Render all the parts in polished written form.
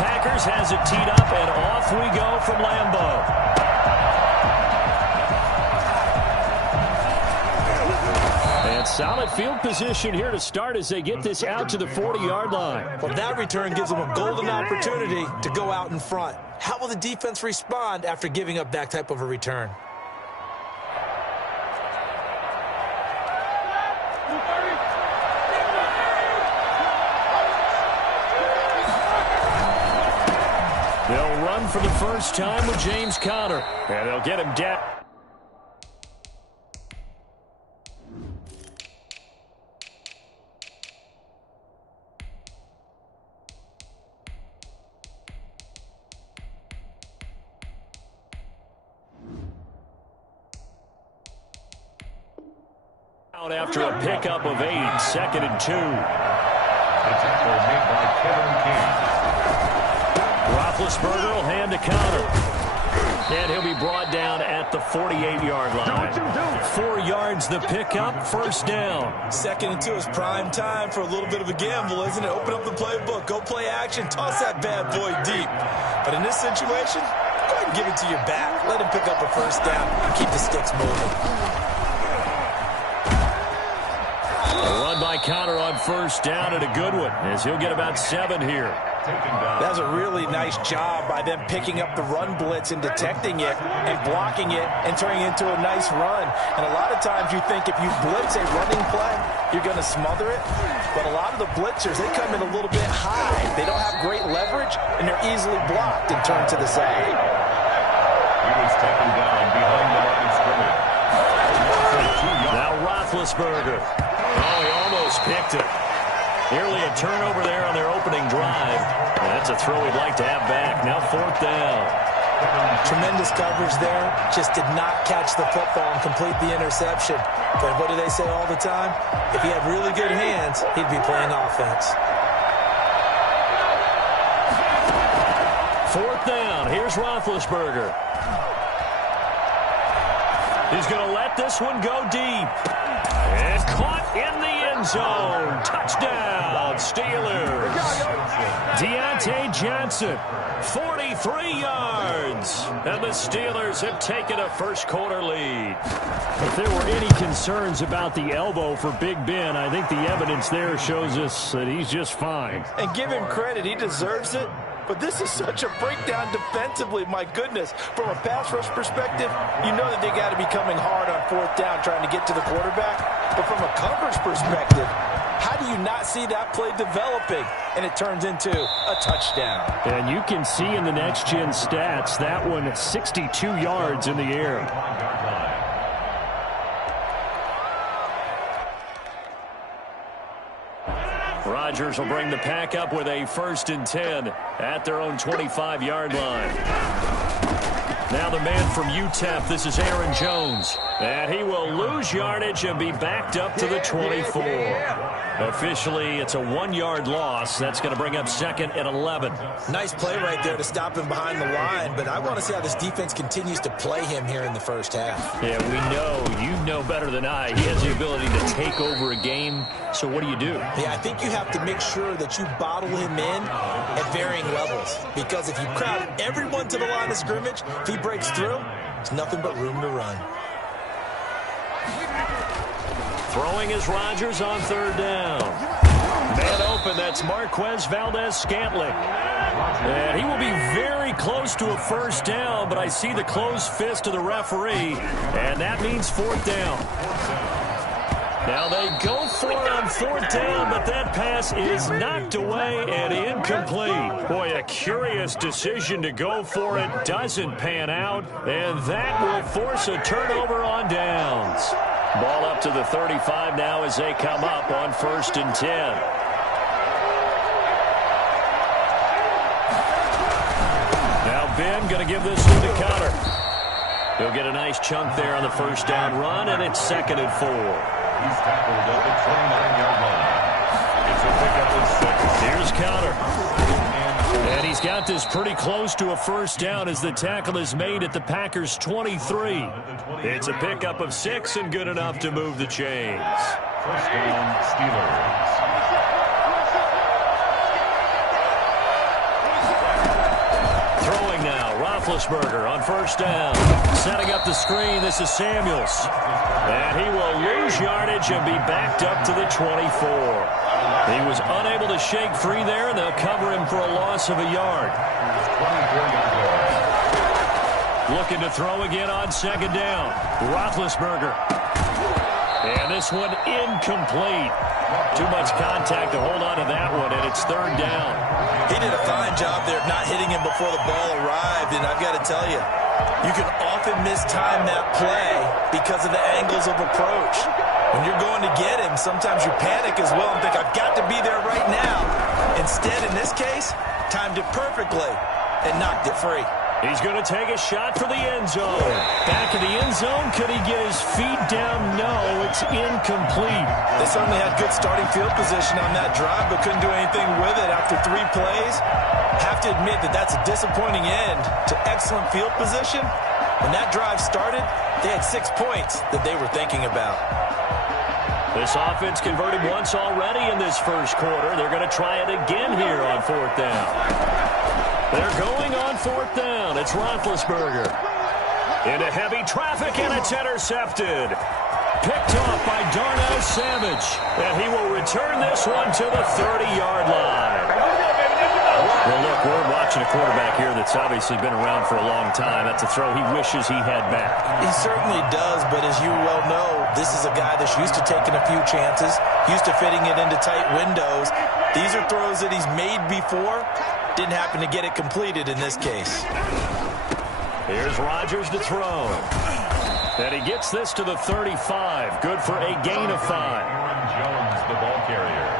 Packers has it teed up, and off we go from Lambeau. And solid field position here to start as they get this out to the 40-yard line. Well, that return gives them a golden opportunity to go out in front. How will the defense respond after giving up that type of a return? They'll run for the first time with James Conner, and they'll get him down. Out after a pickup of 8, 2nd and 2. The tackle made by Kevin King. Roethlisberger will hand to Conner. And he'll be brought down at the 48-yard line. 4 yards the pickup, first down. 2nd and 2 is prime time for a little bit of a gamble, isn't it? Open up the playbook, go play action, toss that bad boy deep. But in this situation, go ahead and give it to your back. Let him pick up a first down and keep the sticks moving. By Conner on first down, and a good one, as he'll get about 7 here. That's a really nice job by them picking up the run blitz and detecting it and blocking it and turning it into a nice run. And a lot of times you think if you blitz a running play, you're going to smother it. But a lot of the blitzers, they come in a little bit high. They don't have great leverage, and they're easily blocked and turned to the side. He was taken down behind the line of scrimmage. Now Roethlisberger. Oh, he almost picked it. Nearly a turnover there on their opening drive. And that's a throw he'd like to have back. Now 4th down. Tremendous coverage there. Just did not catch the football and complete the interception. But what do they say all the time? If he had really good hands, he'd be playing offense. 4th down. Here's Roethlisberger. He's going to let this one go deep. And caught in the end zone. Touchdown, Steelers. Deontay Johnson, 43 yards. And the Steelers have taken a first-quarter lead. If there were any concerns about the elbow for Big Ben, I think the evidence there shows us that he's just fine. And give him credit. He deserves it. But this is such a breakdown defensively, my goodness. From a pass rush perspective, you know that they got to be coming hard on 4th down trying to get to the quarterback. But from a coverage perspective, how do you not see that play developing? And it turns into a touchdown. And you can see in the next-gen stats, that one 62 yards in the air. Rodgers will bring the pack up with a 1st and 10 at their own 25-yard line. Now the man from UTEP, this is Aaron Jones. And he will lose yardage and be backed up to the 24. Officially, it's a 1-yard loss. That's going to bring up 2nd and 11. Nice play right there to stop him behind the line, but I want to see how this defense continues to play him here in the first half. Yeah, we know, you know better than I, he has the ability to take over a game. So what do? Yeah, I think you have to make sure that you bottle him in at varying levels, because if you crowd everyone to the line of scrimmage, if he breaks through, there's nothing but room to run. Throwing is Rodgers on 3rd down. Man open, that's Marquez Valdes-Scantling. And he will be very close to a first down, but I see the closed fist of the referee, and that means 4th down. Now they go for it on 4th down, but that pass is knocked away and incomplete. Boy, a curious decision to go for it. Doesn't pan out, and that will force a turnover on downs. Ball up to the 35 now as they come up on 1st and 10. Now Ben going to give this one to Conner. He'll get a nice chunk there on the first down run, and it's 2nd and 4. He's tackled at the 29-yard line. It's a pickup of 6. Here's Conner. And he's got this pretty close to a first down as the tackle is made at the Packers' 23. It's a pickup of 6 and good enough to move the chains. First down, Steelers. Roethlisberger on first down. Setting up the screen, this is Samuels. And he will lose yardage and be backed up to the 24. He was unable to shake free there, and they'll cover him for a loss of a yard. Looking to throw again on second down. Roethlisberger. And this one incomplete. Too much contact to hold on to that one, and it's third down. He did a fine job there of not hitting him before the ball arrived, and I've got to tell you, you can often mistime that play because of the angles of approach. When you're going to get him, sometimes you panic as well and think, I've got to be there right now. Instead, in this case, timed it perfectly and knocked it free. He's going to take a shot for the end zone. Back in the end zone. Could he get his feet down? No, it's incomplete. They certainly had good starting field position on that drive, but couldn't do anything with it after 3 plays. Have to admit that that's a disappointing end to excellent field position. When that drive started, they had 6 points that they were thinking about. This offense converted once already in this first quarter. They're going to try it again here on fourth down. They're going on fourth down. It's Roethlisberger. Into heavy traffic, and it's intercepted. Picked off by Darnell Savage. And he will return this one to the 30-yard line. Well, look, we're watching a quarterback here that's obviously been around for a long time. That's a throw he wishes he had back. He certainly does, but as you well know, this is a guy that's used to taking a few chances, used to fitting it into tight windows. These are throws that he's made before. Didn't happen to get it completed in this case. Here's Rodgers to throw. And he gets this to the 35. Good for a gain of 5. Aaron Jones, the ball carrier.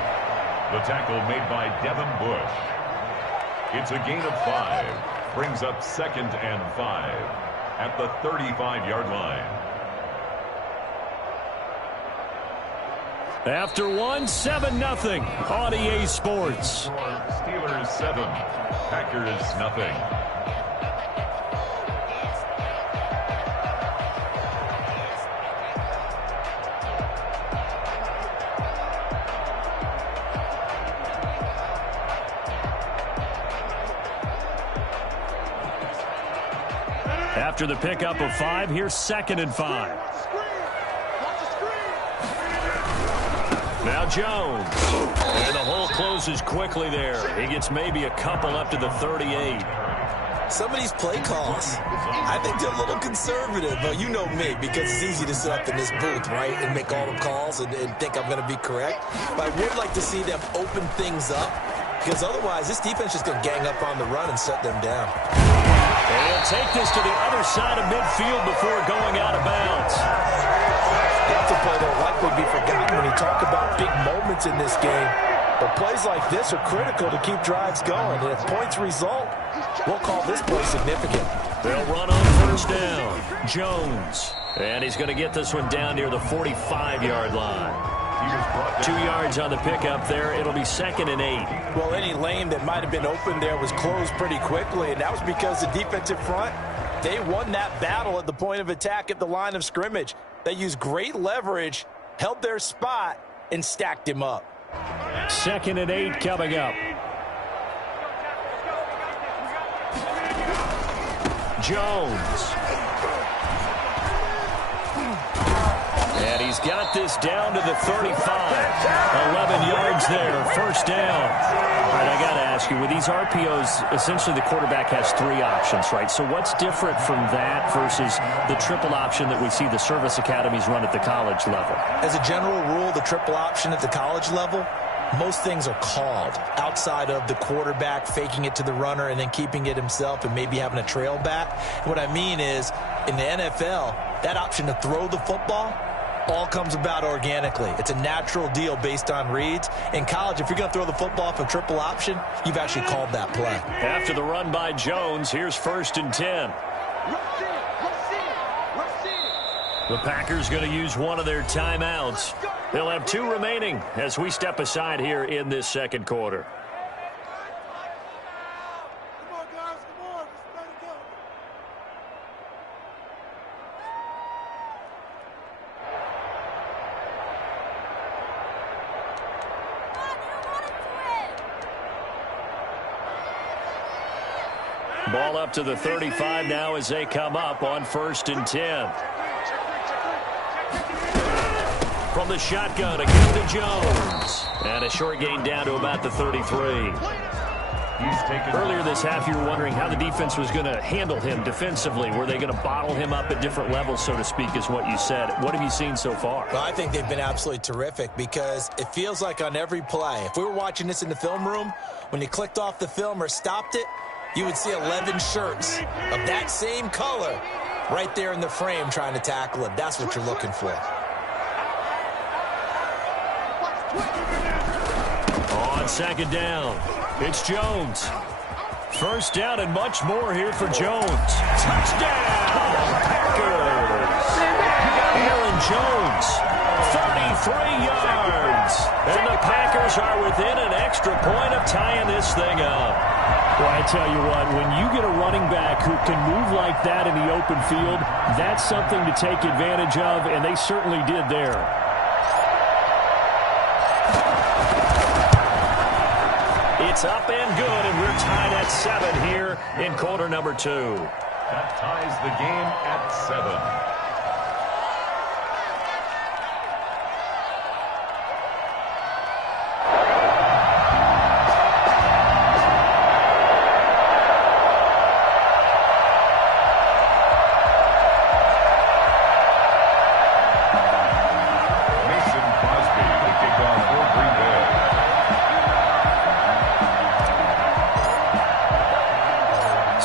The tackle made by Devin Bush. It's a gain of 5. Brings up 2nd and 5 at the 35-yard line. After 7-0 on EA Sports. Steelers 7, Packers nothing. After the pickup of 5, here's 2nd and 5. Now Jones. And the hole closes quickly there. He gets maybe a couple up to the 38. Some of these play calls, I think they're a little conservative, but you know me, because it's easy to sit up in this booth, right, and make all the calls and think I'm going to be correct. But I would like to see them open things up, because otherwise this defense is going to gang up on the run and shut them down. And he'll take this to the other side of midfield before going out of bounds. That's a play that will likely be forgotten when you talk about big moments in this game. But plays like this are critical to keep drives going. And if points result, we'll call this play significant. They'll run on first down. Jones. And he's going to get this one down near the 45-yard line. 2 yards on the pickup there. It'll be 2nd and 8. Well, any lane that might have been open there was closed pretty quickly, and that was because the defensive front, they won that battle at the point of attack at the line of scrimmage. They used great leverage, held their spot, and stacked him up. 2nd and 8 coming up. Jones. And he's got this down to the 35. 11 yards there, first down. All right, I got to ask you, with these RPOs, essentially the quarterback has 3 options, right? So what's different from that versus the triple option that we see the service academies run at the college level? As a general rule, the triple option at the college level, most things are called outside of the quarterback faking it to the runner and then keeping it himself and maybe having a trail back. What I mean is, in the NFL, that option to throw the football all comes about organically. It's a natural deal based on reads. In college, if you're going to throw the football for triple option, you've actually called that play. After the run by Jones, here's 1st and 10. The Packers going to use one of their timeouts. They'll have 2 remaining as we step aside here in this second quarter. Ball up to the 35 now as they come up on 1st and 10. From the shotgun, again to Jones. And a short gain down to about the 33. Earlier this half, you were wondering how the defense was going to handle him defensively. Were they going to bottle him up at different levels, so to speak, is what you said. What have you seen so far? Well, I think they've been absolutely terrific because it feels like on every play, if we were watching this in the film room, when you clicked off the film or stopped it, you would see 11 shirts of that same color right there in the frame trying to tackle him. That's what you're looking for. On 2nd down, it's Jones. 1st down and much more here for Jones. Touchdown, Packers! Aaron Jones, 33 yards. And the Packers are within an extra point of tying this thing up. Well, I tell you what, when you get a running back who can move like that in the open field, that's something to take advantage of, and they certainly did there. It's up and good, and we're tied at 7 here in quarter number 2. That ties the game at 7.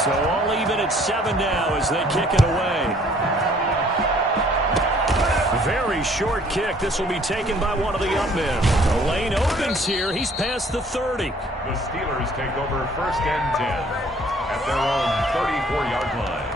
So all even at 7 now as they kick it away. Very short kick. This will be taken by one of the up men. The lane opens here. He's past the 30. The Steelers take over 1st and 10 at their own 34-yard line.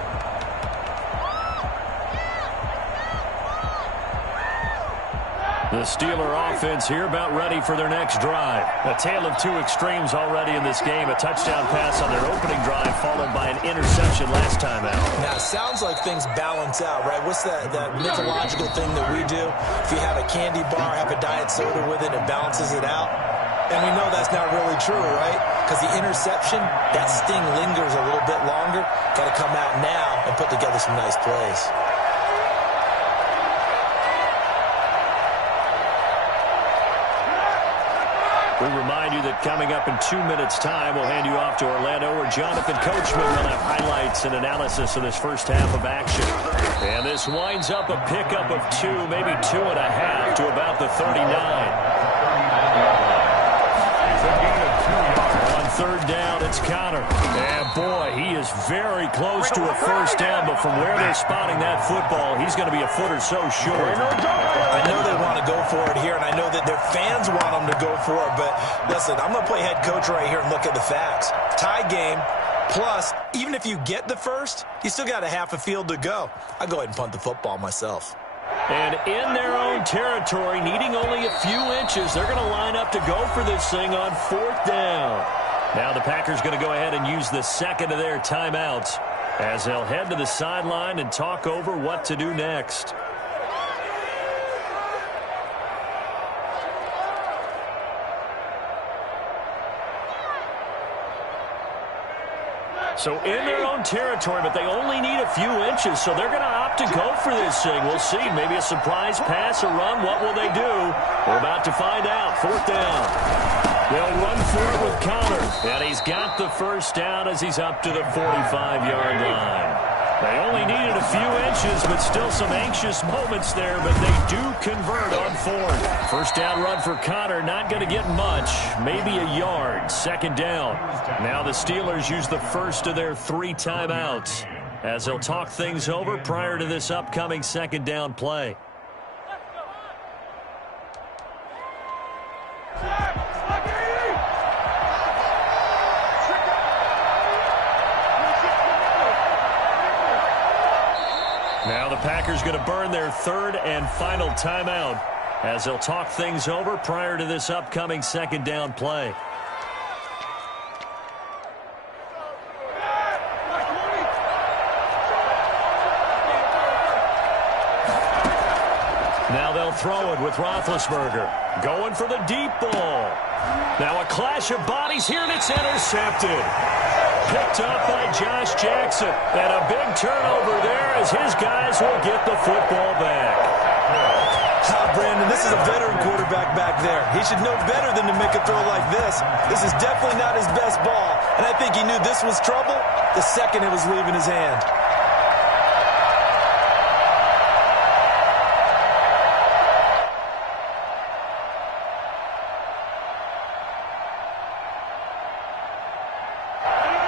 The Steeler offense here about ready for their next drive. A tale of two extremes already in this game. A touchdown pass on their opening drive followed by an interception last time out. Now, it sounds like things balance out, right? What's that mythological thing that we do? If you have a candy bar, have a diet soda with it, it balances it out. And we know that's not really true, right? Because the interception, that sting lingers a little bit longer. Got to come out now and put together some nice plays. We remind you that coming up in 2 minutes' time, we'll hand you off to Orlando, where Jonathan Coachman will have highlights and analysis of this first half of action. And this winds up a pickup of 2, maybe 2.5 to about the 39. On 3rd down, it's Conner. And boy, he is very close to a first down, but from where they're spotting that football, he's going to be a foot or so short. I know they want to go for it here, and I know that their fans want them to go for it, but listen, I'm going to play head coach right here and look at the facts. Tie game, plus, even if you get the first, you still got a half a field to go. I'll go ahead and punt the football myself. And in their own territory, needing only a few inches, they're going to line up to go for this thing on 4th down. Now the Packers going to go ahead and use the second of their timeouts as they'll head to the sideline and talk over what to do next. So in their own territory, but they only need a few inches, so they're going to opt to go for this thing. We'll see. Maybe a surprise pass or run. What will they do? We're about to find out. 4th down. They'll run for it with Conner. And he's got the first down as he's up to the 45-yard line. They only needed a few inches, but still some anxious moments there, but they do convert on 4th. First down run for Conner, not going to get much, maybe a yard. 2nd down. Now the Steelers use the first of their 3 timeouts as they'll talk things over prior to this upcoming 2nd down play. Now the Packers going to burn their 3rd and final timeout as they'll talk things over prior to this upcoming 2nd down play. Now they'll throw it with Roethlisberger. Going for the deep ball. Now a clash of bodies here, and it's intercepted. picked up by Josh Jackson. And a big turnover there as his guys will get the football back. Brandon, this is a veteran quarterback back there. He should know better than to make a throw like this. This is definitely not his best ball, and I think he knew this was trouble the second it was leaving his hand.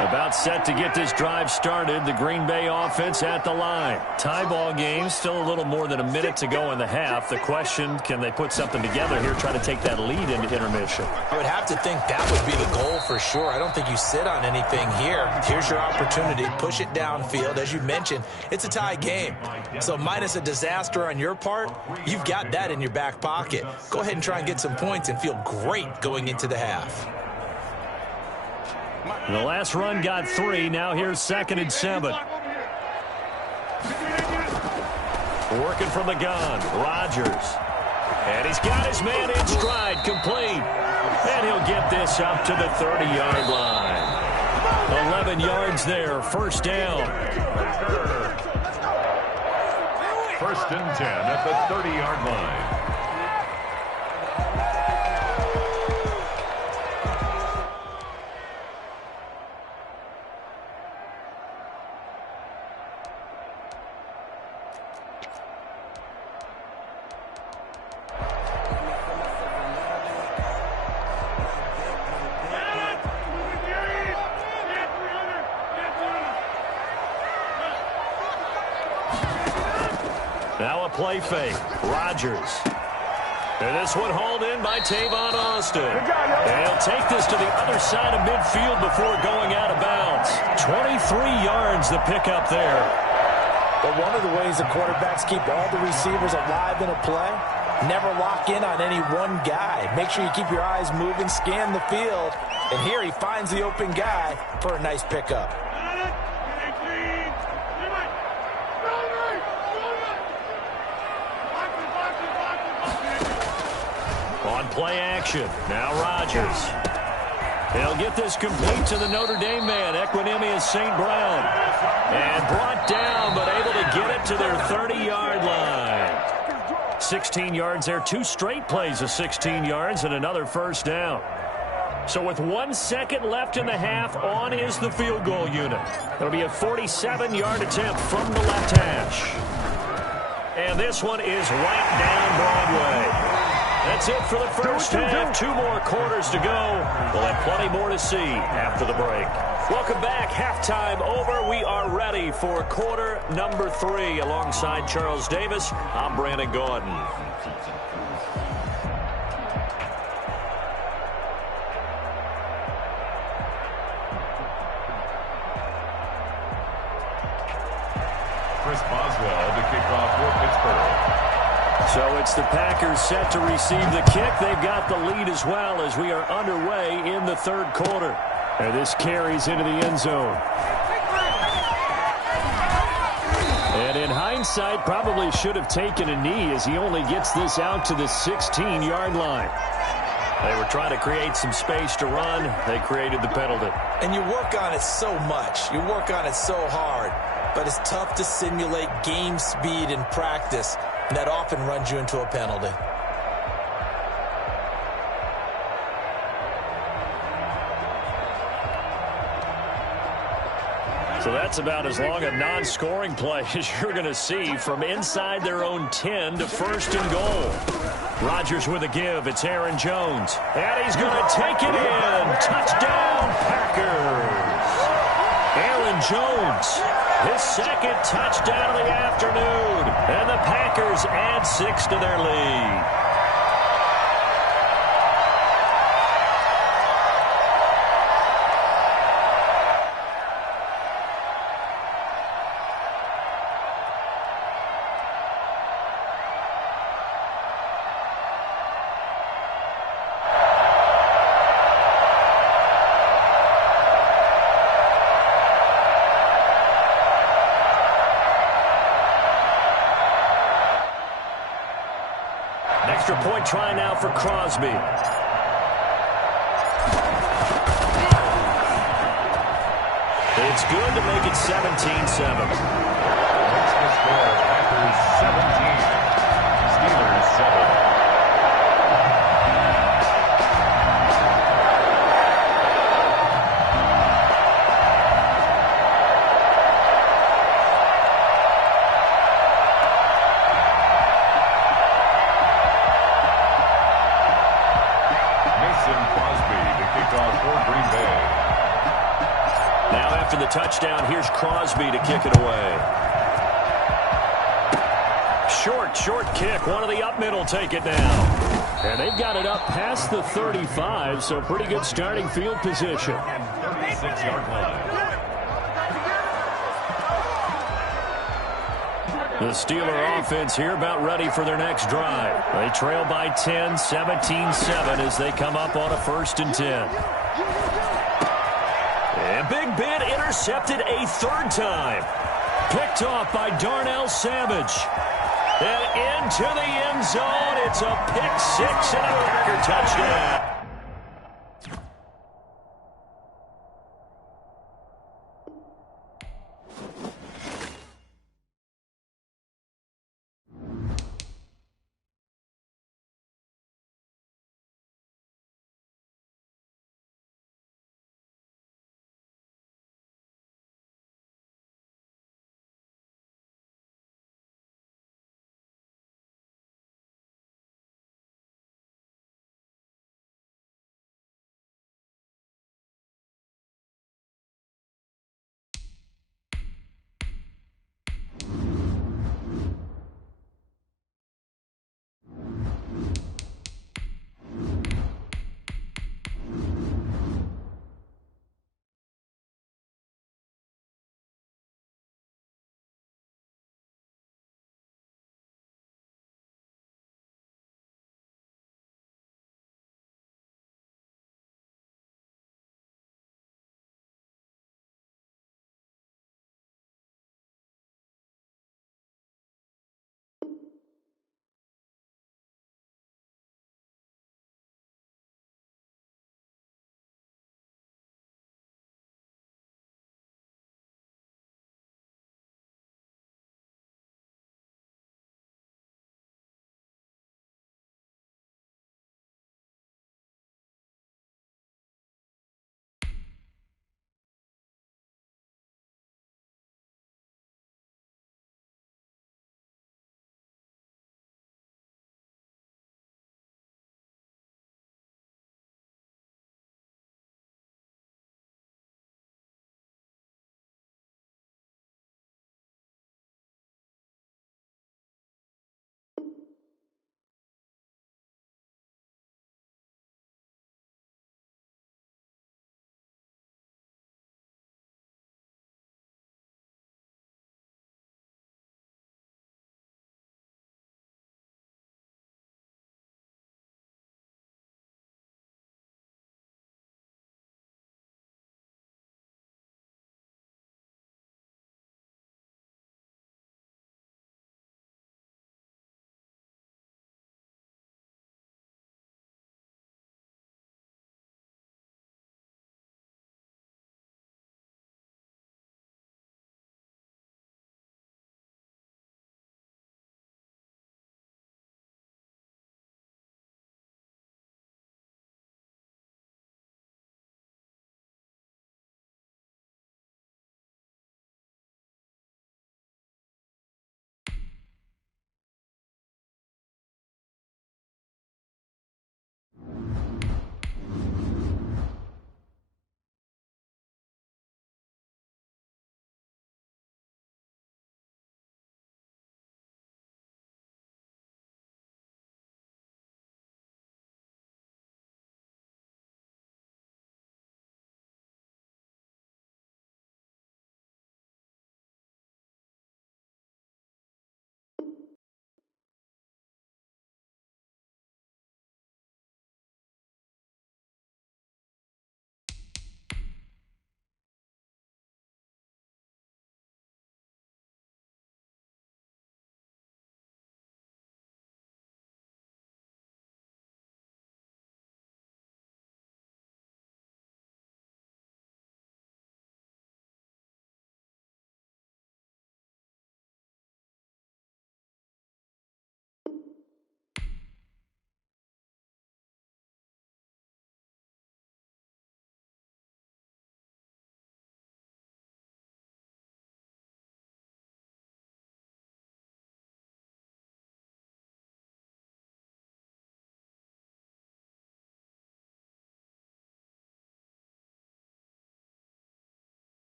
About set to get this drive started. The Green Bay offense at the line. Tie ball game. Still a little more than a minute to go in the half. The question, can they put something together here, try to take that lead into intermission? I would have to think that would be the goal for sure. I don't think you sit on anything here. Here's your opportunity. Push it downfield. As you mentioned, it's a tie game. So minus a disaster on your part, you've got that in your back pocket. Go ahead and try and get some points and feel great going into the half. The last run got 3. Now here's 2nd and 7. Working from the gun, Rodgers. And he's got his man in stride, complete. And he'll get this up to the 30-yard line. 11 yards there, first down. First and 10 at the 30-yard line. Now a play fake. Rodgers. And this one hauled in by Tavon Austin. And he'll take this to the other side of midfield before going out of bounds. 23 yards the pickup there. But one of the ways the quarterbacks keep all the receivers alive in a play, never lock in on any one guy. Make sure you keep your eyes moving, scan the field. And here he finds the open guy for a nice pickup. On play action, now Rodgers. He'll get this complete to the Notre Dame man, Equanimeous St. Brown. And brought down, but able to get it to their 30-yard line. 16 yards there, 2 straight plays of 16 yards and another first down. So with 1 second left in the half, on is the field goal unit. It'll be a 47-yard attempt from the left hash. And this one is right down Broadway. That's it for the first half. 2 more quarters to go. We'll have plenty more to see after the break. Welcome back. Halftime over. We are ready for quarter number 3. Alongside Charles Davis, I'm Brandon Gaudin. Chris Boswell to kick off for Pittsburgh. So it's the Packers set to receive the kick. They've got the lead as well as we are underway in the third quarter. And this carries into the end zone. And in hindsight, probably should have taken a knee as he only gets this out to the 16-yard line. They were trying to create some space to run. They created the penalty. And you work on it so much. You work on it so hard. But it's tough to simulate game speed in practice. And that often runs you into a penalty. So that's about as long a non-scoring play as you're going to see from inside their own 10 to first and goal. Rodgers with a give. It's Aaron Jones. And he's going to take it in. Touchdown, Packers. Aaron Jones, his second touchdown of the afternoon. And the Packers add 6 to their lead. Extra point try now for Crosby. It's good to make it 17-7. Makes the score Packers 17, Steelers 7. After the touchdown, here's Crosby to kick it away. Short kick. One of the up middle take it now. And they've got it up past the 35, so pretty good starting field position. 36-yard line. The Steeler offense here about ready for their next drive. They trail by 10, 17-7 as they come up on a 1st and 10. And Big Ben intercepted a 3rd time. Picked off by Darnell Savage. And into the end zone. It's a pick 6 and a Packer touchdown.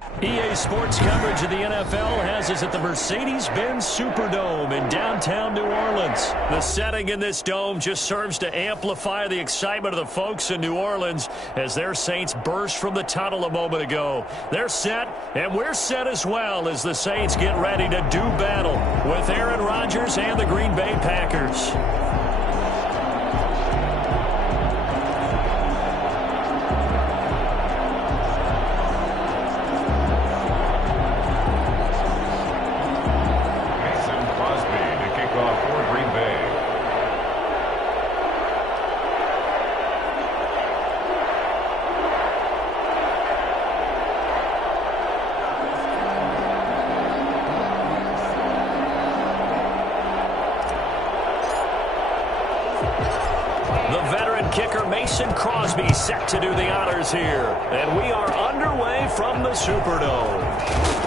EA Sports coverage of the NFL has us at the Mercedes-Benz Superdome in downtown New Orleans. The setting in this dome just serves to amplify the excitement of the folks in New Orleans as their Saints burst from the tunnel a moment ago. They're set, and we're set as well as the Saints get ready to do battle with Aaron Rodgers and the Green Bay Packers. Mason Crosby set to do the honors here. And we are underway from the Superdome.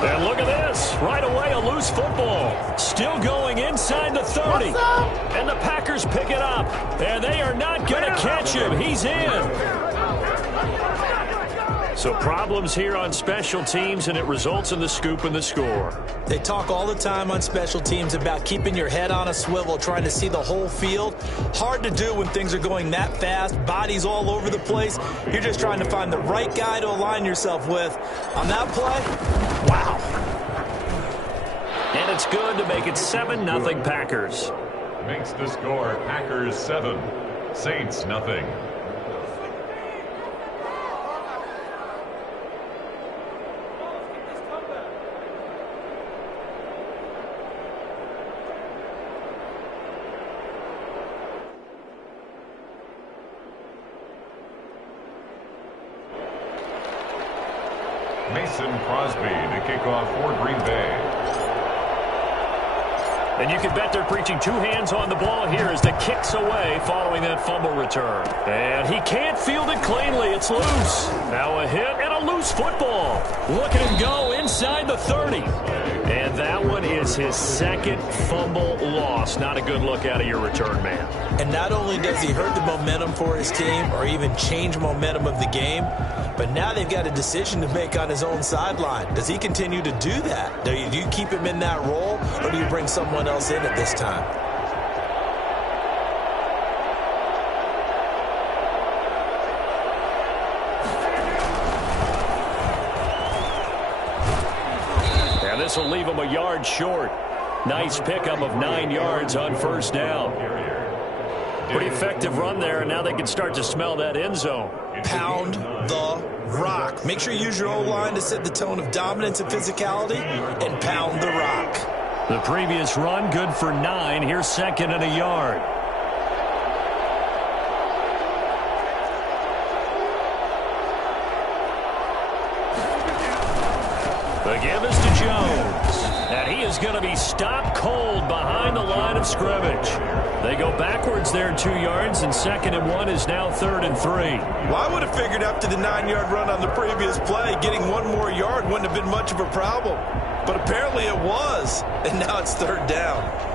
And look at this. Right away, a loose football. Still going inside the 30. And the Packers pick it up. And they are not going to catch him. He's in. So problems here on special teams, and it results in the scoop and the score. They talk all the time on special teams about keeping your head on a swivel, trying to see the whole field. Hard to do when things are going that fast, bodies all over the place. You're just trying to find the right guy to align yourself with. On that play, wow. And it's good to make it 7-0 Packers. Makes the score Packers 7, Saints nothing. Mason Crosby to kick off for Green Bay. And you can bet they're preaching two hands on the ball here as the kick's away following that fumble return. And he can't field it cleanly. It's loose. Now a hit and a loose football. Look at him go inside the 30. And that one is his second fumble loss. Not a good look out of your return man. And not only does he hurt the momentum for his team or even change momentum of the game, but now they've got a decision to make on his own sideline. Does he continue to do that? Do you keep him in that role, or do you bring someone else in at this time? And this will leave him a yard short. Nice pickup of 9 yards on first down. Pretty effective run there, and now they can start to smell that end zone. Pound the rock. Make sure you use your O-line to set the tone of dominance and physicality, and pound the rock. The previous run, good for 9. Here's second and a yard. The give is to Jones. And he is going to be stopped cold behind the line of scrimmage. They go backwards there 2 yards, and 2nd and 1 is now 3rd and 3. Well, I would have figured after the 9-yard run on the previous play, getting 1 more yard wouldn't have been much of a problem. But apparently it was, and now it's 3rd down.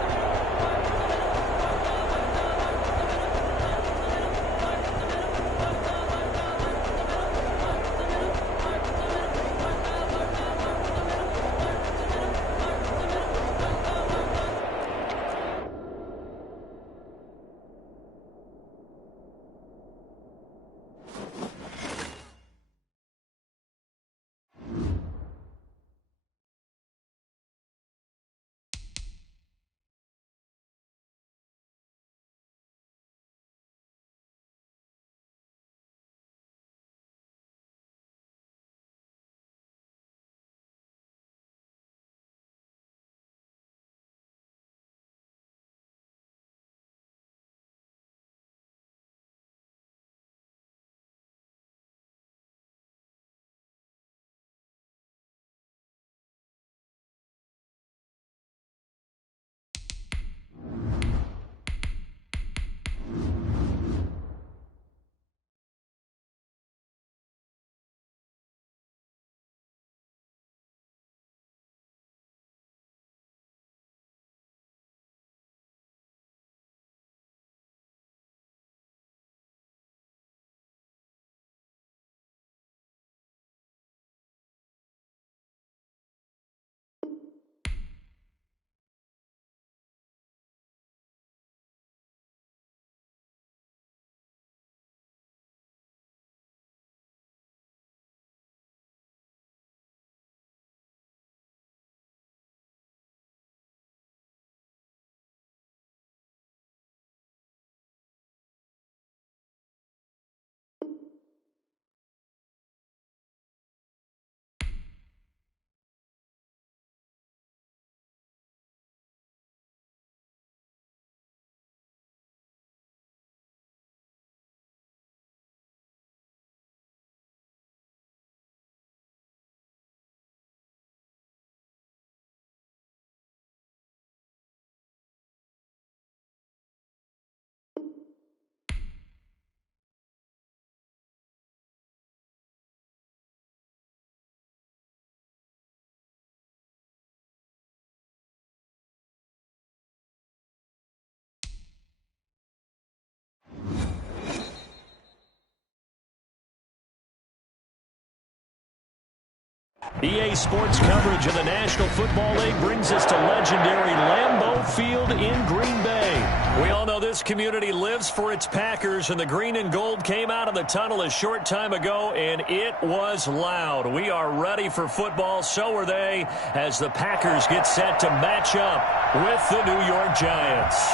EA Sports coverage of the National Football League brings us to legendary Lambeau Field in Green Bay. We all know this community lives for its Packers, and the green and gold came out of the tunnel a short time ago, and it was loud. We are ready for football, so are they, as the Packers get set to match up with the New York Giants.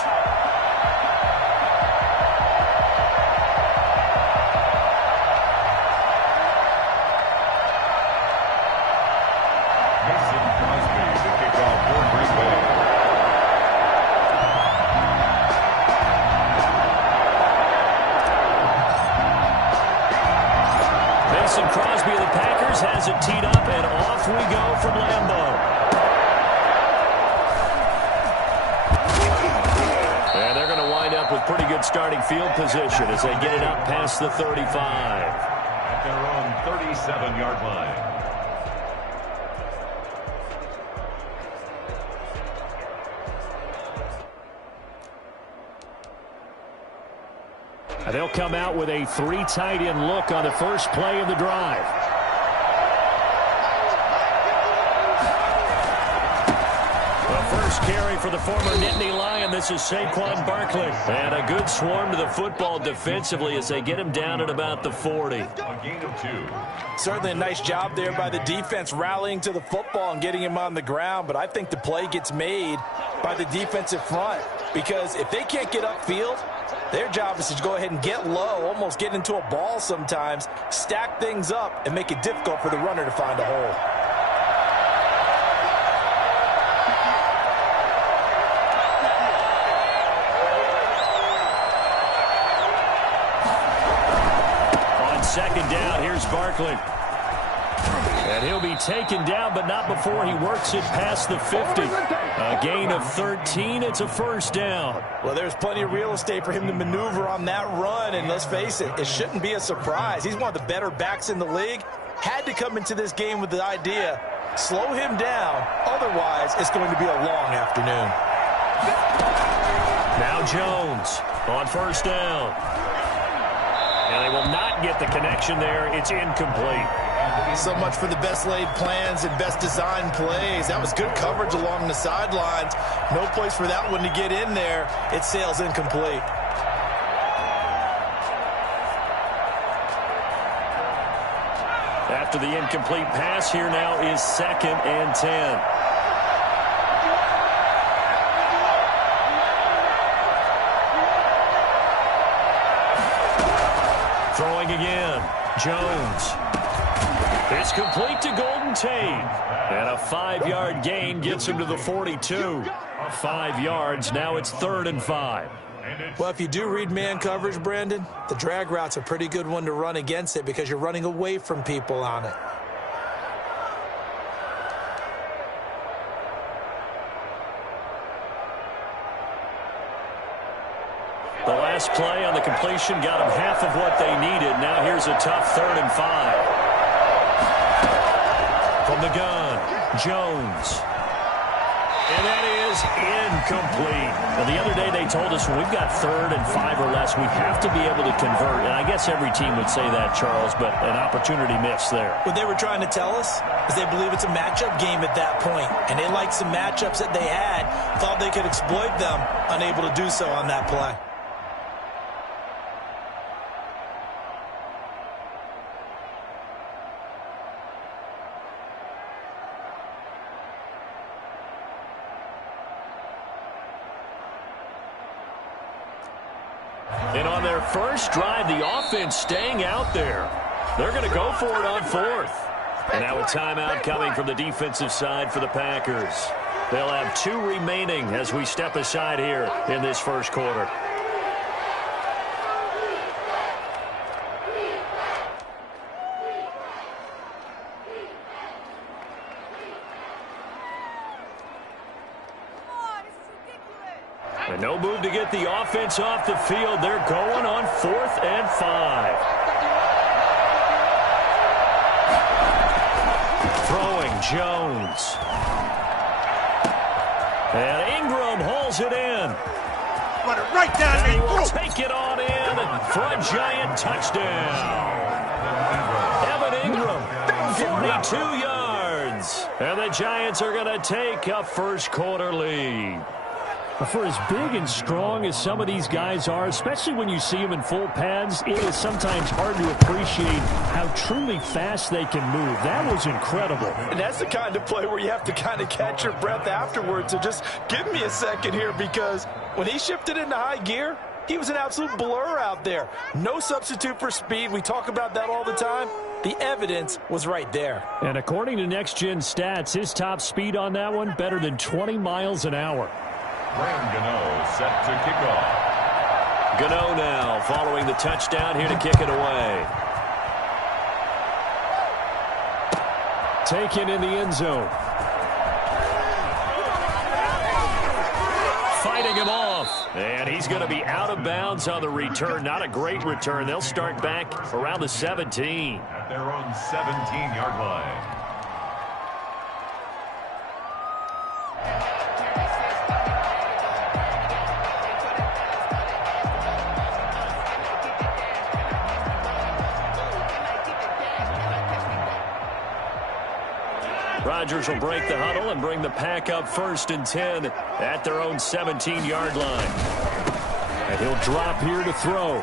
Crosby of the Packers has it teed up, and off we go from Lambeau. And they're going to wind up with pretty good starting field position as they get it up past the 35. At their own 37-yard line. They'll come out with a 3 tight end look on the first play of the drive. The first carry for the former Nittany Lion. This is Saquon Barkley. And a good swarm to the football defensively as they get him down at about the 40. A gain of 2. Certainly a nice job there by the defense rallying to the football and getting him on the ground, but I think the play gets made by the defensive front because if they can't get upfield, their job is to go ahead and get low, almost get into a ball sometimes, stack things up, and make it difficult for the runner to find a hole. On second down, here's Barkley. And he'll be taken down, but not before he works it past the 50. A gain of 13. It's a first down. Well, there's plenty of real estate for him to maneuver on that run, and let's face it, it shouldn't be a surprise. He's one of the better backs in the league. Had to come into this game with the idea, slow him down, otherwise it's going to be a long afternoon. Now Jones on first down. And they will not get the connection there. It's incomplete. So much for the best laid plans and best designed plays. That was good coverage along the sidelines. No place for that one to get in there. It sails incomplete. After the incomplete pass, here now is 2nd and 10. Throwing again. Jones. It's complete to Golden Tate. And a 5-yard gain gets him to the 42. 5 yards. Now it's 3rd and 5. Well, if you do read man coverage, Brandon, the drag route's a pretty good one to run against it because you're running away from people on it. The last play on the completion got them half of what they needed. Now here's a tough 3rd and 5. From the gun, Jones. And that is incomplete. Now, the other day they told us when we've got 3rd and 5 or less, we have to be able to convert. And I guess every team would say that, Charles, but an opportunity missed there. What they were trying to tell us is they believe it's a matchup game at that point. And they liked some matchups that they had, thought they could exploit them, unable to do so on that play. And on their first drive, the offense staying out there. They're going to go for it on 4th. And now a timeout coming from the defensive side for the Packers. They'll have 2 remaining as we step aside here in this first quarter. And no move to get the offense off the field. They're going on 4th and 5. Throwing Jones. And Ingram hauls it in. Run it right down. And he will take it on in for a giant touchdown. Evan Ingram, 42 yards. Jones. And the Giants are going to take a first-quarter lead. For as big and strong as some of these guys are, especially when you see them in full pads, it is sometimes hard to appreciate how truly fast they can move. That was incredible. And that's the kind of play where you have to kind of catch your breath afterwards. So just give me a second here, because when he shifted into high gear, he was an absolute blur out there. No substitute for speed. We talk about that all the time. The evidence was right there. And according to Next Gen Stats, his top speed on that one, better than 20 miles an hour. Ryan Gano set to kick off. Gano now following the touchdown here to kick it away. Taken in the end zone. Fighting him off. And he's going to be out of bounds on the return. Not a great return. They'll start back around the 17. At their own 17-yard line. Rodgers will break the huddle and bring the pack up 1st and 10 at their own 17-yard line. And he'll drop here to throw.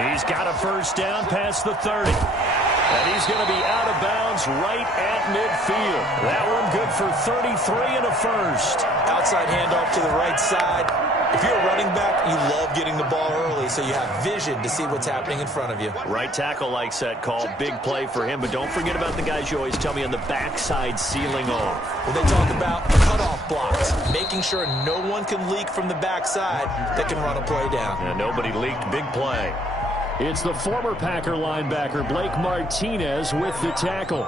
He's got a first down past the 30. And he's going to be out of bounds right at midfield. That one good for 33 and a first. Outside handoff to the right side. If you're a running back, you love getting the ball early so you have vision to see what's happening in front of you. Right tackle likes that call. Big play for him. But don't forget about the guys you always tell me on the backside sealing off. Well, they talk about cutoff blocks, making sure no one can leak from the backside that can run a play down. And nobody leaked. Big play. It's the former Packer linebacker Blake Martinez with the tackle.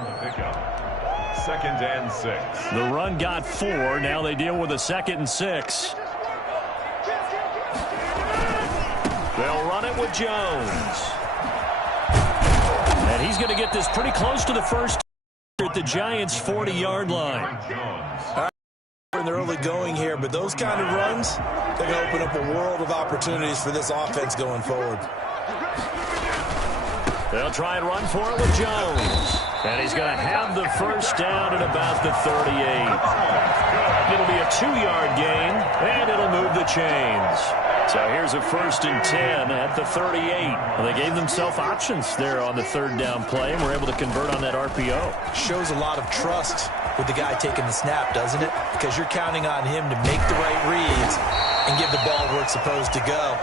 2nd and 6. The run got 4. Now they deal with a 2nd and 6. They'll run it with Jones. And he's going to get this pretty close to the first at the Giants' 40-yard line. In the early going here, but those kind of runs, they're going to open up a world of opportunities for this offense going forward. They'll try and run for it with Jones. And he's going to have the first down at about the 38. It'll be a 2-yard gain, and it'll move the chains. So here's a 1st and 10 at the 38. Well, they gave themselves options there on the 3rd down play, and were able to convert on that RPO. Shows a lot of trust with the guy taking the snap, doesn't it? Because you're counting on him to make the right reads and give the ball where it's supposed to go.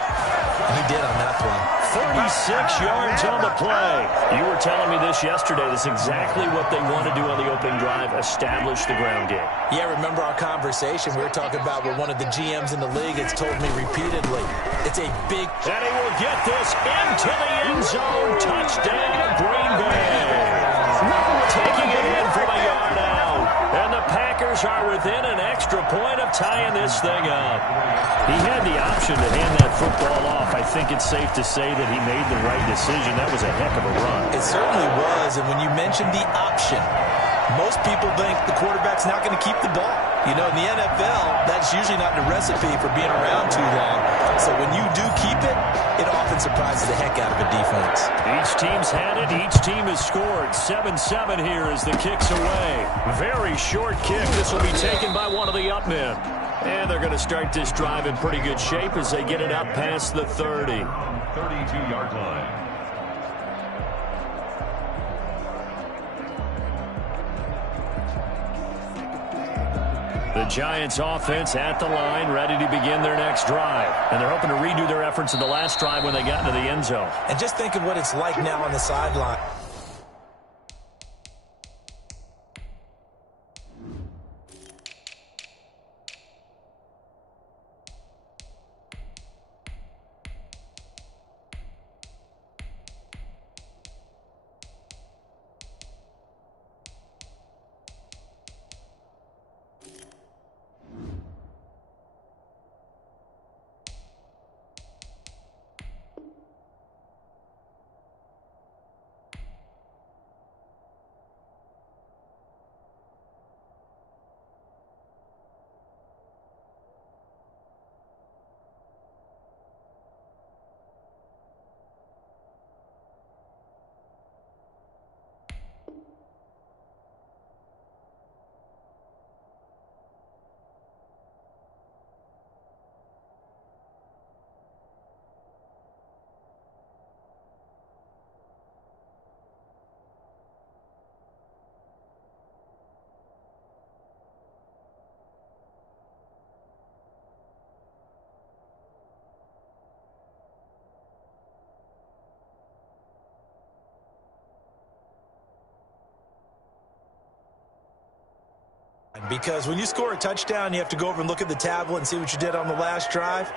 And he did on that play. 36 yards on the play. You were telling me this yesterday. That's exactly what they want to do on the opening drive, establish the ground game. Yeah, remember our conversation? We were talking about what one of the GMs in the league has told me repeatedly. It's a big... And he will get this into the end zone. Touchdown, Green Bay. Taking it in from a yard out. And the Packers are within an extra point of tying this thing up. He had the option to hand that football off. I think it's safe to say that he made the right decision. That was a heck of a run. It certainly was. And when you mentioned the option, most people think the quarterback's not going to keep the ball. You know, in the NFL, that's usually not the recipe for being around too long. So when you do keep it, it often surprises the heck out of a defense. Each team's had it. Each team has scored. 7-7 here as the kick's away. Very short kick. This will be taken by one of the up men. And they're going to start this drive in pretty good shape as they get it up past the 30. 32-yard line. The Giants offense at the line, ready to begin their next drive. And they're hoping to redo their efforts in the last drive when they got into the end zone. And just think of what it's like now on the sideline. Because when you score a touchdown, you have to go over and look at the tablet and see what you did on the last drive.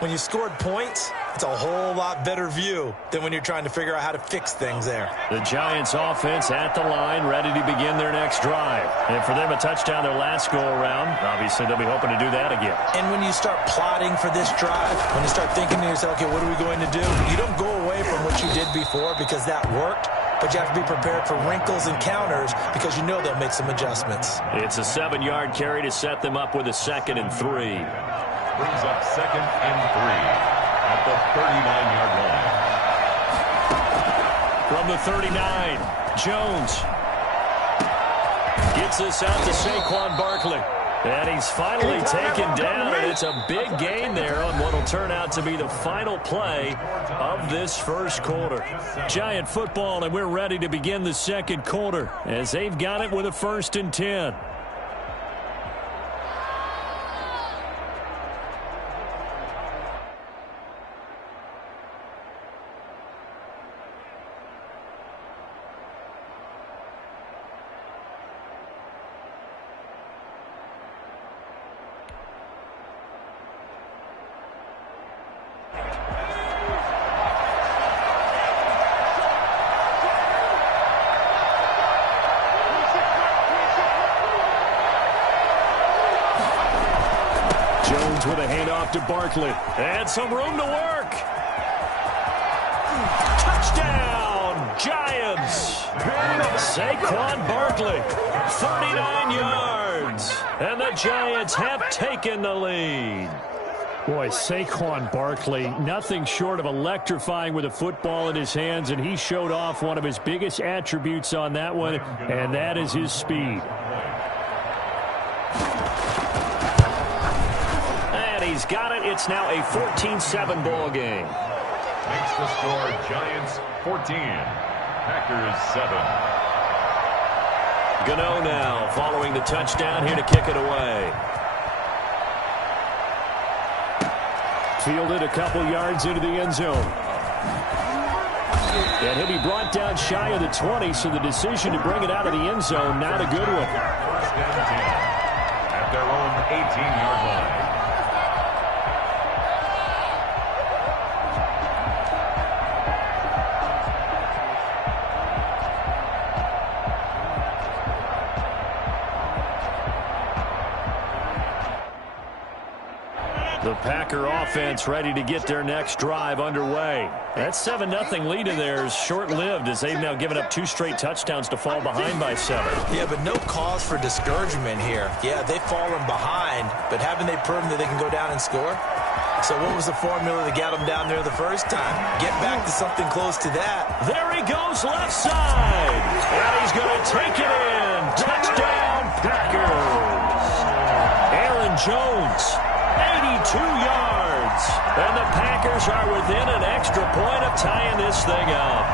When you scored points, it's a whole lot better view than when you're trying to figure out how to fix things there. The Giants offense at the line, ready to begin their next drive. And for them, a touchdown their last go-around. Obviously, they'll be hoping to do that again. And when you start plotting for this drive, when you start thinking to yourself, okay, what are we going to do? You don't go away from what you did before because that worked. But you have to be prepared for wrinkles and counters because you know they'll make some adjustments. It's a 7-yard carry to set them up with a 2nd and 3. Brings up 2nd and 3 at the 39-yard line. From the 39, Jones gets this out to Saquon Barkley. And he's finally taken down, and it's a big gain there on what will turn out to be the final play of this first quarter. Giant football, and we're ready to begin the second quarter as they've got it with a 1st and 10. With a handoff to Barkley. And some room to work. Touchdown, Giants. Saquon Barkley, 39 yards. And the Giants have taken the lead. Boy, Saquon Barkley, nothing short of electrifying with a football in his hands, and he showed off one of his biggest attributes on that one, and that is his speed. He's got it. It's now a 14-7 ball game. Makes the score Giants 14, Packers 7. Gano now following the touchdown here to kick it away. Fielded a couple yards into the end zone. And he'll be brought down shy of the 20, so the decision to bring it out of the end zone, not a good one. 1st and 10 at their own 18-yard line. The Packer offense ready to get their next drive underway. That 7-0 lead of theirs short-lived as they've now given up 2 straight touchdowns to fall behind by 7. Yeah, but no cause for discouragement here. Yeah, they've fallen behind, but haven't they proven that they can go down and score? So what was the formula that got them down there the first time? Get back to something close to that. There he goes left side. And he's going to take it in. Touchdown, Packers. Aaron Jones. 82 yards. And the Packers are within an extra point of tying this thing up.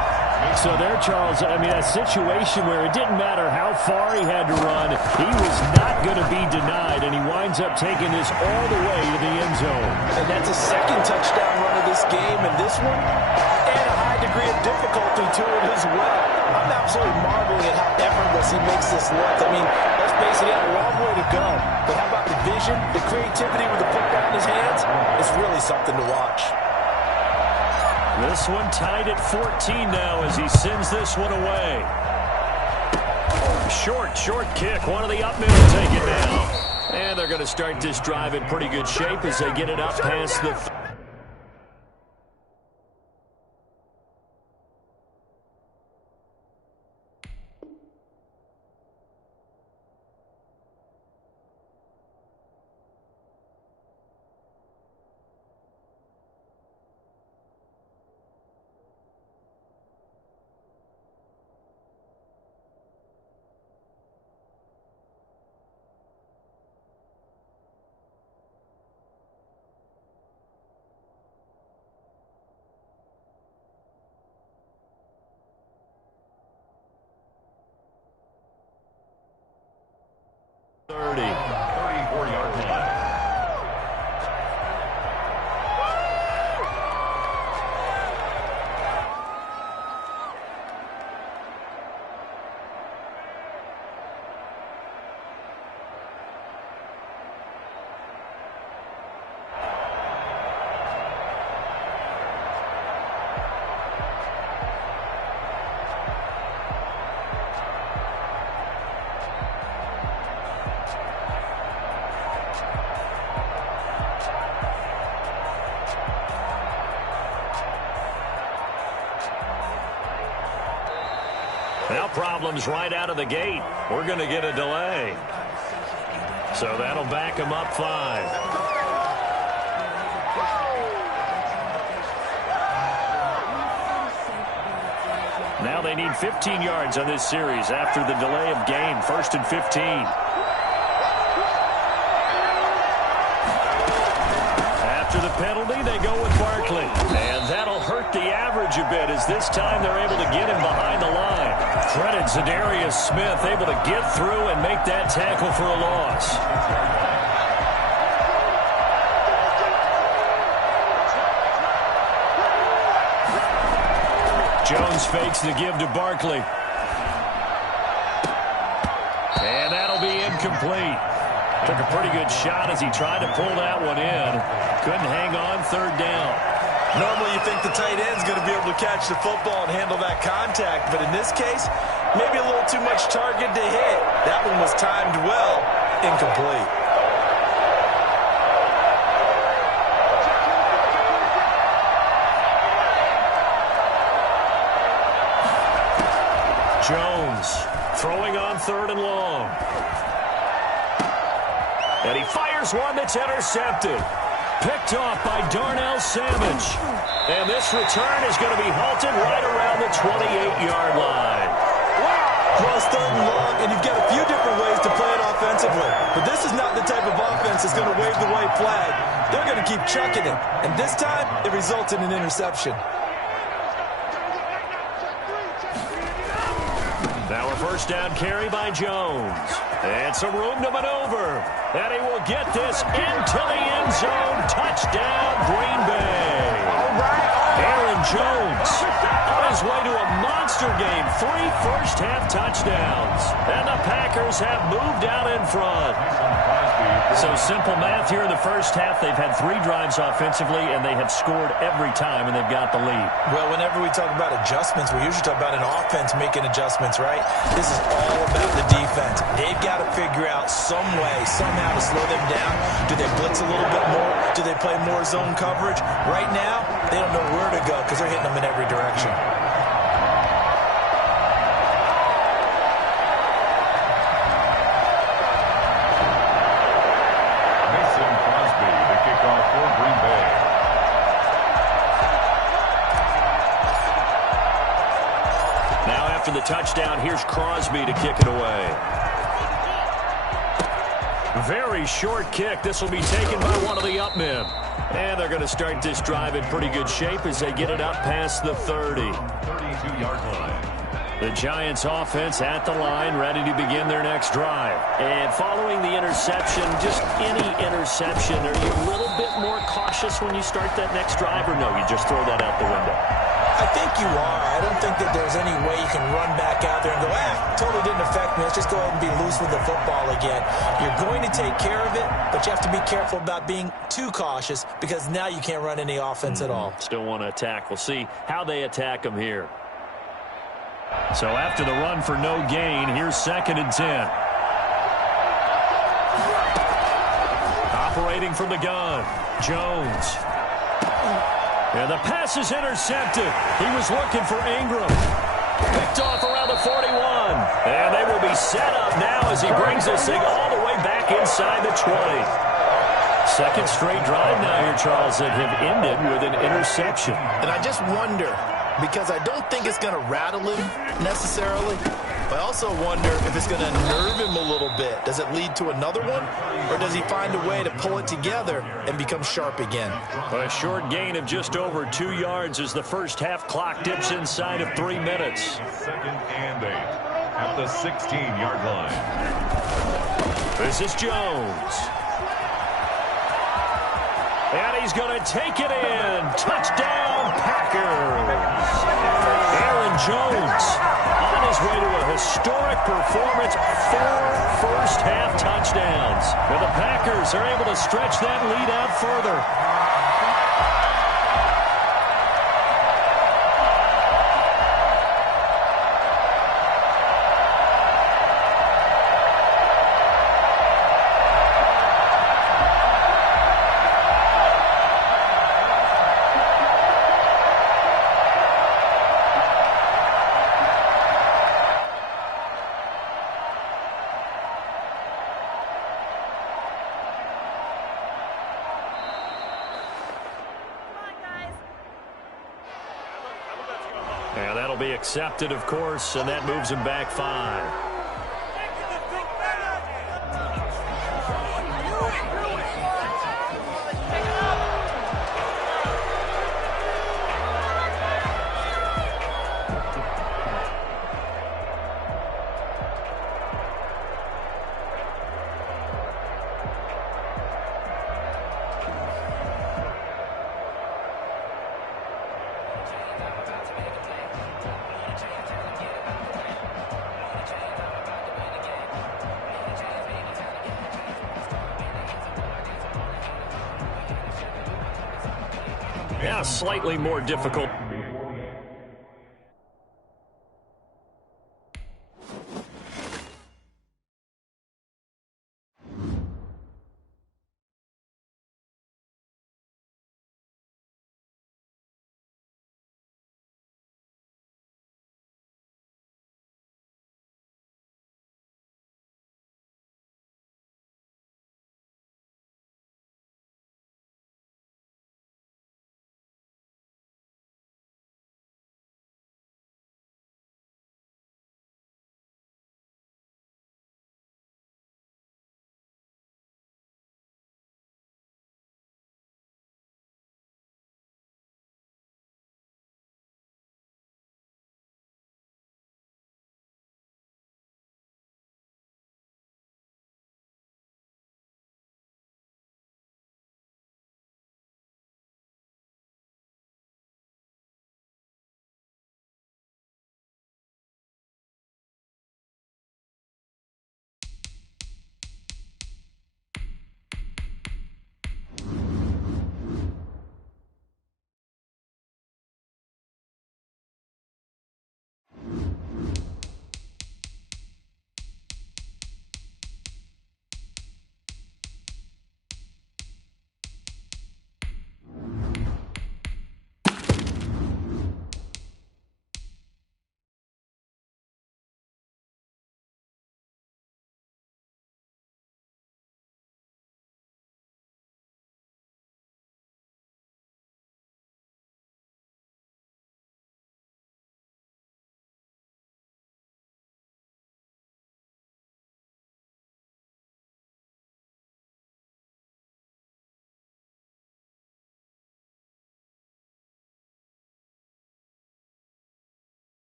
So there, Charles, I mean, a situation where it didn't matter how far he had to run, he was not going to be denied, and he winds up taking this all the way to the end zone. And that's a second touchdown run of this game, and this one, and a high degree of difficulty to it as well. I'm absolutely marveling at how effortless he makes this look. I mean, let's face it, he had a long way to go. But how about the vision, the creativity with the football in his hands? It's really something to watch. This one tied at 14 now as he sends this one away. Short kick. One of the up middle take it down. And they're going to start this drive in pretty good shape as they get it up past the Now problems right out of the gate. We're going to get a delay. So that'll back him up 5. Now they need 15 yards on this series after the delay of game. 1st and 15. After the penalty, they go with Barkley. And that'll hurt the average a bit as this time they're able to get him behind the line. Credit Zadarius Smith able to get through and make that tackle for a loss. Jones fakes the give to Barkley. And that'll be incomplete. Took a pretty good shot as he tried to pull that one in. Couldn't hang on 3rd down. Normally you think the tight end's going to be able to catch the football and handle that contact, but in this case, maybe a little too much target to hit. That one was timed well, incomplete. Jones throwing on 3rd and long. And he fires one that's intercepted. Picked off by Darnell Savage. And this return is going to be halted right around the 28-yard line. Well, it's 3rd and long, and you've got a few different ways to play it offensively. But this is not the type of offense that's going to wave the white flag. They're going to keep chucking it. And this time, it results in an interception. Now a 1st down carry by Jones. And some room to maneuver. And he will get this into the end zone. Touchdown, Green Bay. Aaron Jones on his way to a monster game. 3 first-half touchdowns. And the Packers have moved out in front. So simple math here in the first half. They've had 3 drives offensively, and they have scored every time, and they've got the lead. Well, whenever we talk about adjustments, we usually talk about an offense making adjustments, right? This is all about the defense. They've got to figure out some way, somehow to slow them down. Do they blitz a little bit more? Do they play more zone coverage? Right now, they don't know where to go because they're hitting them in every direction. After the touchdown, here's Crosby to kick it away. Very short kick. This will be taken by one of the up men. And they're going to start this drive in pretty good shape as they get it up past the 30. 32-yard line. The Giants offense at the line, ready to begin their next drive. And following the interception, just any interception, are you a little bit more cautious when you start that next drive, or no, you just throw that out the window? I think you are. I don't think that there's any way you can run back out there and go, totally didn't affect me. Let's just go ahead and be loose with the football again. You're going to take care of it, but you have to be careful about being too cautious because now you can't run any offense at all. Still want to attack. We'll see how they attack them here. So after the run for no gain, here's 2nd and 10. Operating from the gun, Jones. And the pass is intercepted. He was looking for Ingram. Picked off around the 41. And they will be set up now as he brings this thing all the way back inside the 20. 2nd straight drive now here, Charles, that have ended with an interception. And I just wonder, because I don't think it's going to rattle him necessarily, but I also wonder if it's going to nerve him a little bit. Does it lead to another one, or does he find a way to pull it together and become sharp again? A short gain of just over 2 yards as the first half clock dips inside of 3 minutes. 2nd and 8 at the 16-yard line. This is Jones. And he's going to take it in. Touchdown, Packers. Aaron Jones on his way to a historic performance. 4 first-half touchdowns. And the Packers are able to stretch that lead out further. be accepted, of course, and that moves him back 5. Yeah, slightly more difficult.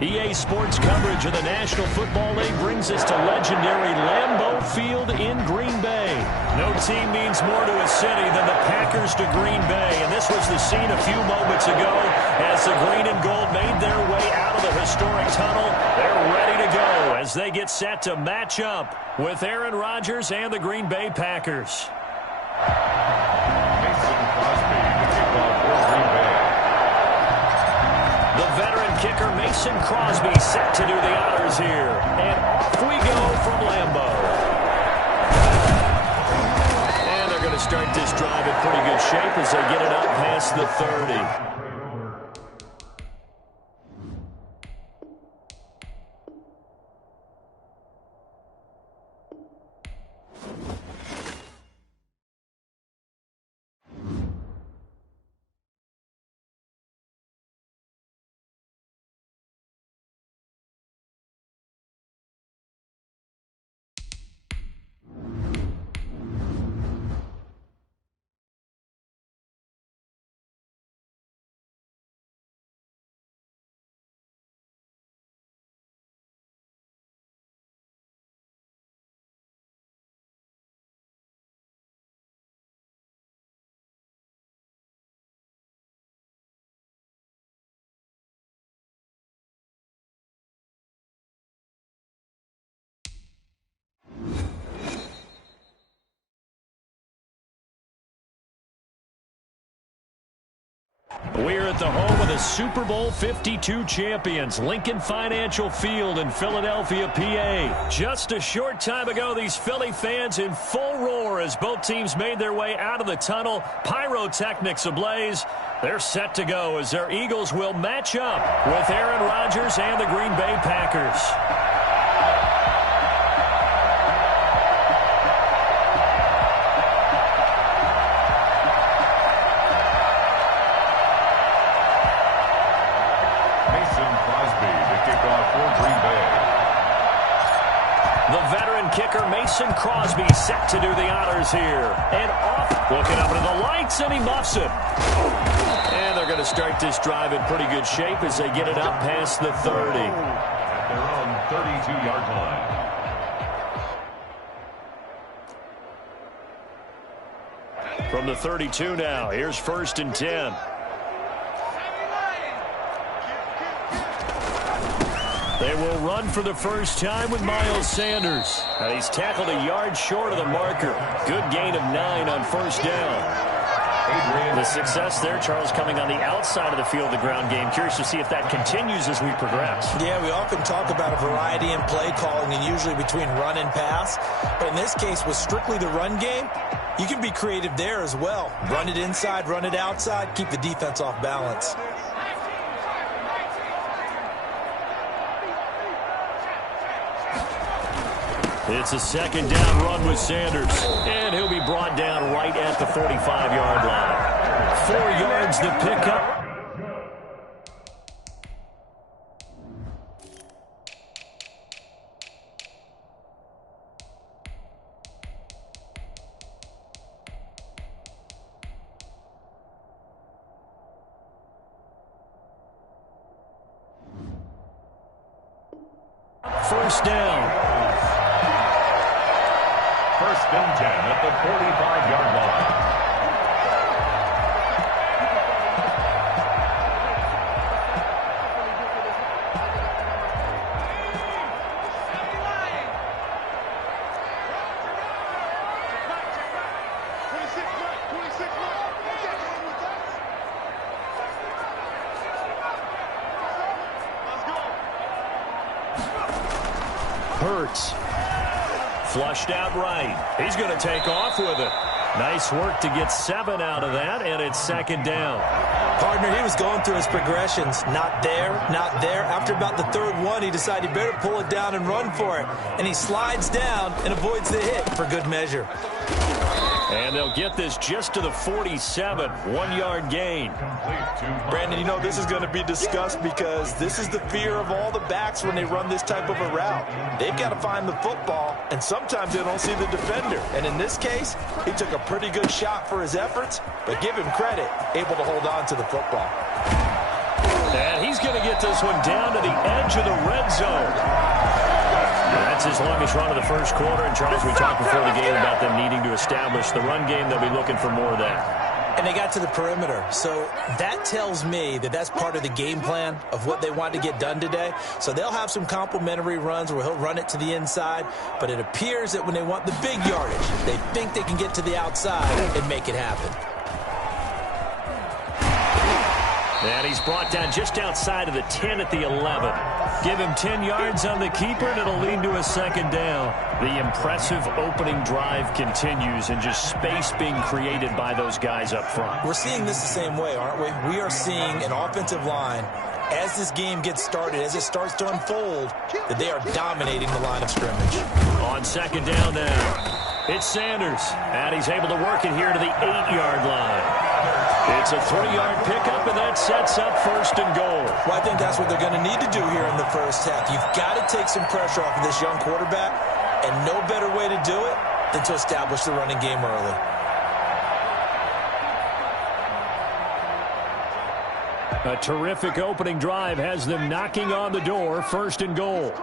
EA Sports coverage of the National Football League brings us to legendary Lambeau Field in Green Bay. No team means more to a city than the Packers to Green Bay, and this was the scene a few moments ago as the green and gold made their way out of the historic tunnel. They're ready to go as they get set to match up with Aaron Rodgers and the Green Bay Packers. Mason Crosby to kick off for Green Bay. The veteran kicker Mason Crosby set to do the honors here. And off we go from Lambeau. And they're going to start this drive in pretty good shape as they get it up past the 30. We're at the home of the Super Bowl 52 champions, Lincoln Financial Field in Philadelphia, PA. Just a short time ago, these Philly fans in full roar as both teams made their way out of the tunnel. Pyrotechnics ablaze. They're set to go as their Eagles will match up with Aaron Rodgers and the Green Bay Packers. Kicker Mason Crosby set to do the honors here. And off, looking up into the lights, and he muffs it. And they're going to start this drive in pretty good shape as they get it up past the 30. At their own 32-yard line. From the 32 now, here's 1st and 10. They will run for the first time with Miles Sanders. And he's tackled a yard short of the marker. Good gain of 9 on 1st down. The success there, Charles, coming on the outside of the field, the ground game. Curious to see if that continues as we progress. Yeah, we often talk about a variety in play calling and usually between run and pass. But in this case, with strictly the run game, you can be creative there as well. Run it inside, run it outside, keep the defense off balance. It's a 2nd down run with Sanders, and he'll be brought down right at the 45-yard line. 4 yards to pick up. First down. 1st and 10 at the 45-yard line. Hurts. Flushed out right. He's going to take off with it. Nice work to get 7 out of that, and it's 2nd down. Partner, he was going through his progressions. Not there, not there. After about the 3rd one, he decided he better pull it down and run for it. And he slides down and avoids the hit for good measure. And they'll get this just to the 47, 1-yard gain. Brandon, you know, this is going to be discussed because this is the fear of all the backs when they run this type of a route. They've got to find the football, and sometimes they don't see the defender. And in this case, he took a pretty good shot for his efforts, but give him credit, able to hold on to the football. And he's going to get this one down to the edge of the red zone. That's his longest run of the first quarter. And, Charles, we talked before the game about them needing to establish the run game. They'll be looking for more of that. And they got to the perimeter. So that tells me that that's part of the game plan of what they want to get done today. So they'll have some complementary runs where he'll run it to the inside. But it appears that when they want the big yardage, they think they can get to the outside and make it happen. And he's brought down just outside of the 10 at the 11. Give him 10 yards on the keeper, and it'll lead to a second down. The impressive opening drive continues, and just space being created by those guys up front. We're seeing this the same way, aren't we? We are seeing an offensive line, as this game gets started, as it starts to unfold, that they are dominating the line of scrimmage. On second down now, it's Sanders, and he's able to work it here to the 8-yard line. It's a 3-yard pickup, and that sets up first and goal. Well, I think that's what they're going to need to do here in the first half. You've got to take some pressure off of this young quarterback, and no better way to do it than to establish the running game early. A terrific opening drive has them knocking on the door, first and goal.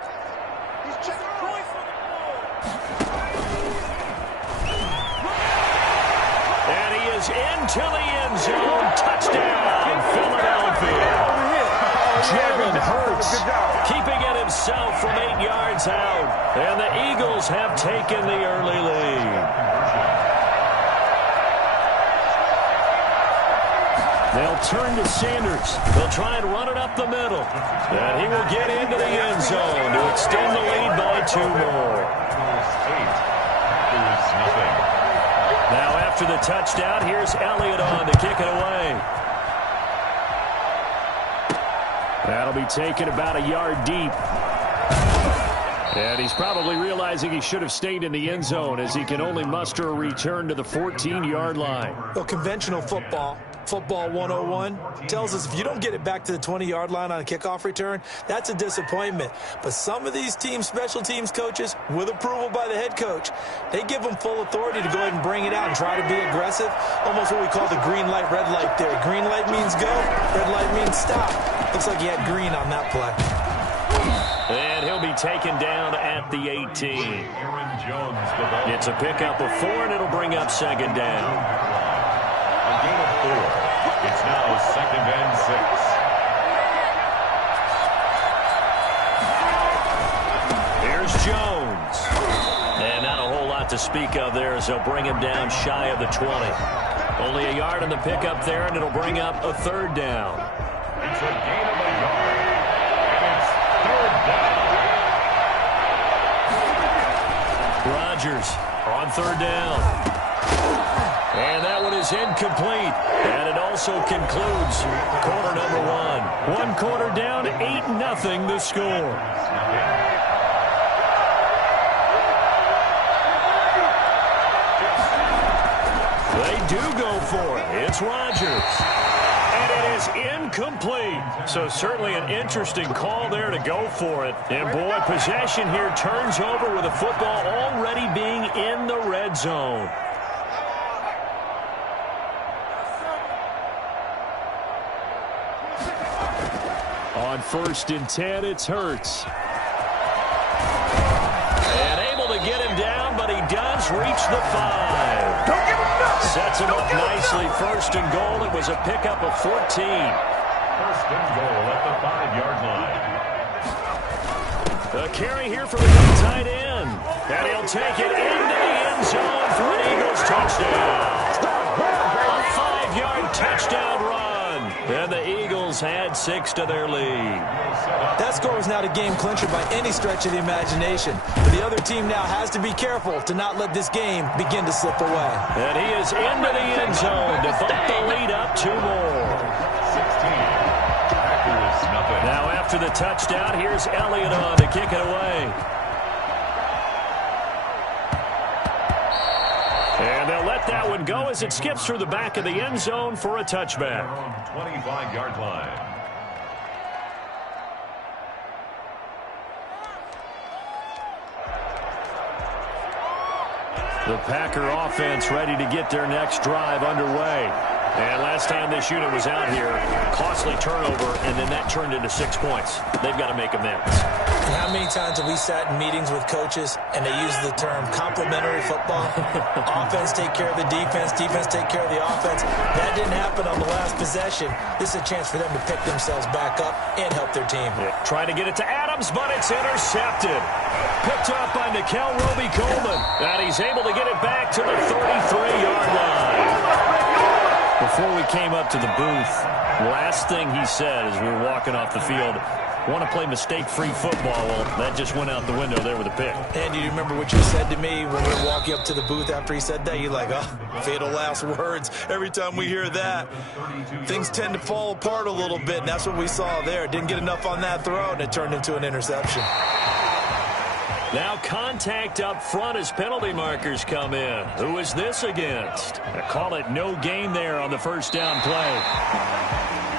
Into the end zone, touchdown, Philadelphia. Jalen Hurts keeping it himself from 8 yards out, and the Eagles have taken the early lead. They'll turn to Sanders. They'll try and run it up the middle, and he will get into the end zone to extend the lead by 2 more. Now after the touchdown, here's Elliott on to kick it away. That'll be taken about a yard deep. And he's probably realizing he should have stayed in the end zone as he can only muster a return to the 14-yard line. Well, conventional football 101, tells us if you don't get it back to the 20-yard line on a kickoff return, that's a disappointment. But some of these special teams coaches, with approval by the head coach, they give them full authority to go ahead and bring it out and try to be aggressive. Almost what we call the green light, red light theory. Green light means go, red light means stop. Looks like he had green on that play. And he'll be taken down at the 18. It's a pickup of 4, and it'll bring up second down. A gain of 4. It's now second and 6. Here's Jones. And not a whole lot to speak of there as they'll bring him down shy of the 20. Only a yard on the pickup there, and it'll bring up a third down. It's a gain of a yard. And it's third down. Rodgers on third down. And that one is incomplete. And it also concludes quarter number 1. 1 quarter down, 8-0 the score. They do go for it. It's Rodgers. And it is incomplete. So certainly an interesting call there to go for it. And boy, possession here turns over with the football already being in the red zone. On 1st and 10, it's Hurts. And able to get him down, but he does reach the 5. Don't give him nothing. Sets him up nicely. 1st and goal. It was a pickup of 14. 1st and goal at the 5-yard line. A carry here from the young tight end. And he'll take it into the end zone for an Eagles touchdown. A 5-yard touchdown run. And the Eagles add 6 to their lead. That score is not a game clincher by any stretch of the imagination. But the other team now has to be careful to not let this game begin to slip away. And he is into the end zone to bump the lead up 2 more. 16. Packers nothing. Now after the touchdown, here's Elliott on to kick it away. And they'll let that one go as it skips through the back of the end zone for a touchback. 25-yard line. The Packer offense ready to get their next drive underway. And last time this unit was out here, costly turnover, and then that turned into 6 points. They've got to make amends. And how many times have we sat in meetings with coaches and they use the term complementary football? Offense take care of the defense, defense take care of the offense. That didn't happen on the last possession. This is a chance for them to pick themselves back up and help their team. Yeah. Trying to get it to Adams, but it's intercepted. Picked up by Nikel Roby-Coleman. And he's able to get it back to the 33-yard line. Before we came up to the booth, last thing he said as we were walking off the field, want to play mistake-free football. Well, that just went out the window there with a pick. And do you remember what you said to me when we were walking up to the booth after he said that? You're like, oh, fatal last words. Every time we hear that, things tend to fall apart a little bit, and that's what we saw there. Didn't get enough on that throw, and it turned into an interception. Now contact up front as penalty markers come in. Who is this against? I call it no gain there on the first down play.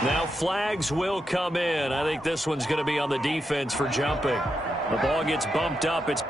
Now flags will come in. I think this one's going to be on the defense for jumping. The ball gets bumped up. It's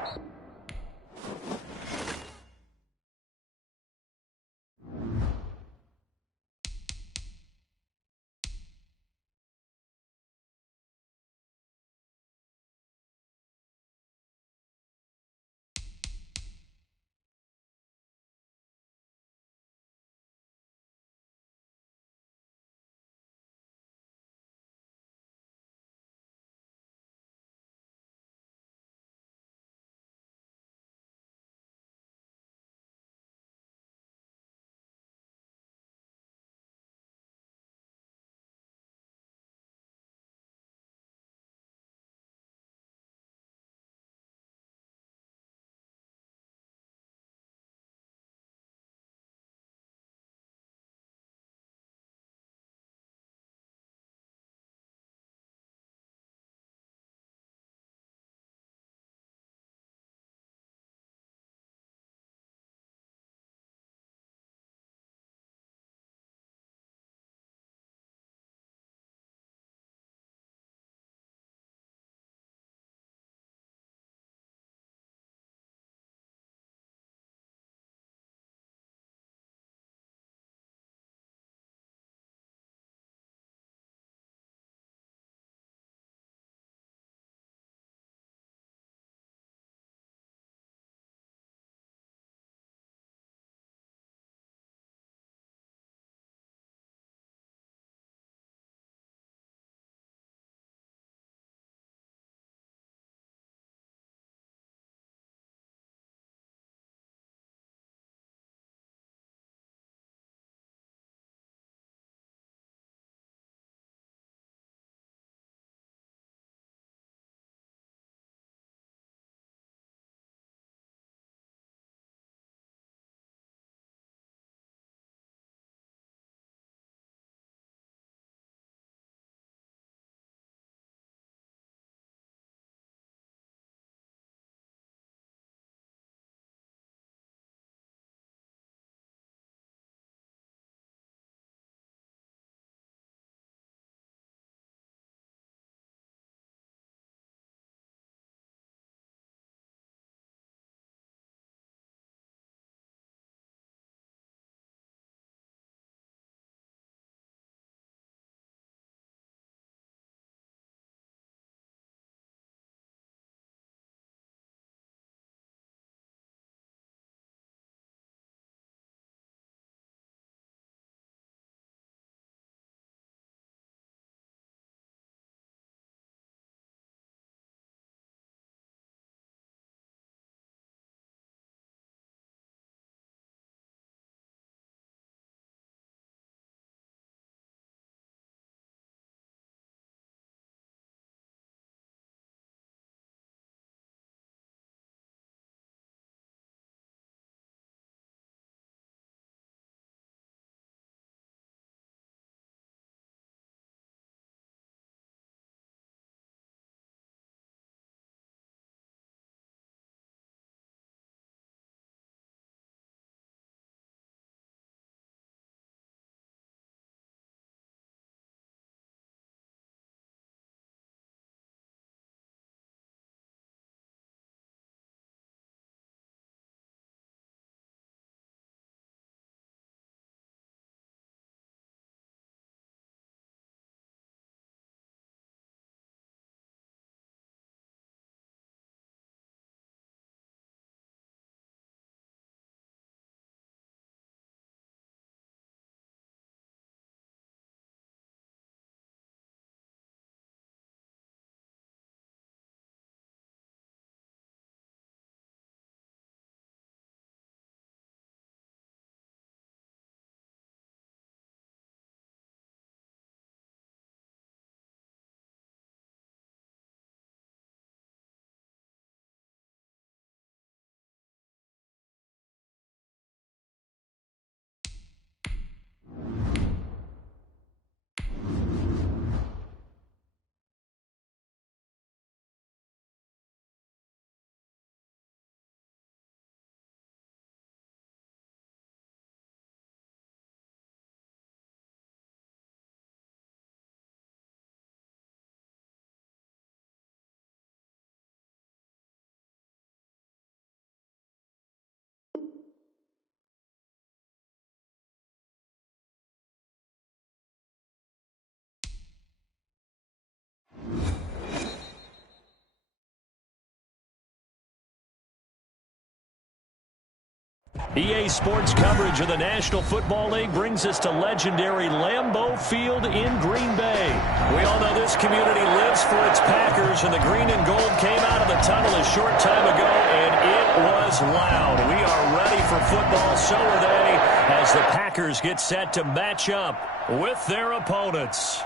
EA Sports coverage of the National Football League brings us to legendary Lambeau Field in Green Bay. We all know this community lives for its Packers, and the green and gold came out of the tunnel a short time ago, and it was loud. We are ready for football, so are they, as the Packers get set to match up with their opponents.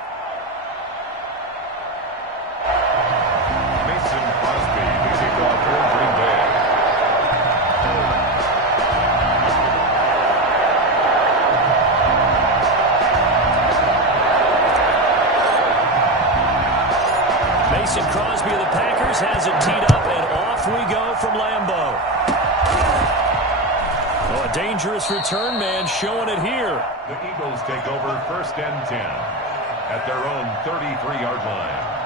Mason Crosby, the kickoff for Green Bay. Mason Crosby of the Packers has it teed up, and off we go from Lambeau. Oh, a dangerous return man showing it here. The Eagles take over 1st and 10 at their own 33-yard line.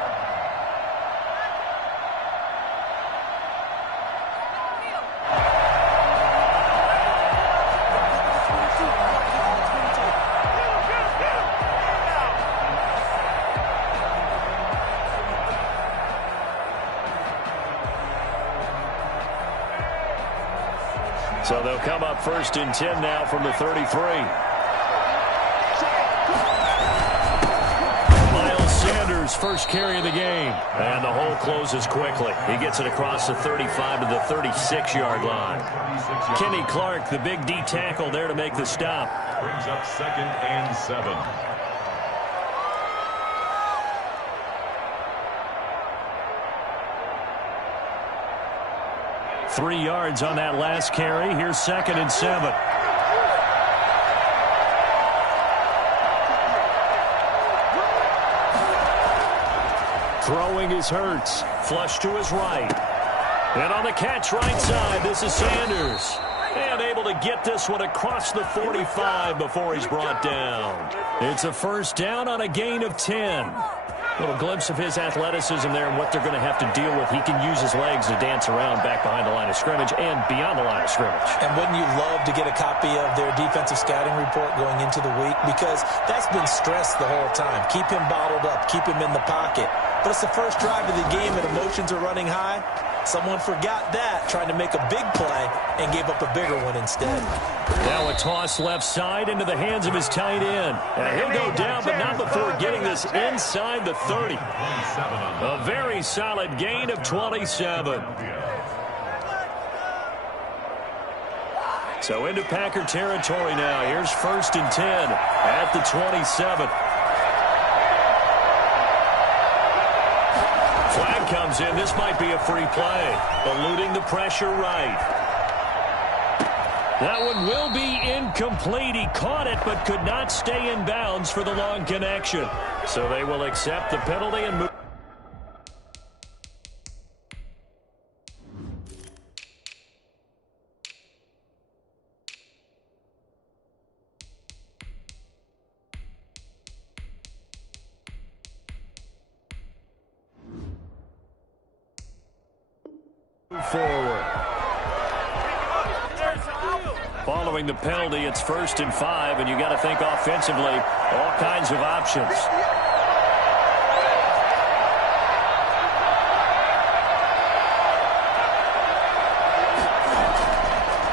So they'll come up 1st and 10 now from the 33. Miles Sanders first carry of the game. And the hole closes quickly. He gets it across the 35 to the 36-yard line. Kenny Clark, the big D tackle there to make the stop. Brings up 2nd and 7. 3 yards on that last carry. Here's 2nd and 7. Throwing is Hurts. Flush to his right. And on the catch right side, this is Sanders. And able to get this one across the 45 before he's brought down. It's a 1st down on a gain of 10. Little glimpse of his athleticism there and what they're going to have to deal with. He can use his legs to dance around back behind the line of scrimmage and beyond the line of scrimmage. And wouldn't you love to get a copy of their defensive scouting report going into the week? Because that's been stressed the whole time. Keep him bottled up. Keep him in the pocket. But it's the first drive of the game and emotions are running high. Someone forgot that, trying to make a big play, and gave up a bigger one instead. Now a toss left side into the hands of his tight end. And he'll go down, but not before getting this inside the 30. A very solid gain of 27. So into Packer territory now. Here's 1st and 10 at the 27. Flag comes in. This might be a free play. Eluding the pressure right. That one will be incomplete. He caught it but could not stay in bounds for the long connection. So they will accept the penalty and move. Forward. Following the penalty, it's 1st and 5, and you got to think offensively, all kinds of options.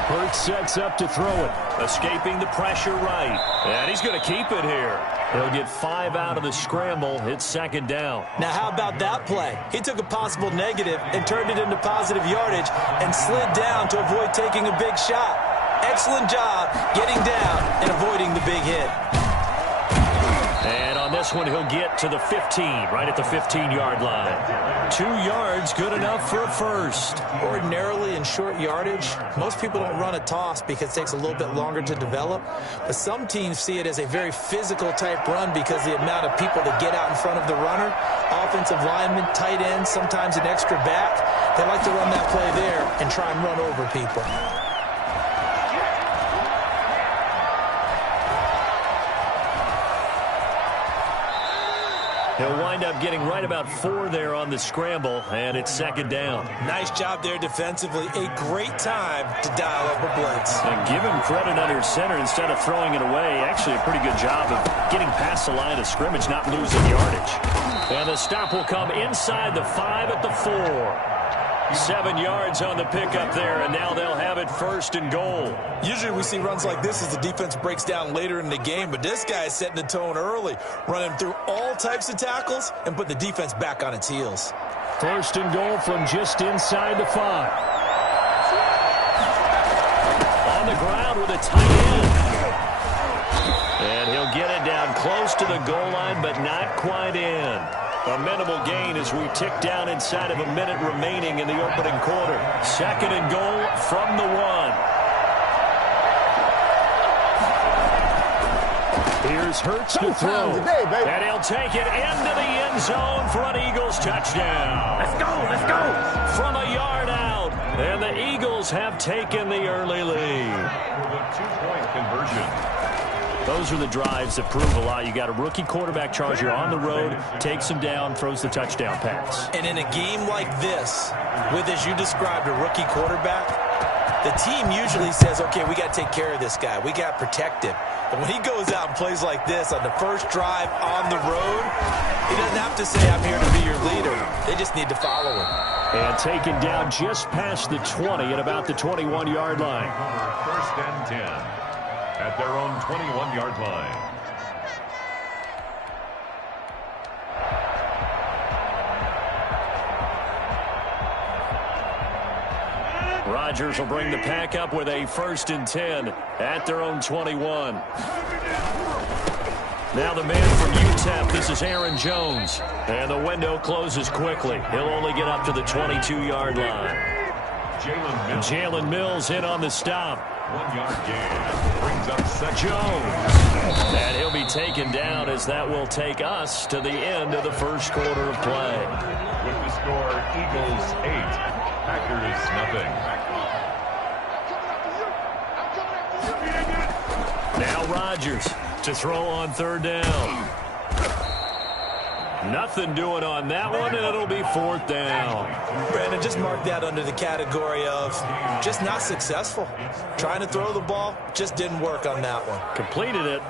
Hurts sets up to throw it, escaping the pressure right, and he's going to keep it here. He'll get 5 out of the scramble. It's 2nd down. Now, how about that play? He took a possible negative and turned it into positive yardage and slid down to avoid taking a big shot. Excellent job getting down and avoiding the big hit. And on this one, he'll get to the 15, right at the 15-yard line. 2 yards, good enough for a first. Ordinarily in short yardage, most people don't run a toss because it takes a little bit longer to develop. But some teams see it as a very physical type run because the amount of people that get out in front of the runner, offensive linemen, tight ends, sometimes an extra back, they like to run that play there and try and run over people. He'll wind up getting right about 4 there on the scramble, and it's 2nd down. Nice job there defensively. A great time to dial up a blitz. And give him credit under center instead of throwing it away. Actually, a pretty good job of getting past the line of scrimmage, not losing yardage. And the stop will come inside the 5 at the 4. 7 yards on the pickup there, and now they'll have it 1st and goal. Usually we see runs like this as the defense breaks down later in the game, but this guy is setting the tone early, running through all types of tackles and put the defense back on its heels. 1st and goal from just inside the 5. On the ground with a tight end. And he'll get it down close to the goal line, but not quite in. A minimal gain as we tick down inside of a minute remaining in the opening quarter. 2nd and goal from the 1. Here's Hurts to throw. Today, baby. And he'll take it into the end zone for an Eagles touchdown. Let's go, let's go. From a yard out. And the Eagles have taken the early lead. For the 2-point conversion. Those are the drives that prove a lot. You got a rookie quarterback charge. You're on the road, takes him down, throws the touchdown pass. And in a game like this, with, as you described, a rookie quarterback, the team usually says, okay, we got to take care of this guy. We got to protect him. But when he goes out and plays like this on the first drive on the road, he doesn't have to say, I'm here to be your leader. They just need to follow him. And taken down just past the 20 at about the 21-yard line. 1st and 10 at their own 21-yard line. Rodgers will bring the pack up with a 1st and 10 at their own 21. Now the man from UTEP, this is Aaron Jones. And the window closes quickly. He'll only get up to the 22-yard line. Jalen Mills in on the stop. 1-yard gain. Brings up 2nd. Jones. And he'll be taken down as that will take us to the end of the first quarter of play. With the score, Eagles 8, Packers nothing. Now Rodgers to throw on 3rd down. Nothing doing on that one, and it'll be 4th down. Brandon, just mark that under the category of just not successful. Trying to throw the ball, just didn't work on that one. Completed it.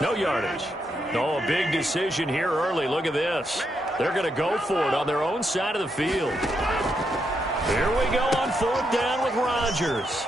No yardage. No, a big decision here early. Look at this. They're going to go for it on their own side of the field. Here we go on 4th down with Rodgers.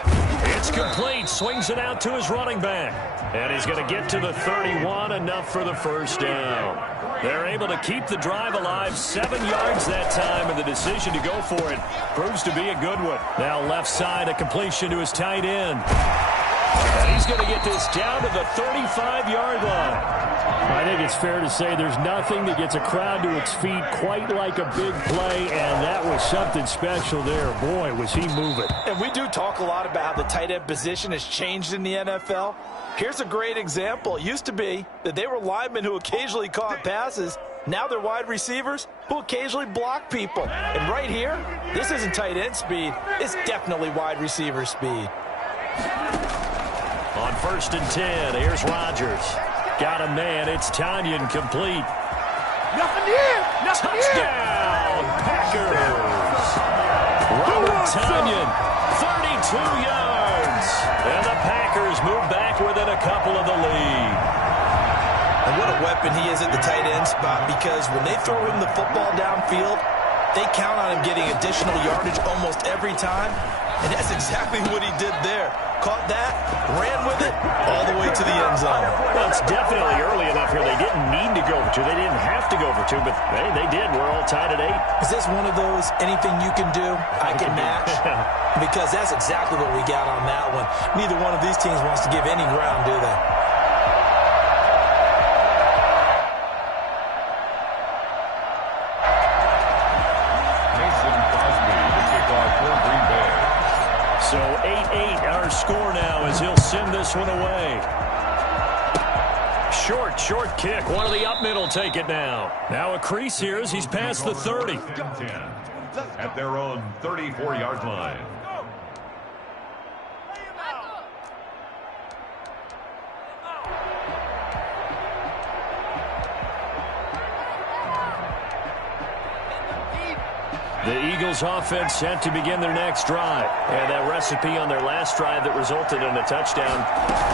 It's complete. Swings it out to his running back. And he's going to get to the 31, enough for the 1st down. They're able to keep the drive alive, 7 yards that time, and the decision to go for it proves to be a good one. Now left side, a completion to his tight end. And he's going to get this down to the 35-yard line. I think it's fair to say there's nothing that gets a crowd to its feet quite like a big play, and that was something special there. Boy, was he moving. And we do talk a lot about how the tight end position has changed in the NFL. Here's a great example. It used to be that they were linemen who occasionally caught passes. Now they're wide receivers who occasionally block people. And right here, this isn't tight end speed. It's definitely wide receiver speed. On 1st and 10, here's Rodgers. Got a man. It's Tonyan complete. Touchdown, Packers. Robert Tonyan, 32 yards. And the Packers move back within a couple of the lead. And what a weapon he is at the tight end spot, because when they throw him the football downfield, they count on him getting additional yardage almost every time. And that's exactly what he did there. Caught that, ran with it, all the way to the end zone. Well, it's definitely early enough here. They didn't need to go for 2. They didn't have to go for 2, but they did. We're all tied at 8. Is this one of those anything you can do, I can match? Because that's exactly what we got on that one. Neither one of these teams wants to give any ground, do they? So 8-8 our score now as he'll send this one away. Short kick. One of the up middle take it now. Now a crease here as he's past the 30. At their own 34-yard line. The Eagles offense set to begin their next drive. And that recipe on their last drive that resulted in a touchdown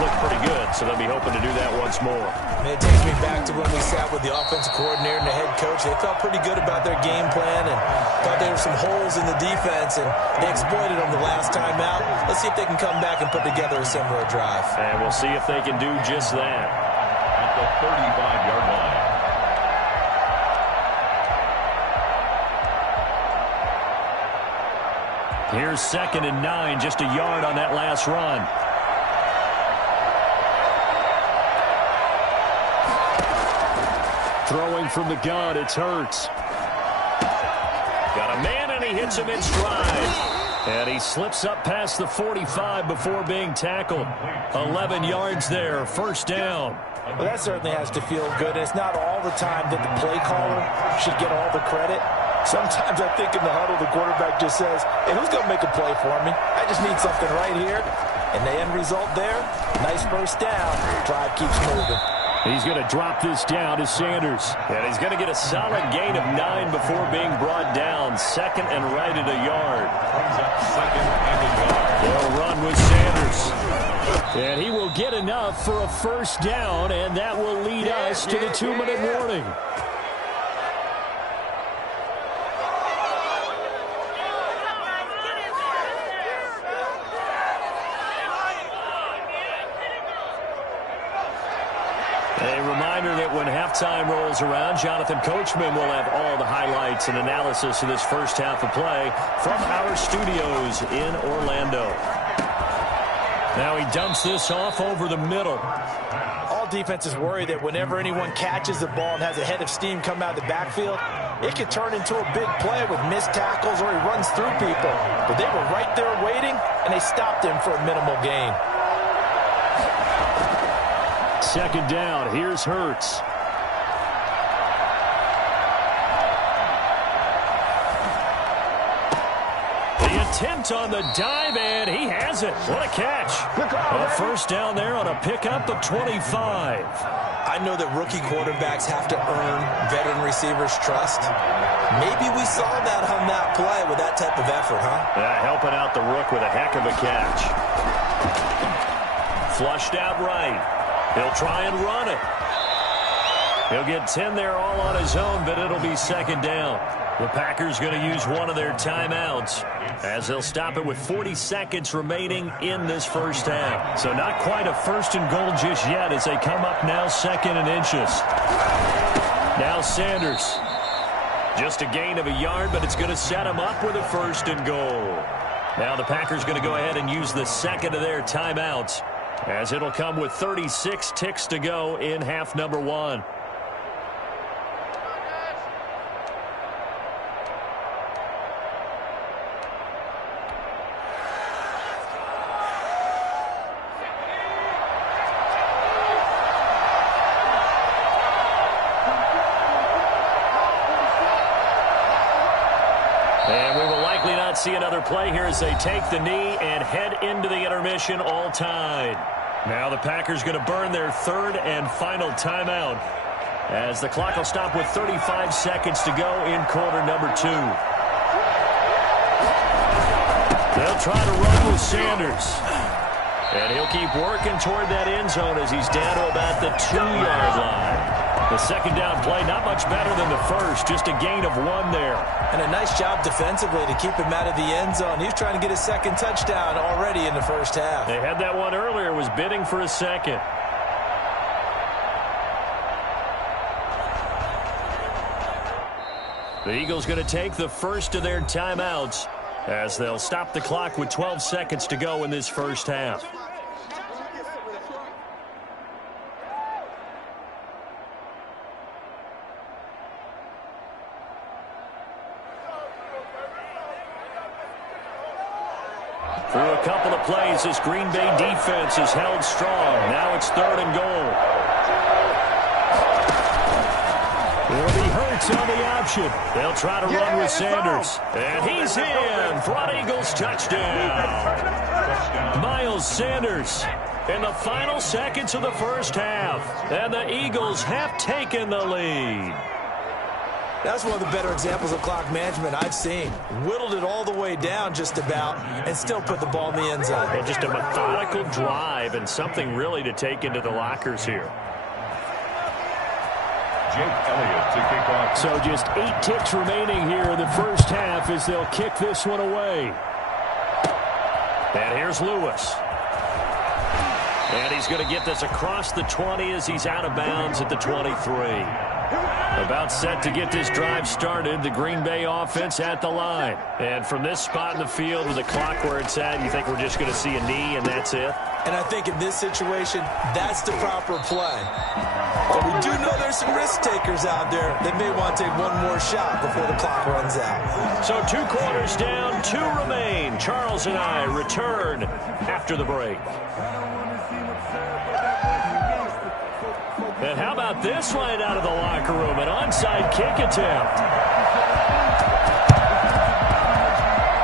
looked pretty good, so they'll be hoping to do that once more. It takes me back to when we sat with the offensive coordinator and the head coach. They felt pretty good about their game plan and thought there were some holes in the defense, and they exploited them the last time out. Let's see if they can come back and put together a similar drive. And we'll see if they can do just that. At the 35-yard line. Here's 2nd and 9, just a yard on that last run. Throwing from the gun, it's Hurts. Got a man, and he hits him in stride. And he slips up past the 45 before being tackled. 11 yards there, first down. Well, that certainly has to feel good. It's not all the time that the play caller should get all the credit. Sometimes I think in the huddle, the quarterback just says, hey, who's going to make a play for me? I just need something right here. And the end result there, nice first down. Drive keeps moving. He's going to drop this down to Sanders. And he's going to get a solid gain of 9 before being brought down. 2nd and right at a yard. Second and a yard. They'll run with Sanders. And he will get enough for a first down, and that will lead us to the 2-minute warning. A reminder that when halftime rolls around, Jonathan Coachman will have all the highlights and analysis of this first half of play from our studios in Orlando. Now he dumps this off over the middle. All defenses worry that whenever anyone catches the ball and has a head of steam come out of the backfield, it could turn into a big play with missed tackles or he runs through people. But they were right there waiting, and they stopped him for a minimal gain. 2nd down. Here's Hurts. The attempt on the dive, and he has it. What a catch. A first down there on a pickup of 25. I know that rookie quarterbacks have to earn veteran receivers' trust. Maybe we saw that on that play with that type of effort, huh? Yeah, helping out the rook with a heck of a catch. Flushed out right. He'll try and run it. He'll get 10 there all on his own, but it'll be 2nd down. The Packers going to use one of their timeouts as they'll stop it with 40 seconds remaining in this first half. So not quite a 1st and goal just yet as they come up now 2nd and inches. Now Sanders. Just a gain of a yard, but it's going to set him up with a 1st and goal. Now the Packers going to go ahead and use the 2nd of their timeouts, as it'll come with 36 ticks to go in half number 1. And we will likely not see another play here as they take the knee and head into the intermission all tied. Now the Packers going to burn their 3rd and final timeout as the clock will stop with 35 seconds to go in quarter number 2. They'll try to run with Sanders. And he'll keep working toward that end zone as he's down to about the 2-yard line. The 2nd down play, not much better than the first, just a gain of 1 there. And a nice job defensively to keep him out of the end zone. He was trying to get his 2nd touchdown already in the first half. They had that one earlier, was bidding for a 2nd. The Eagles going to take the first of their timeouts as they'll stop the clock with 12 seconds to go in this first half. Through a couple of plays, this Green Bay defense is held strong. Now it's 3rd and goal. It'll be Hurts on the option. They'll try to run with Sanders. And he's in for an Eagles touchdown. Miles Sanders in the final seconds of the first half. And the Eagles have taken the lead. That's one of the better examples of clock management I've seen. Whittled it all the way down just about and still put the ball in the end zone. And just a methodical drive and something really to take into the lockers here. Jake Elliott to kick off. So just 8 ticks remaining here in the first half as they'll kick this one away. And here's Lewis. And he's going to get this across the 20 as he's out of bounds at the 23. About set to get this drive started, the Green Bay offense at the line. And from this spot in the field with the clock where it's at, you think we're just going to see a knee and that's it? And I think in this situation, that's the proper play. But we do know there's some risk takers out there that may want to take one more shot before the clock runs out. So 2 quarters down, 2 remain. Charles and I return after the break. And how about this right out of the locker room? An onside kick attempt.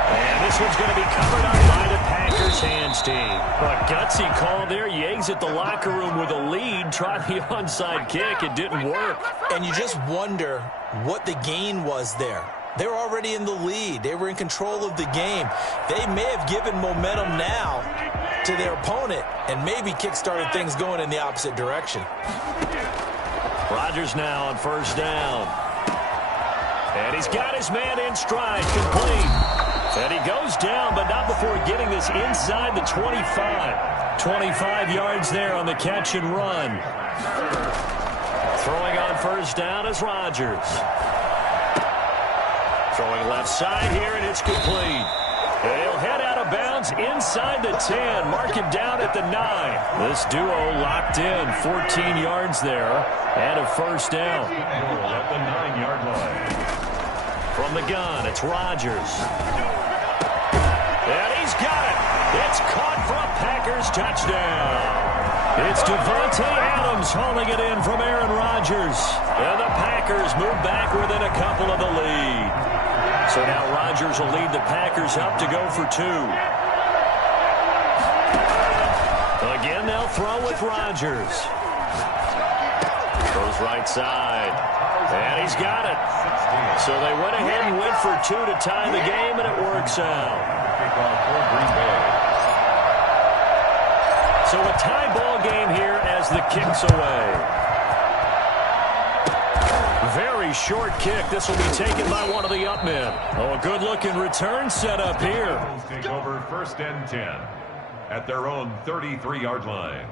And this one's going to be covered up by the Packers hands team. A gutsy call there. You exit the locker room with a lead. Try the onside kick. It didn't work. And you just wonder what the gain was there. They were already in the lead. They were in control of the game. They may have given momentum now to their opponent and maybe kick-started things going in the opposite direction. Rodgers now on first down. And he's got his man in stride, complete. And he goes down, but not before getting this inside the 25. 25 yards there on the catch and run. Throwing on first down is Rodgers. Throwing left side here, and it's complete. And he'll head out of bounds inside the 10. Mark him down at the 9. This duo locked in. 14 yards there and a first down. At the 9-yard line. From the gun, it's Rodgers. And he's got it. It's caught for a Packers touchdown. It's Devontae Adams hauling it in from Aaron Rodgers. And the Packers move back within a couple of the lead. So now Rodgers will lead the Packers up to go for 2. Again, they'll throw with Rodgers. Throws right side. And he's got it. So they went ahead and went for 2 to tie the game, and it works out. Kickoff for Green Bay. So a tie ball game here as the kick's away. Very short kick. This will be taken by one of the up men. Oh, a good-looking return set up here. Take over first and 10 at their own 33-yard line.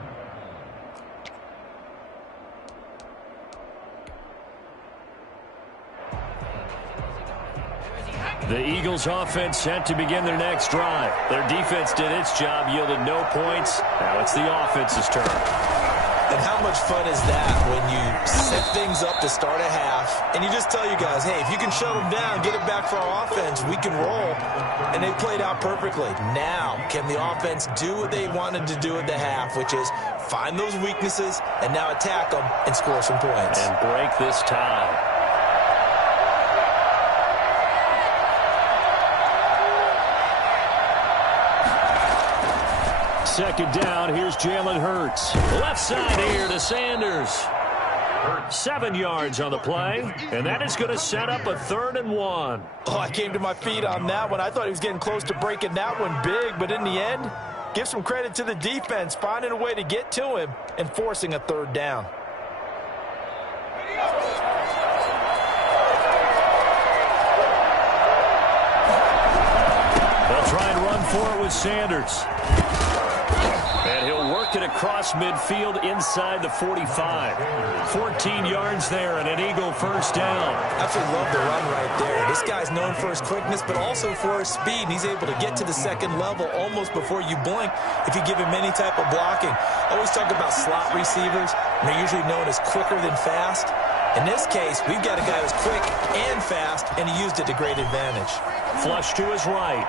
The Eagles offense set to begin their next drive. Their defense did its job, yielded no points. Now it's the offense's turn. And how much fun is that when you set things up to start a half and you just tell you guys, hey, if you can shut them down, get it back for our offense, we can roll. And they played out perfectly. Now, can the offense do what they wanted to do at the half, which is find those weaknesses and now attack them and score some points. And break this tie. Second down, here's Jalen Hurts. Left side here to Sanders. 7 yards on the play, and that is going to set up a 3rd and 1. Oh, I came to my feet on that one. I thought he was getting close to breaking that one big, but in the end, give some credit to the defense, finding a way to get to him and forcing a 3rd down. They'll try and run for it with Sanders. And he'll work it across midfield inside the 45. 14 yards there and an Eagle first down. Absolutely love the run right there. This guy's known for his quickness, but also for his speed. And he's able to get to the second level almost before you blink if you give him any type of blocking. I always talk about slot receivers, and they're usually known as quicker than fast. In this case, we've got a guy who's quick and fast, and he used it to great advantage. Flush to his right.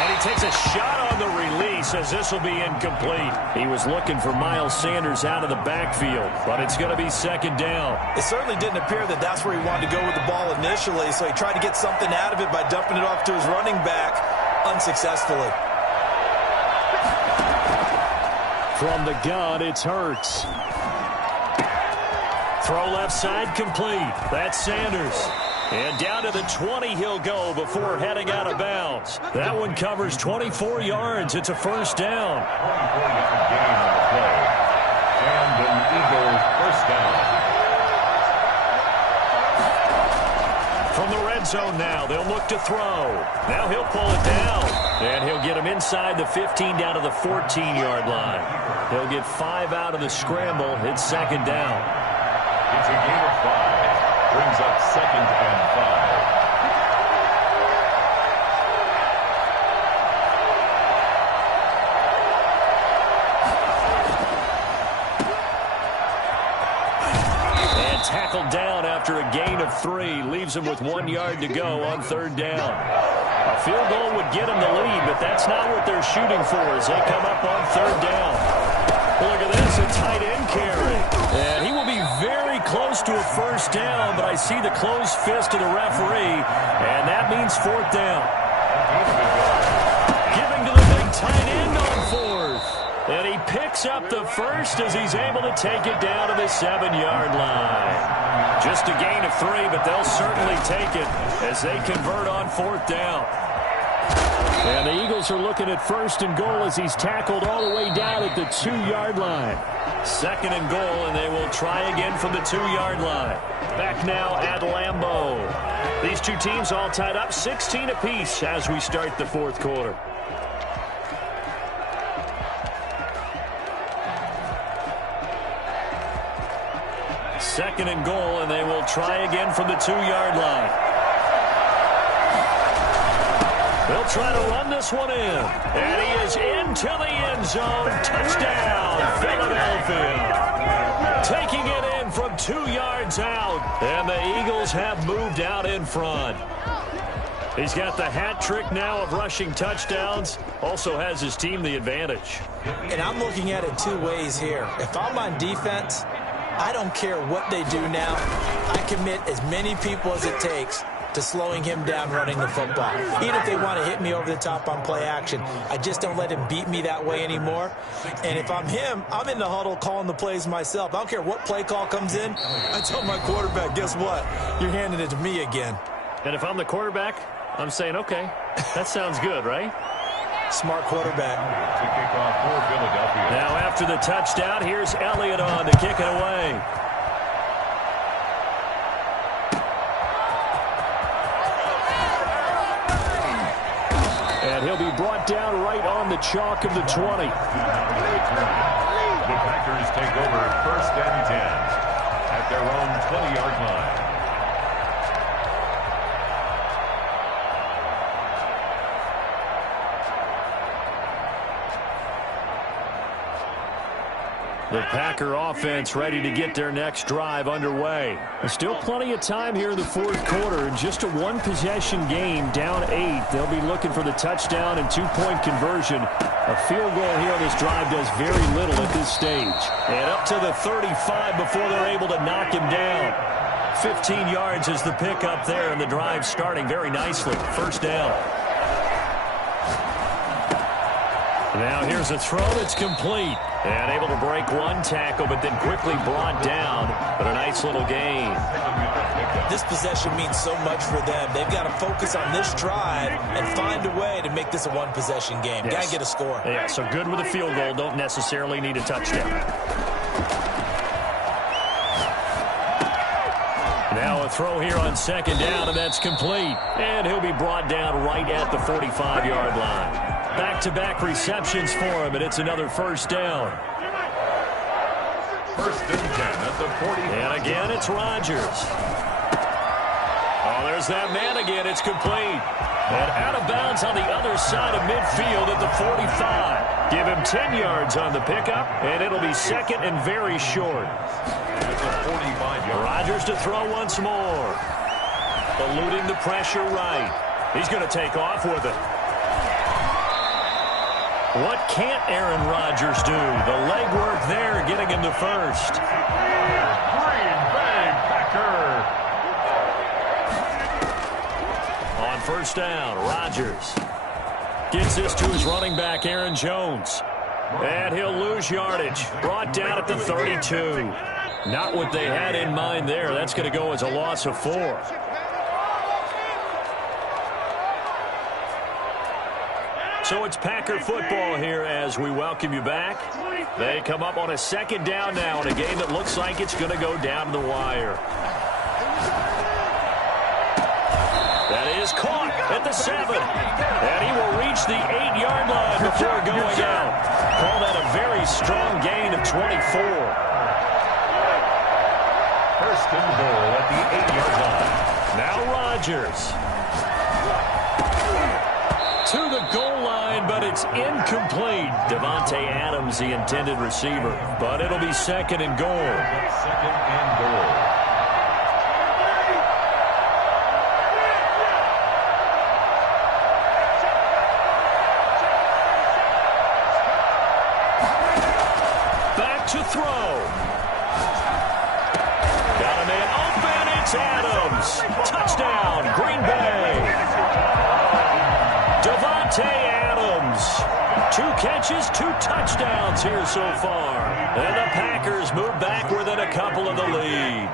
And he takes a shot on the release as this will be incomplete. He was looking for Miles Sanders out of the backfield, but it's going to be second down. It certainly didn't appear that that's where he wanted to go with the ball initially, so he tried to get something out of it by dumping it off to his running back unsuccessfully. From the gun, it's Hurts. Throw left side complete. That's Sanders. And down to the 20 he'll go before heading out of bounds. That one covers 24 yards. It's a first down. 24-yard gain on the play. And an Eagles first down. From the red zone now, they'll look to throw. Now he'll pull it down. And he'll get him inside the 15 down to the 14-yard line. He'll get 5 out of the scramble. It's second down. It's a gain of 5. Brings up second and 5. And tackled down after a gain of 3. Leaves him with 1 yard to go on third down. A field goal would get him the lead, but that's not what they're shooting for as they come up on third down. Look at this, a tight end carry. And he will be very close to a first down, but I see the closed fist of the referee, and that means fourth down. Giving to the big tight end on fourth. And he picks up the first as he's able to take it down to the 7-yard line. Just a gain of 3, but they'll certainly take it as they convert on fourth down. And the Eagles are looking at first and goal as he's tackled all the way down at the 2-yard line. Second and goal, and they will try again from the 2-yard line. Back now at Lambeau. These two teams all tied up 16 apiece as we start the fourth quarter. Second and goal, and they will try again from the 2-yard line. They'll try to run this one in. And he is into the end zone. Touchdown, Philadelphia. Taking it in from 2 yards out. And the Eagles have moved out in front. He's got the hat trick now of rushing touchdowns. Also has his team the advantage. And I'm looking at it 2 ways here. If I'm on defense, I don't care what they do now. I commit as many people as it takes to slowing him down running the football. Even if they want to hit me over the top on play action, I just don't let him beat me that way anymore. And if I'm him, I'm in the huddle calling the plays myself. I don't care what play call comes in. I tell my quarterback, guess what? You're handing it to me again. And if I'm the quarterback, I'm saying, okay, that sounds good, right? Smart quarterback. To kick off for Philadelphia. Now after the touchdown, here's Elliott on to kick it away. And he'll be brought down right on the chalk of the 20. The Packers take over first and 10 at their own 20-yard line. The Packer offense ready to get their next drive underway. There's still plenty of time here in the fourth quarter. In just a one-possession game, down 8. They'll be looking for the touchdown and 2-point conversion. A field goal here on this drive does very little at this stage. And up to the 35 before they're able to knock him down. 15 yards is the pickup there, and the drive starting very nicely. First down. Now here's a throw that's complete. And able to break one tackle, but then quickly brought down. But a nice little gain. This possession means so much for them. They've got to focus on this drive and find a way to make this a one-possession game. Yes. Got to get a score. Yeah, so good with a field goal. Don't necessarily need a touchdown. Now a throw here on second down, and that's complete. And he'll be brought down right at the 45-yard line. Back-to-back receptions for him, and it's another first down. First and 10 at the 40. And again, it's Rodgers. Oh, there's that man again. It's complete. And out of bounds on the other side of midfield at the 45. Give him 10 yards on the pickup, and it'll be second and very short. It's a 45-yard. Rodgers to throw once more. Eluding the pressure right. He's going to take off with it. What can't Aaron Rodgers do? The legwork there getting him to first. Green Bay Packer. On first down, Rodgers gets this to his running back, Aaron Jones. And he'll lose yardage. Brought down at the 32. Not what they had in mind there. That's going to go as a loss of 4. So it's Packer football here as we welcome you back. They come up on a 2nd down now in a game that looks like it's going to go down to the wire. That is caught at the 7. And he will reach the 8-yard line before going out. Call that a very strong gain of 24. First and goal at the 8-yard line. Now Rodgers. To the goal line, but it's incomplete. Davante Adams, the intended receiver. But it'll be 2nd and goal. 2nd and goal. Back to throw. Got a man open. It's Adams. Touchdown, Green Bay. Davante Adams. 2 catches, 2 touchdowns here so far. And the Packers move back within a couple of the lead.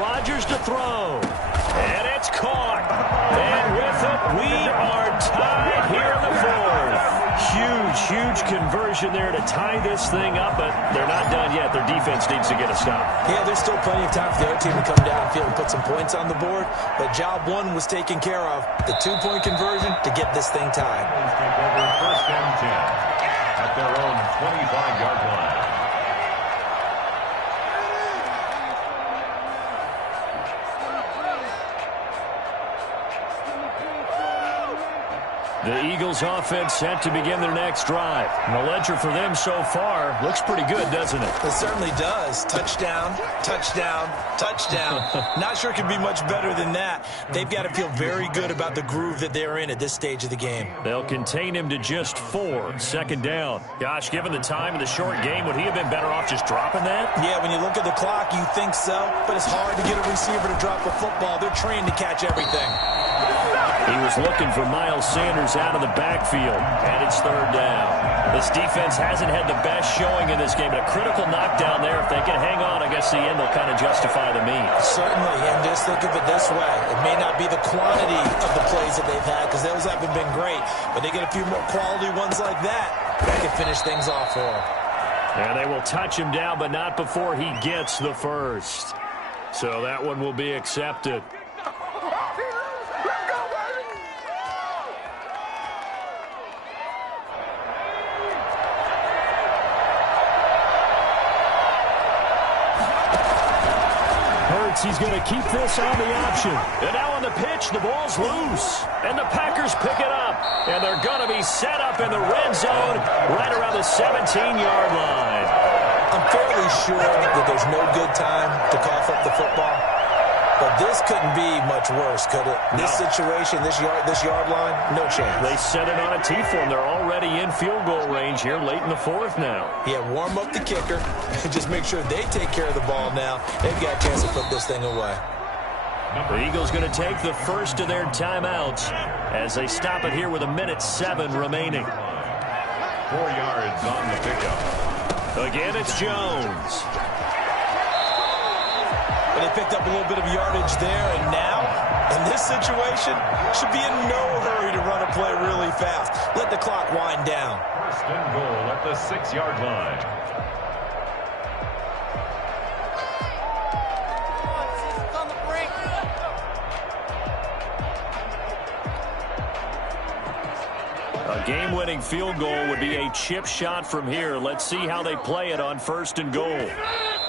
Rodgers to throw. And it's caught. And with it, we are tied here in the 4th. Huge conversion there to tie this thing up, but they're not done yet. Their defense needs to get a stop. Yeah, there's still plenty of time for their team to come downfield and put some points on the board, but job 1 was taken care of. The 2-point conversion to get this thing tied. Take over 1st and 10 at their own 25-yard line. The Eagles offense set to begin their next drive. And the ledger for them so far looks pretty good, doesn't it? It certainly does. Touchdown, touchdown, touchdown. Not sure it could be much better than that. They've got to feel very good about the groove that they're in at this stage of the game. They'll contain him to just 4. 2nd down. Gosh, given the time of the short game, would he have been better off just dropping that? Yeah, when you look at the clock, you think so, but it's hard to get a receiver to drop a football. They're trained to catch everything. He was looking for Miles Sanders out of the backfield, and it's 3rd down. This defense hasn't had the best showing in this game, but a critical knockdown there. If they can hang on, I guess the end will kind of justify the means. Certainly, and just think of it this way. It may not be the quantity of the plays that they've had, because those haven't been great, but they get a few more quality ones like that. That can finish things off for them. And they will touch him down, but not before he gets the 1st. So that one will be accepted. He's going to keep this on the option. And now on the pitch, the ball's loose. And the Packers pick it up. And they're going to be set up in the red zone right around the 17-yard line. I'm fairly sure that there's no good time to cough up the football. But this couldn't be much worse, could it? No. This situation, this yard line, no chance. They set it on a tee for him. They're already in field goal range here late in the 4th now. Yeah, warm up the kicker. Just make sure they take care of the ball now. They've got a chance to put this thing away. The Eagles going to take the first of their timeouts as they stop it here with 1:07 remaining. 4 yards on the pickup. Again, it's Jones. But they picked up a little bit of yardage there, and now, in this situation, should be in no hurry to run a play really fast. Let the clock wind down. 1st and goal at the 6-yard line. A game-winning field goal would be a chip shot from here. Let's see how they play it on 1st and goal.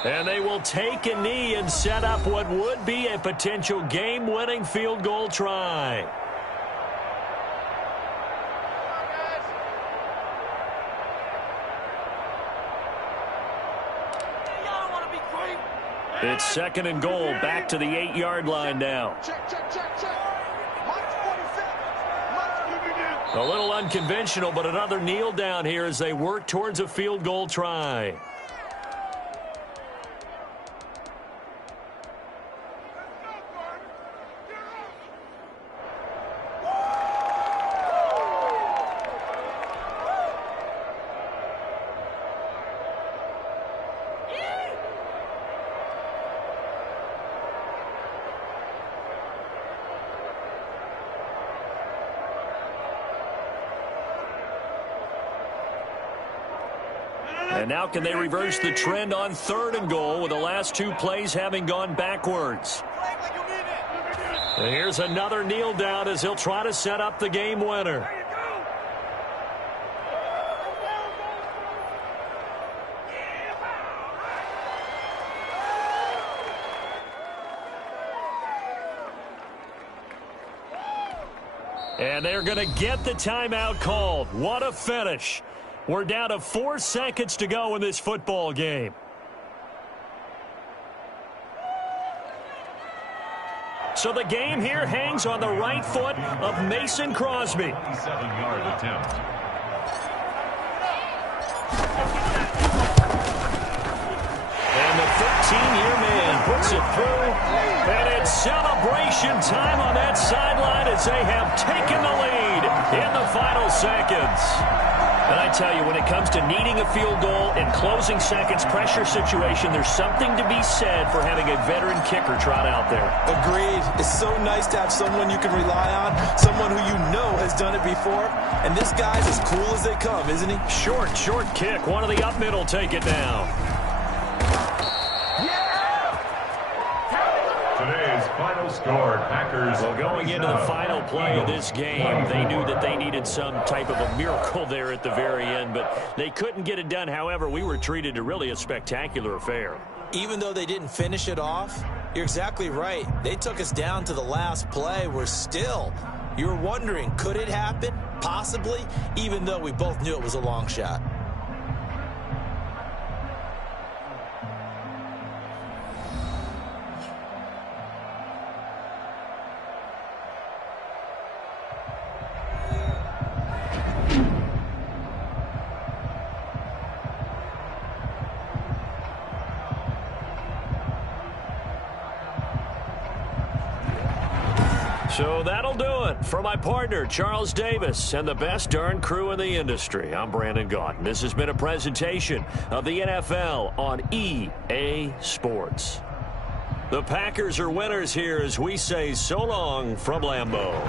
And they will take a knee and set up what would be a potential game-winning field goal try. It's 2nd and goal, back to the 8-yard line now. A little unconventional, but another kneel down here as they work towards a field goal try. And now can they reverse the trend on 3rd and goal with the last 2 plays having gone backwards? And here's another kneel down as he'll try to set up the game winner. And they're going to get the timeout called. What a finish. We're down to 4 seconds to go in this football game. So the game here hangs on the right foot of Mason Crosby. 7-yard attempt. And the 13-year man puts it through. And it's celebration time on that sideline as they have taken the lead in the final seconds. And I tell you, when it comes to needing a field goal in closing seconds pressure situation, there's something to be said for having a veteran kicker trot out there. Agreed. It's so nice to have someone you can rely on, someone who you know has done it before. And this guy's as cool as they come, isn't he? Short kick. One of the up middle take it down. Today's final score, Packers. Well, going into the final play of this game, they knew that they needed some type of a miracle there at the very end, but they couldn't get it done. However, we were treated to really a spectacular affair. Even though they didn't finish it off, you're exactly right. They took us down to the last play. You were wondering, could it happen? Possibly, even though we both knew it was a long shot. So that'll do it for my partner, Charles Davis, and the best darn crew in the industry. I'm Brandon Gaudin. This has been a presentation of the NFL on EA Sports. The Packers are winners here as we say so long from Lambeau.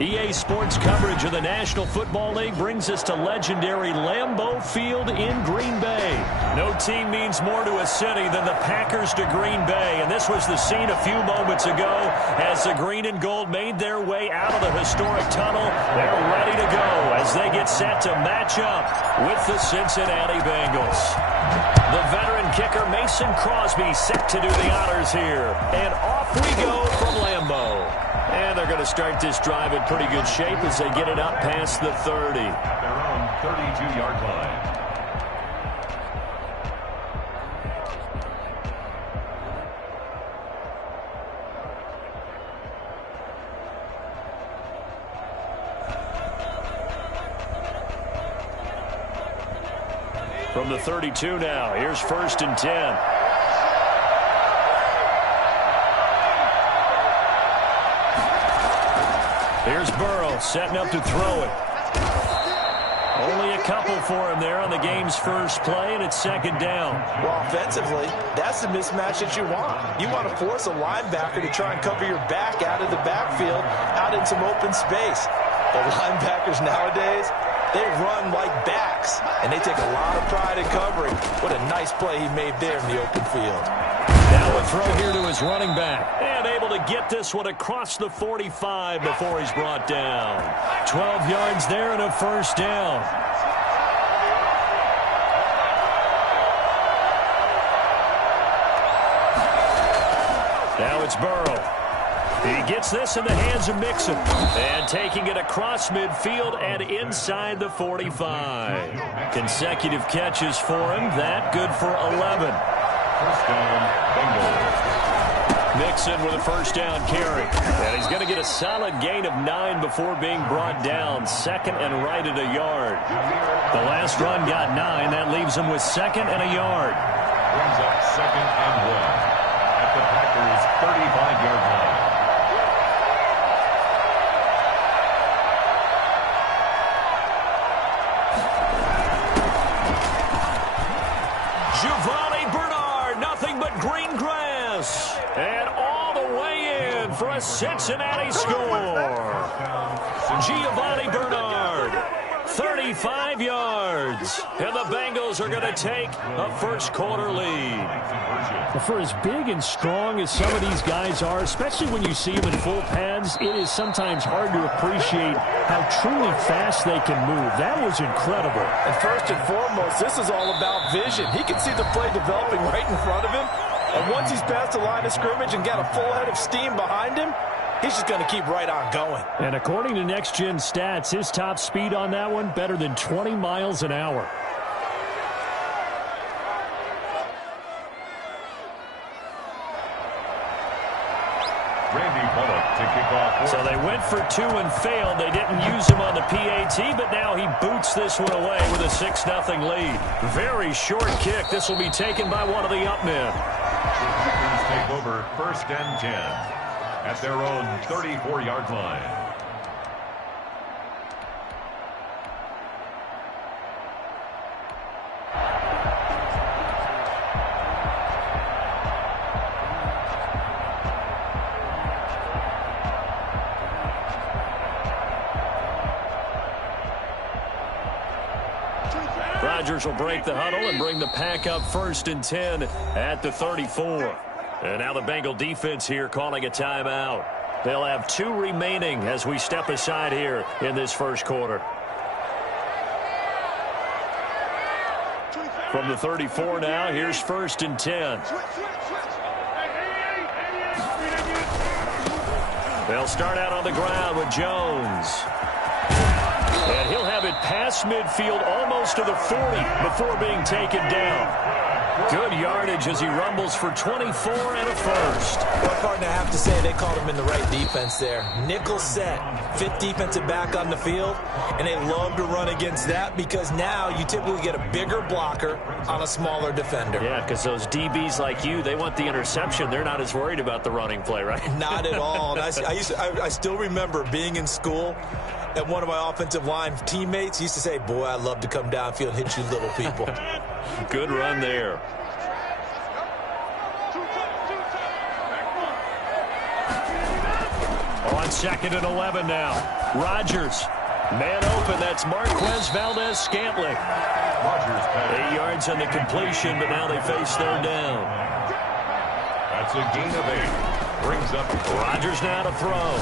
EA Sports coverage of the National Football League brings us to legendary Lambeau Field in Green Bay. No team means more to a city than the Packers to Green Bay, and this was the scene a few moments ago as the green and gold made their way out of the historic tunnel. They're ready to go as they get set to match up with the Cincinnati Bengals. The veteran kicker Mason Crosby set to do the honors here, and off we go from Lambeau. And they're going to start this drive in pretty good shape as they get it up past the 30. Their own 32-yard line. From the 32 now, here's 1st and 10. Here's Burrow setting up to throw it. Only a couple for him there on the game's first play, and it's 2nd down. Well, offensively, that's the mismatch that you want. You want to force a linebacker to try and cover your back out of the backfield, out in some open space. The linebackers nowadays, they run like backs, and they take a lot of pride in covering. What a nice play he made there in the open field. Now a throw here to his running back. And able to get this one across the 45 before he's brought down. 12 yards there and a 1st down. Now it's Burrow. He gets this in the hands of Mixon. And taking it across midfield and inside the 45. Consecutive catches for him. That good for 11. 1st down, Bengals. Mixon with a 1st down carry. And he's going to get a solid gain of 9 before being brought down. 2nd and right at a yard. The last run got 9. That leaves him with 2nd and a yard. Brings up 2nd and 1 at the Packers' 35-yard line. Giovanni Bernard, nothing but green grass. And all the way in for a Cincinnati score. Giovanni Bernard, 35 yards. And the Bengals are going to take a first-quarter lead. For as big and strong as some of these guys are, especially when you see them in full pads, it is sometimes hard to appreciate how truly fast they can move. That was incredible. And first and foremost, this is all about vision. He can see the play developing right in front of him. And once he's past the line of scrimmage and got a full head of steam behind him, he's just going to keep right on going. And according to Next Gen Stats, his top speed on that one, better than 20 miles an hour. Randy Bullock to kick off. So they went for 2 and failed. They didn't use him on the PAT, but now he boots this one away with a 6-0 lead. Very short kick. This will be taken by one of the up men. Packers take over 1st and 10 at their own 34-yard line. Rodgers will break the huddle and bring the pack up 1st and 10 at the 34. And now the Bengal defense here calling a timeout. They'll have 2 remaining as we step aside here in this first quarter. From the 34 now, here's 1st and 10. They'll start out on the ground with Jones. And he'll have it past midfield almost to the 40 before being taken down. Good yardage as he rumbles for 24 and a first. One part I have to say, they called him in the right defense there. Nickel set, 5th defensive back on the field, and they love to run against that because now you typically get a bigger blocker on a smaller defender. Yeah, because those DBs like you, they want the interception. They're not as worried about the running play, right? Not at all. And I still remember being in school, and one of my offensive line teammates used to say, boy, I'd love to come downfield and hit you little people. Good run there. On 2nd and 11 now. Rodgers. Man open, that's Marquez Valdes-Scantling. 8 yards on the completion, but now they face third down. That's a gain of 8. Brings up Rodgers now to throw.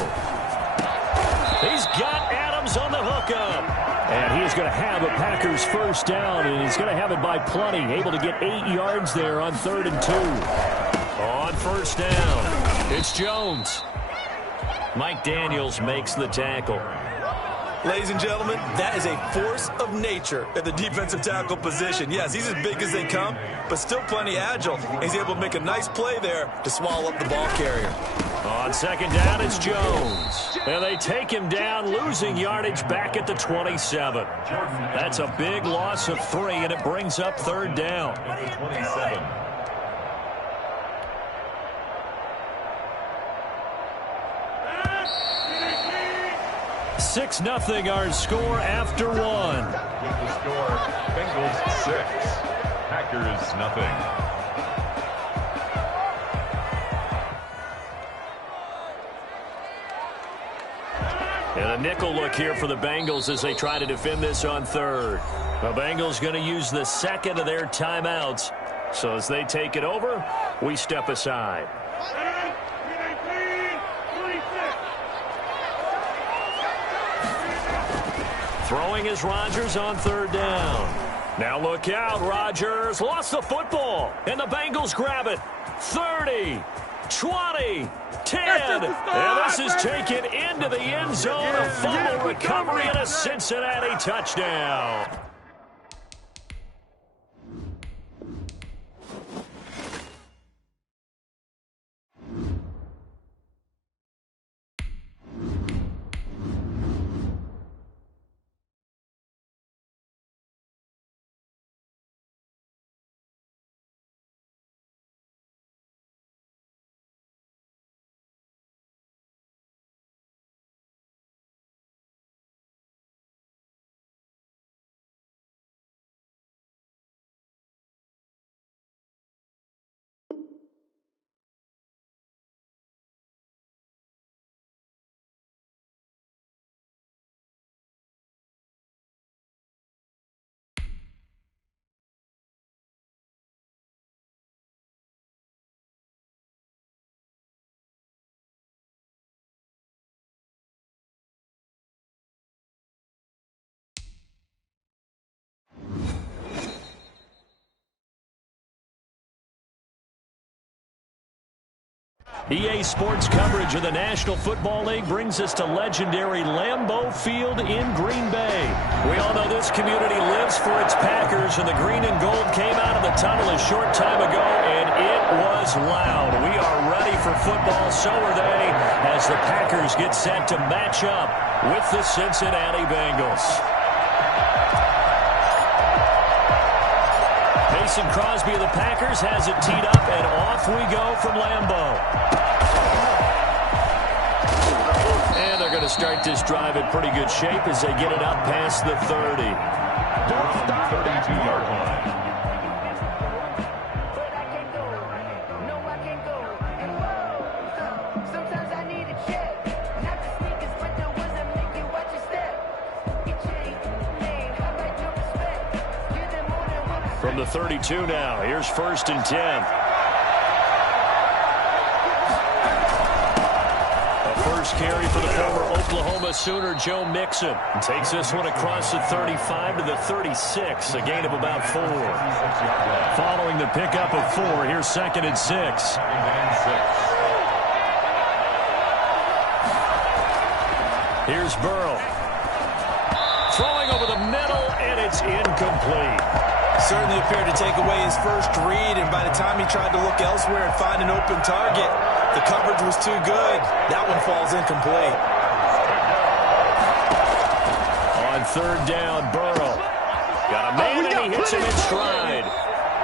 He's got Adams on the hookup. And he's going to have a Packers first down, and he's going to have it by plenty. Able to get 8 yards there on 3rd and 2. On first down, it's Jones. Mike Daniels makes the tackle. Ladies and gentlemen, that is a force of nature at the defensive tackle position. Yes, he's as big as they come, but still plenty agile. He's able to make a nice play there to swallow up the ball carrier. On second down, it's Jones. And they take him down, losing yardage back at the 27. That's a big loss of 3, and it brings up third down. 27. 6-0 our score after 1. With the score, Bengals 6, Packers nothing. And a nickel look here for the Bengals as they try to defend this on 3rd. The Bengals going to use the second of their timeouts. So as they take it over, we step aside. Throwing is Rodgers on 3rd down. Now look out, Rodgers lost the football, and the Bengals grab it. 30, 20, 10, and this is taken into the end zone. A fumble recovery and a Cincinnati touchdown. EA Sports coverage of the National Football League brings us to legendary Lambeau Field in Green Bay. We all know this community lives for its Packers, and the green and gold came out of the tunnel a short time ago, and it was loud. We are ready for football, so are they, as the Packers get set to match up with the Cincinnati Bengals. Mason Crosby of the Packers has it teed up, and off we go from Lambeau. And they're going to start this drive in pretty good shape as they get it up past the 30. From the 32-yard line. From the 32 now, here's 1st and 10. A first carry for the former Oklahoma Sooner, Joe Mixon. Takes this one across the 35 to the 36, a gain of about 4. Following the pickup of 4, here's 2nd and 6. Here's Burrow. Throwing over the middle, and it's incomplete. Certainly appeared to take away his first read, and by the time he tried to look elsewhere and find an open target, the coverage was too good. That one falls incomplete. On 3rd down, Burrow. Got a man, and he hits him in stride.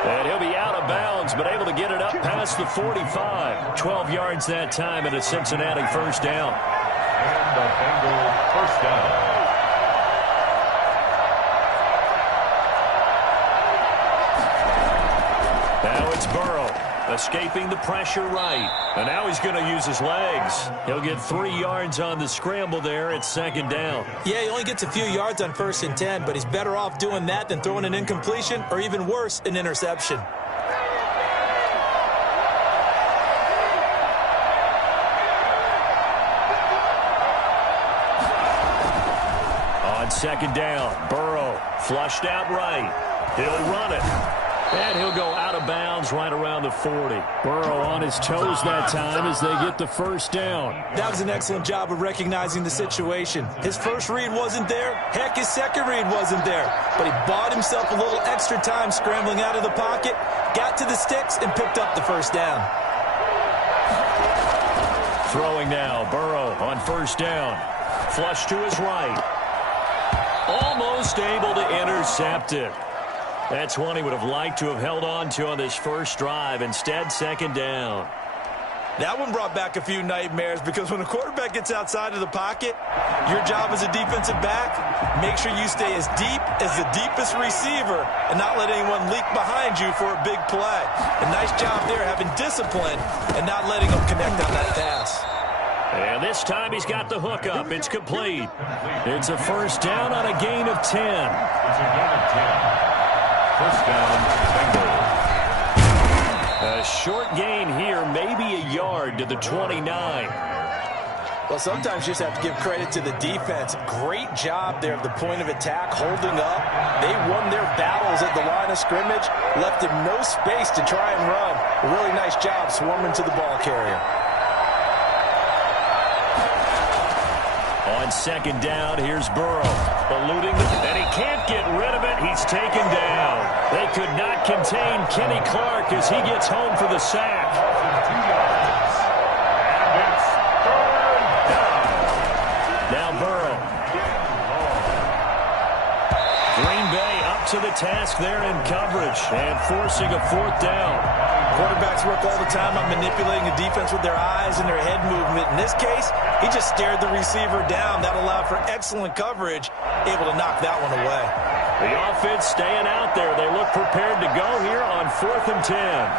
And he'll be out of bounds, but able to get it up past the 45. 12 yards that time, and a Cincinnati first down. And the Bengals first down. Now it's Burrow. escaping the pressure right. And now he's going to use his legs. He'll get 3 yards on the scramble there at 2nd down. Yeah, he only gets a few yards on 1st and 10, but he's better off doing that than throwing an incompletion or even worse, an interception. On 2nd down, Burrow flushed out right. He'll run it. And he'll go out of bounds right around the 40. Burrow on his toes that time as they get the 1st down. That was an excellent job of recognizing the situation. His first read wasn't there. Heck, his second read wasn't there. But he bought himself a little extra time scrambling out of the pocket, got to the sticks, and picked up the 1st down. Throwing now, Burrow on 1st down. Flush to his right. Almost able to intercept it. That's one he would have liked to have held on to on this first drive. Instead, 2nd down. That one brought back a few nightmares because when a quarterback gets outside of the pocket, your job as a defensive back, make sure you stay as deep as the deepest receiver and not let anyone leak behind you for a big play. A nice job there having discipline and not letting them connect on that pass. And this time he's got the hook up. It's complete. It's a 1st down on a gain of 10. It's a gain of 10. 1st down, Bengals. A short gain here, maybe a yard to the 29. Well, sometimes you just have to give credit to the defense. Great job there at the point of attack, holding up. They won their battles at the line of scrimmage, left him no space to try and run. A really nice job swarming to the ball carrier. On 2nd down, here's Burrow. Eluding, and he can't get rid of it. He's taken down. They could not contain Kenny Clark as he gets home for the sack. 2 yards. And it's 3rd down. Now Burrow. Green Bay up to the task there in coverage and forcing a 4th down. Quarterbacks work all the time on manipulating the defense with their eyes and their head movement. In this case, he just stared the receiver down. That allowed for excellent coverage, able to knock that one away. The offense staying out there. They look prepared to go here on 4th and 10.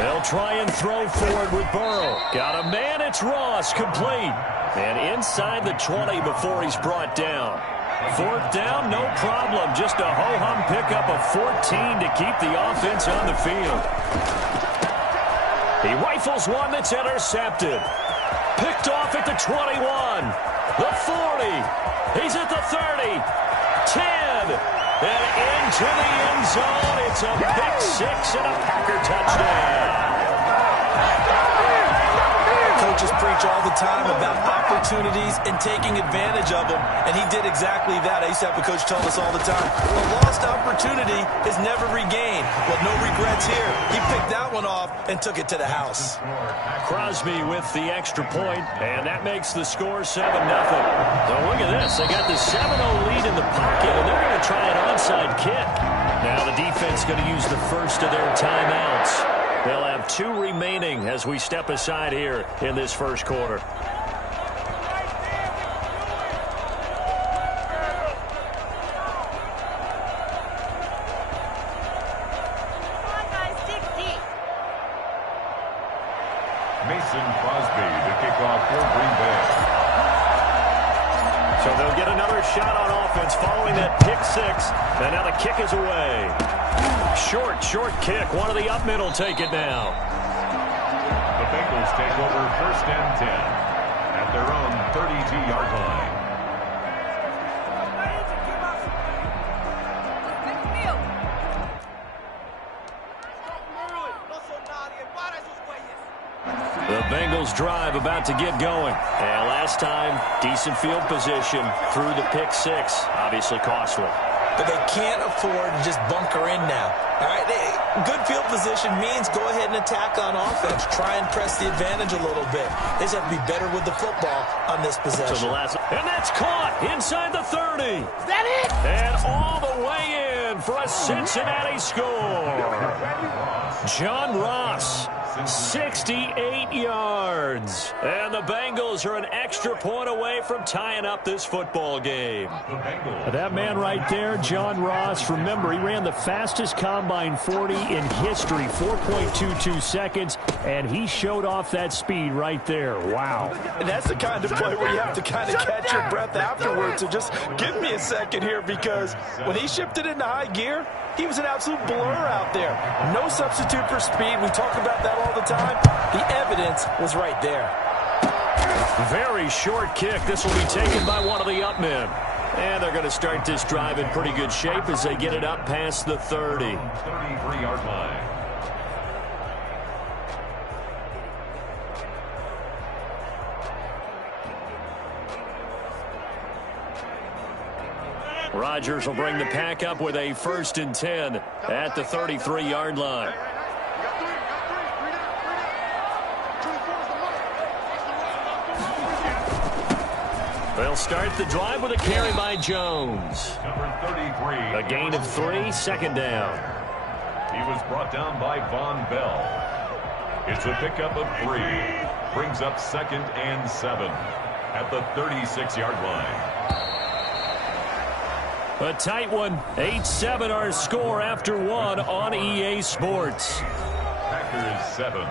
They'll try and throw forward with Burrow. Got a man, it's Ross, complete. And inside the 20 before he's brought down. 4th down, no problem. Just a ho-hum pickup of 14 to keep the offense on the field. He rifles one that's intercepted. Picked off at the 21. The 40. He's at the 30. 10. And into the end zone. It's a pick 6 and a Packer touchdown. Coaches preach all the time about opportunities and taking advantage of them, and he did exactly that. I used to have a coach tell us all the time, a lost opportunity is never regained. Well, no regrets here. He picked that one off and took it to the house. Crosby with the extra point, and that makes the score 7-0. So look at this. They got the 7-0 lead in the pocket, and they're going to try an onside kick. Now the defense going to use the first of their timeouts. They'll have 2 remaining as we step aside here in this first quarter. Mason Crosby to kick off for Green Bay. So they'll get another shot on offense following that pick 6. And now the kick is away. Short kick. One of the up men will take it now. The Bengals take over 1st and 10 at their own 32-yard line. The Bengals drive about to get going. And last time, decent field position through the pick 6. Obviously costly. But they can't afford to just bunker in now. All right, good field position means go ahead and attack on offense. Try and press the advantage a little bit. They just have to be better with the football on this possession. And that's caught inside the 30. Is that it? And all the way in for a Cincinnati score. John Ross 68 yards. And the Bengals are an extra point away from tying up this football game. That man right there, John Ross, remember, he ran the fastest combine 40 in history, 4.22 seconds, and he showed off that speed right there. Wow. And that's the kind of play where you have to kind of catch your breath afterwards. So just give me a second here, because when he shifted into high gear, he was an absolute blur out there. No substitute for speed. We talk about that all the time. The evidence was right there. Very short kick. This will be taken by one of the up men. And they're going to start this drive in pretty good shape as they get it up past the 30. 33-yard line. Rodgers will bring the pack up with a 1st and 10 at the 33-yard line. They'll start the drive with a carry by Jones. Number 33. A gain of 3, 2nd down. He was brought down by Von Bell. It's a pickup of 3. Brings up 2nd and 7 at the 36-yard line. A tight one. 8-7 our score after 1 on EA Sports. Packers 7.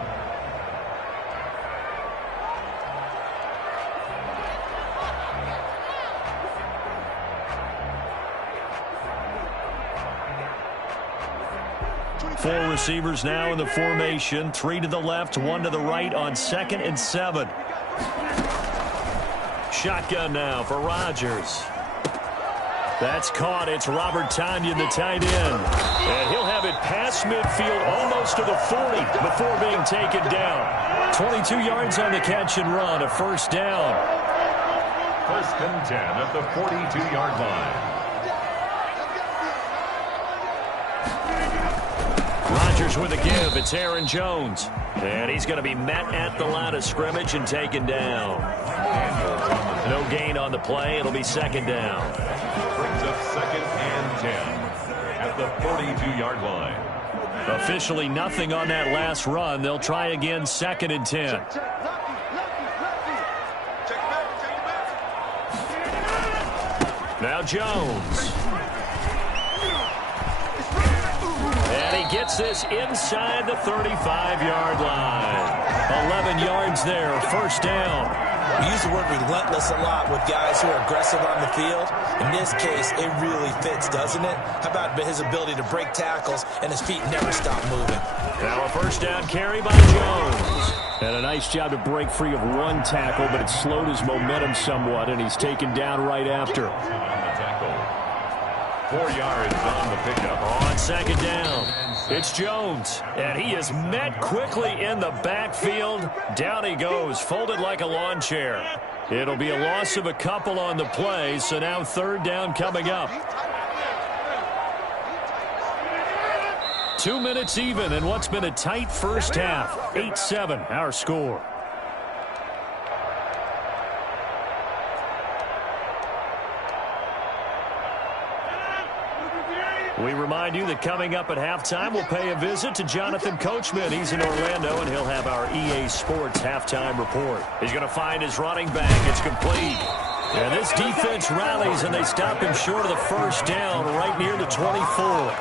Four receivers now in the formation. 3 to the left, 1 to the right on 2nd and 7. Shotgun now for Rodgers. That's caught. It's Robert Tonyan, the tight end. And he'll have it past midfield almost to the 40 before being taken down. 22 yards on the catch and run, a 1st down. 1st and 10 at the 42-yard line. Rodgers with a give. It's Aaron Jones. And he's going to be met at the line of scrimmage and taken down. No gain on the play. It'll be 2nd down. Brings up 2nd and 10 at the 42-yard line. Officially nothing on that last run. They'll try again, 2nd and 10. Now Jones. And he gets this inside the 35-yard line. 11 yards there, 1st down. We use the word relentless a lot with guys who are aggressive on the field. In this case, it really fits, doesn't it? How about his ability to break tackles and his feet never stop moving? Now a 1st down carry by Jones. And a nice job to break free of 1 tackle, but it slowed his momentum somewhat, and he's taken down right after. 4 yards on the pickup. On 2nd down, it's Jones. And he is met quickly in the backfield. Down he goes, folded like a lawn chair. It'll be a loss of a couple on the play, so now 3rd down coming up. 2 minutes even in what's been a tight 1st half. 8-7 our score. We remind you that coming up at halftime, we'll pay a visit to Jonathan Coachman. He's in Orlando, and he'll have our EA Sports halftime report. He's going to find his running back. It's complete. And this defense rallies, and they stop him short of the 1st down right near the 24.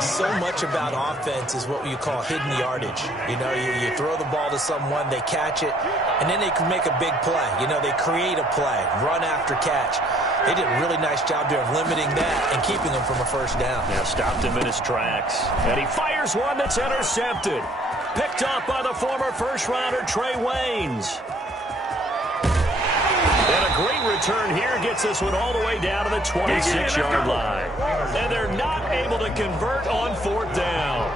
So much about offense is what you call hidden yardage. You know, you throw the ball to someone, they catch it, and then they can make a big play. You know, they create a play, run after catch. They did a really nice job there of limiting that and keeping him from a 1st down. Yeah, stopped him in his tracks. And he fires one that's intercepted. Picked up by the former 1st-rounder Trey Waynes. And a great return here gets this one all the way down to the 26-yard line. And they're not able to convert on 4th down.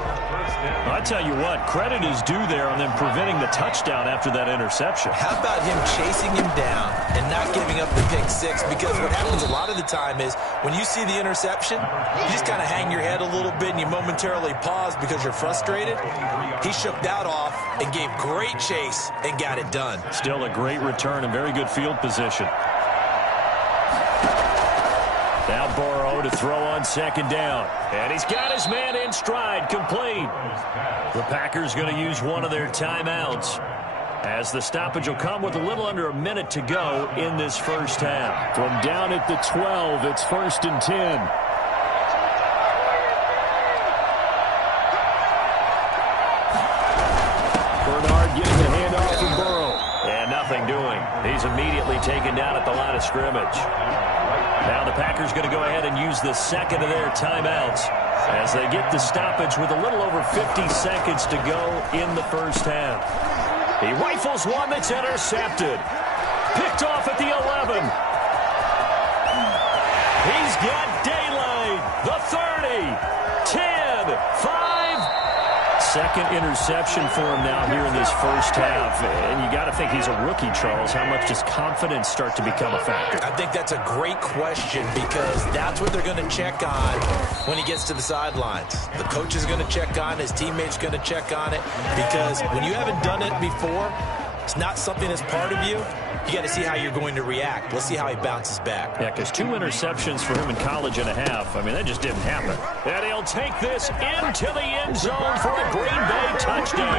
I tell you what, credit is due there on them preventing the touchdown after that interception. How about him chasing him down and not giving up the pick 6? Because what happens a lot of the time is when you see the interception, you just kind of hang your head a little bit and you momentarily pause because you're frustrated. He shook that off and gave great chase and got it done. Still a great return and very good field position. Now Burrow to to throw on second down. And he's got his man in stride, complete. The Packers going to use one of their timeouts, as the stoppage will come with a little under a minute to go in this first half. From down at the 12, it's 1st and 10. Getting the handoff from Burrow. And nothing doing. He's immediately taken down at the line of scrimmage. Now the Packers going to go ahead and use the second of their timeouts as they get the stoppage with a little over 50 seconds to go in the first half. He rifles one that's intercepted. Picked off at the 11. He's got daylight. The 30. 10. 5. Second interception for him now here in this first half. And you got to think he's a rookie, Charles. How much does confidence start to become a factor? I think that's a great question, because that's what they're going to check on when he gets to the sidelines. The coach is going to check on it. His teammates going to check on it, because when you haven't done it before, it's not something that's part of you. You got to see how you're going to react. Let's see how he bounces back. Yeah, because 2 interceptions for him in college and a half. I mean, that just didn't happen. And he'll take this into the end zone for a Green Bay touchdown.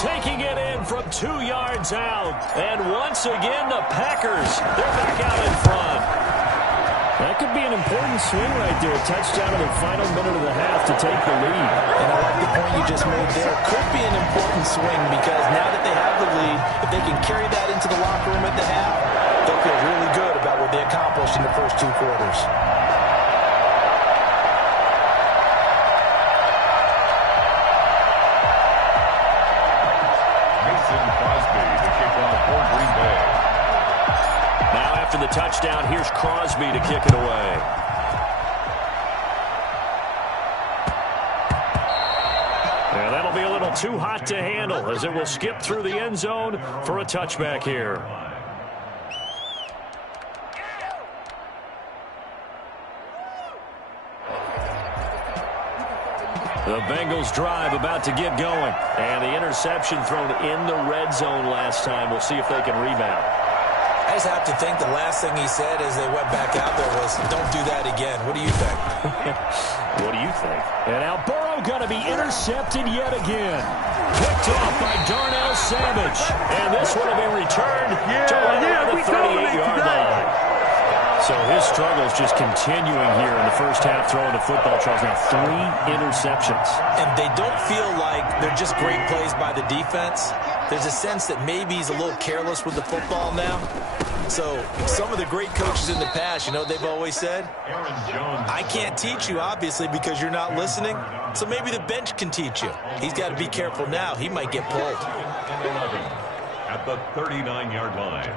Taking it in from 2 yards out. And once again, the Packers, they're back out in front. That could be an important swing right there. A touchdown in the final minute of the half to take the lead. And I like the point you just made there. Could be an important swing, because now that they have the lead, if they can carry that into the locker room at the half, they'll feel really good about what they accomplished in the first 2 quarters. Mason Crosby, the kickoff for Green Bay. Now after the touchdown, here's Crosby to kick it away. And that'll be a little too hot to handle, as it will skip through the end zone for a touchback here. The Bengals drive about to get going. And the interception thrown in the red zone last time. We'll see if they can rebound. I just have to think the last thing he said as they went back out there was, don't do that again. What do you think? What do you think? And now Burrow going to be intercepted yet again. Picked off by Darnell Savage. And this one will be returned to right around the 38-yard line. So his struggles just continuing here in the first half throwing the football, Charles. Now 3 interceptions. And they don't feel like they're just great plays by the defense. There's a sense that maybe he's a little careless with the football now. So some of the great coaches in the past, you know, they've always said, I can't teach you, obviously, because you're not listening. So maybe the bench can teach you. He's got to be careful now. He might get pulled. At the 39-yard line.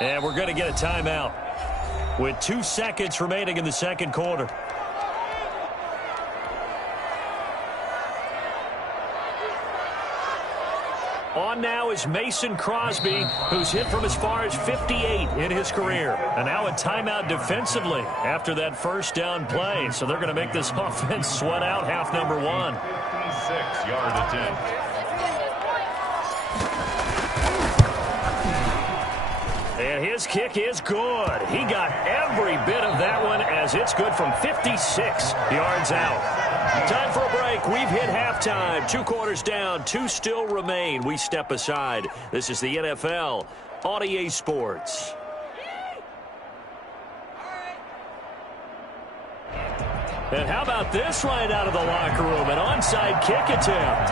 And we're going to get a timeout with 2 seconds remaining in the second quarter. On now is Mason Crosby, who's hit from as far as 58 in his career. And now a timeout defensively after that first down play. So they're going to make this offense sweat out half number 1. 6-yard attempt. And his kick is good. He got every bit of that one, as it's good from 56 yards out. Time for a break. We've hit halftime. 2 quarters down. 2 still remain. We step aside. This is the NFL on EA Sports. And how about this right out of the locker room? An onside kick attempt.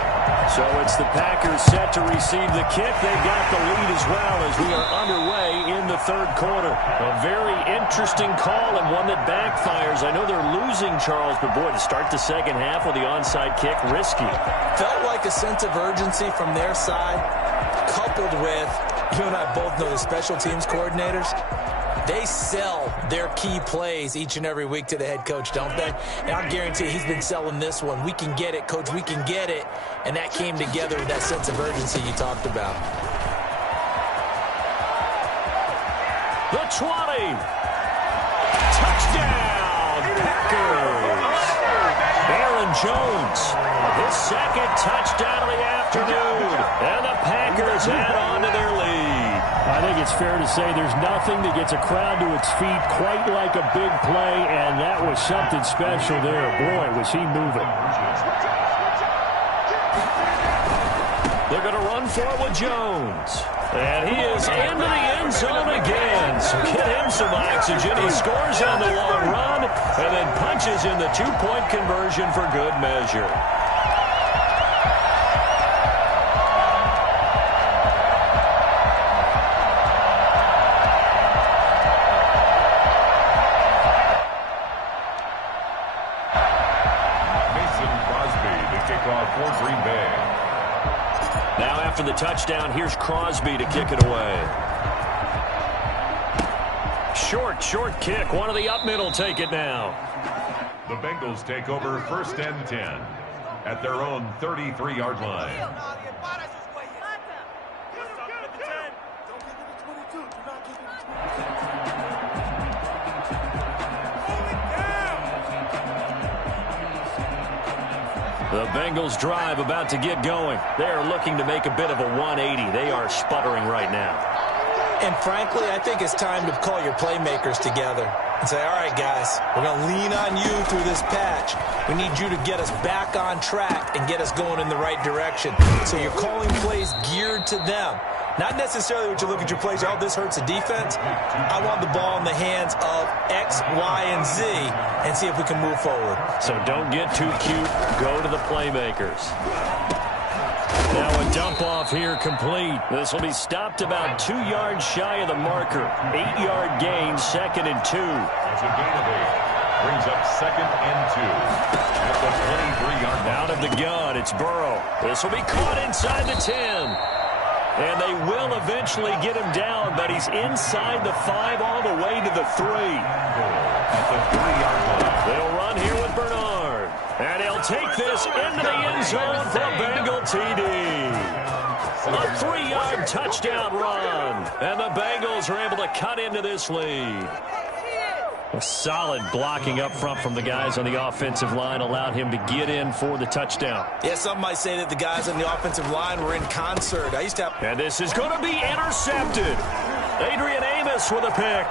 So it's the Packers set to receive the kick. They've got the lead as well as we are underway in the third quarter. A very interesting call and one that backfires. I know they're losing, Charles, but boy, to start the second half with the onside kick, risky. Felt like a sense of urgency from their side, coupled with, you and I both know the special teams coordinators. They sell their key plays each and every week to the head coach, don't they? And I guarantee he's been selling this one. We can get it, coach, we can get it. And that came together with that sense of urgency you talked about. The 20. Touchdown, Packers. Aaron Jones, his second touchdown of the afternoon. And the Packers add on to their lead. I think it's fair to say there's nothing that gets a crowd to its feet quite like a big play, and that was something special there. Boy, was he moving. They're going to run for it with Jones. And he is into the end zone again. So get him some oxygen. He scores on the long run and then punches in the two-point conversion for good measure. After the touchdown, here's Crosby to kick it away. Short kick. One of the up middle take it now. The Bengals take over 1st and 10 at their own 33-yard line. The Bengals drive about to get going. They are looking to make a bit of a 180. They are sputtering right now. And frankly, I think it's time to call your playmakers together and say, all right, guys, we're going to lean on you through this patch. We need you to get us back on track and get us going in the right direction. So you're calling plays geared to them. Not necessarily what you look at your plays, oh, this hurts the defense. I want the ball in the hands of X, Y, and Z and see if we can move forward. So don't get too cute. Go to the playmakers. Now a dump off here complete. This will be stopped about 2 yards shy of the marker. 8-yard gain, 2nd and 2. It's a gain of 8. Brings up 2nd and 2 at the 23-yard line. Out of the gun, it's Burrow. This will be caught inside the 10. And they will eventually get him down, but he's inside the 5 all the way to the 3. At the 3-yard line. They'll run here with Bernard. And he'll take this into the end zone for a Bengal TD. A 3-yard touchdown run. And the Bengals are able to cut into this lead. A solid blocking up front from the guys on the offensive line allowed him to get in for the touchdown. Yeah, some might say that the guys on the offensive line were in concert. I used to have... And this is going to be intercepted. Adrian Amos with a pick.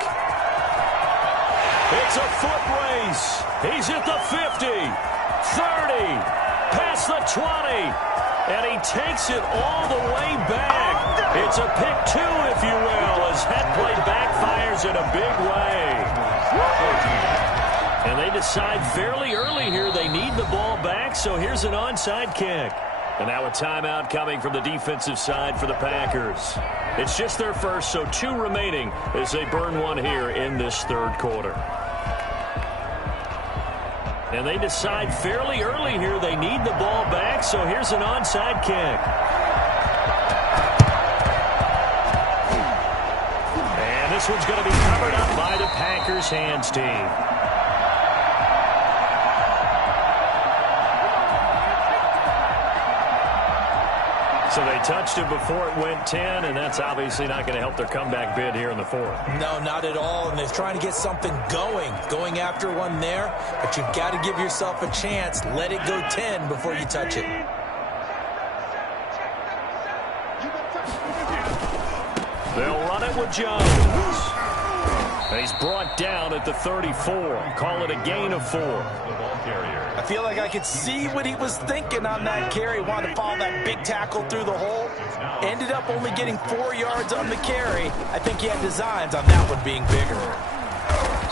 It's a foot race. He's at the 50, 30, past the 20, and he takes it all the way back. It's a pick 2, if you will, as that play backfires in a big way. And they decide fairly early here they need the ball back, so here's an onside kick. And now a timeout coming from the defensive side for the Packers. It's just their first, so 2 remaining as they burn one here in this 3rd quarter. And they decide fairly early here they need the ball back, so here's an onside kick. And this one's going to be covered up by the Packers hands team. So they touched it before it went 10, and that's obviously not going to help their comeback bid here in the 4th. No, not at all, and they're trying to get something going after one there, but you've got to give yourself a chance. Let it go 10 before you touch it. They'll run it with Jones. He's brought down at the 34. Call it a gain of 4. The ball carrier. I feel like I could see what he was thinking on that carry. Wanted to follow that big tackle through the hole. Ended up only getting 4 yards on the carry. I think he had designs on that one being bigger.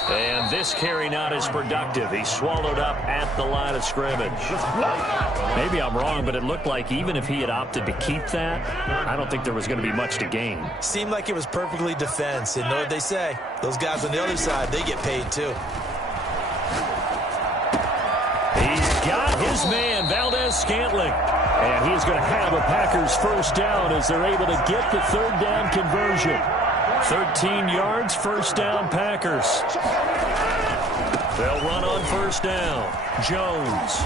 And this carry not as productive. He swallowed up at the line of scrimmage. Maybe I'm wrong, but it looked like even if he had opted to keep that, I don't think there was going to be much to gain. Seemed like it was perfectly defense. And know what they say? Those guys on the other side, they get paid too. He's got his man, Valdes-Scantling. And he is going to have a Packers first down as they're able to get the 3rd down conversion. 13 yards, first down Packers. They'll run on first down. Jones.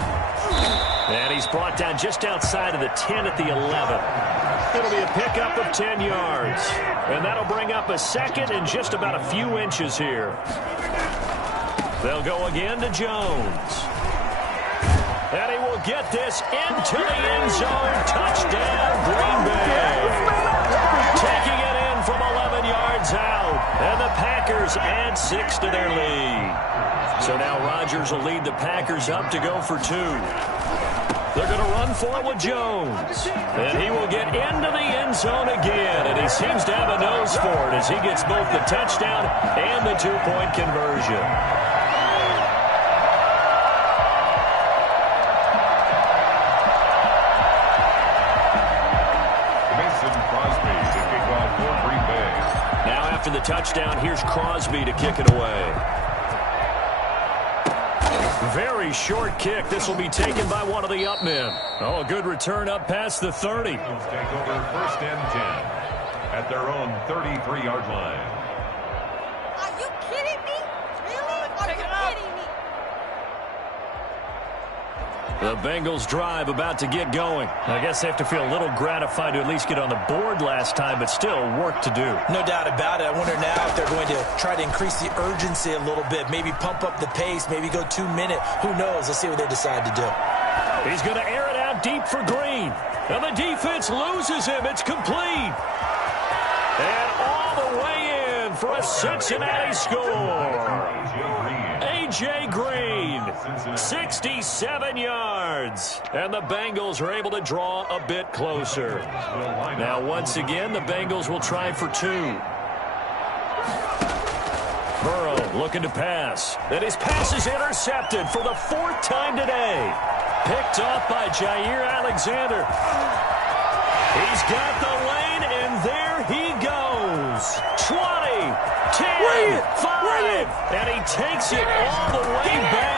And he's brought down just outside of the 10 at the 11. It'll be a pickup of 10 yards. And that'll bring up a 2nd and just about a few inches here. They'll go again to Jones. And he will get this into the end zone. Touchdown, Green Bay. Taking it in from 11 yards out. And the Packers add 6 to their lead. So now Rodgers will lead the Packers up to go for 2. They're going to run for it with Jones. And he will get into the end zone again. And he seems to have a nose for it as he gets both the touchdown and the 2-point conversion. After the touchdown, here's Crosby to kick it away. Very short kick. This will be taken by one of the up men. Oh, a good return up past the 30. Take over 1st and 10 at their own 33-yard line. Are you kidding me? Really? Are you kidding me? The Bengals drive about to get going. I guess they have to feel a little gratified to at least get on the board last time, but still work to do. No doubt about it. I wonder now if they're going to try to increase the urgency a little bit, maybe pump up the pace, maybe go 2-minute. Who knows? Let's see what they decide to do. He's going to air it out deep for Green. And the defense loses him. It's complete. And all the way in for a Cincinnati score. A.J. Green, 67 yards. And the Bengals are able to draw a bit closer. Now, once again, the Bengals will try for 2. Burrow looking to pass. And his pass is intercepted for the 4th time today. Picked off by Jair Alexander. He's got the lane, and there he goes. 20, 10, 5, and he takes it all the way back.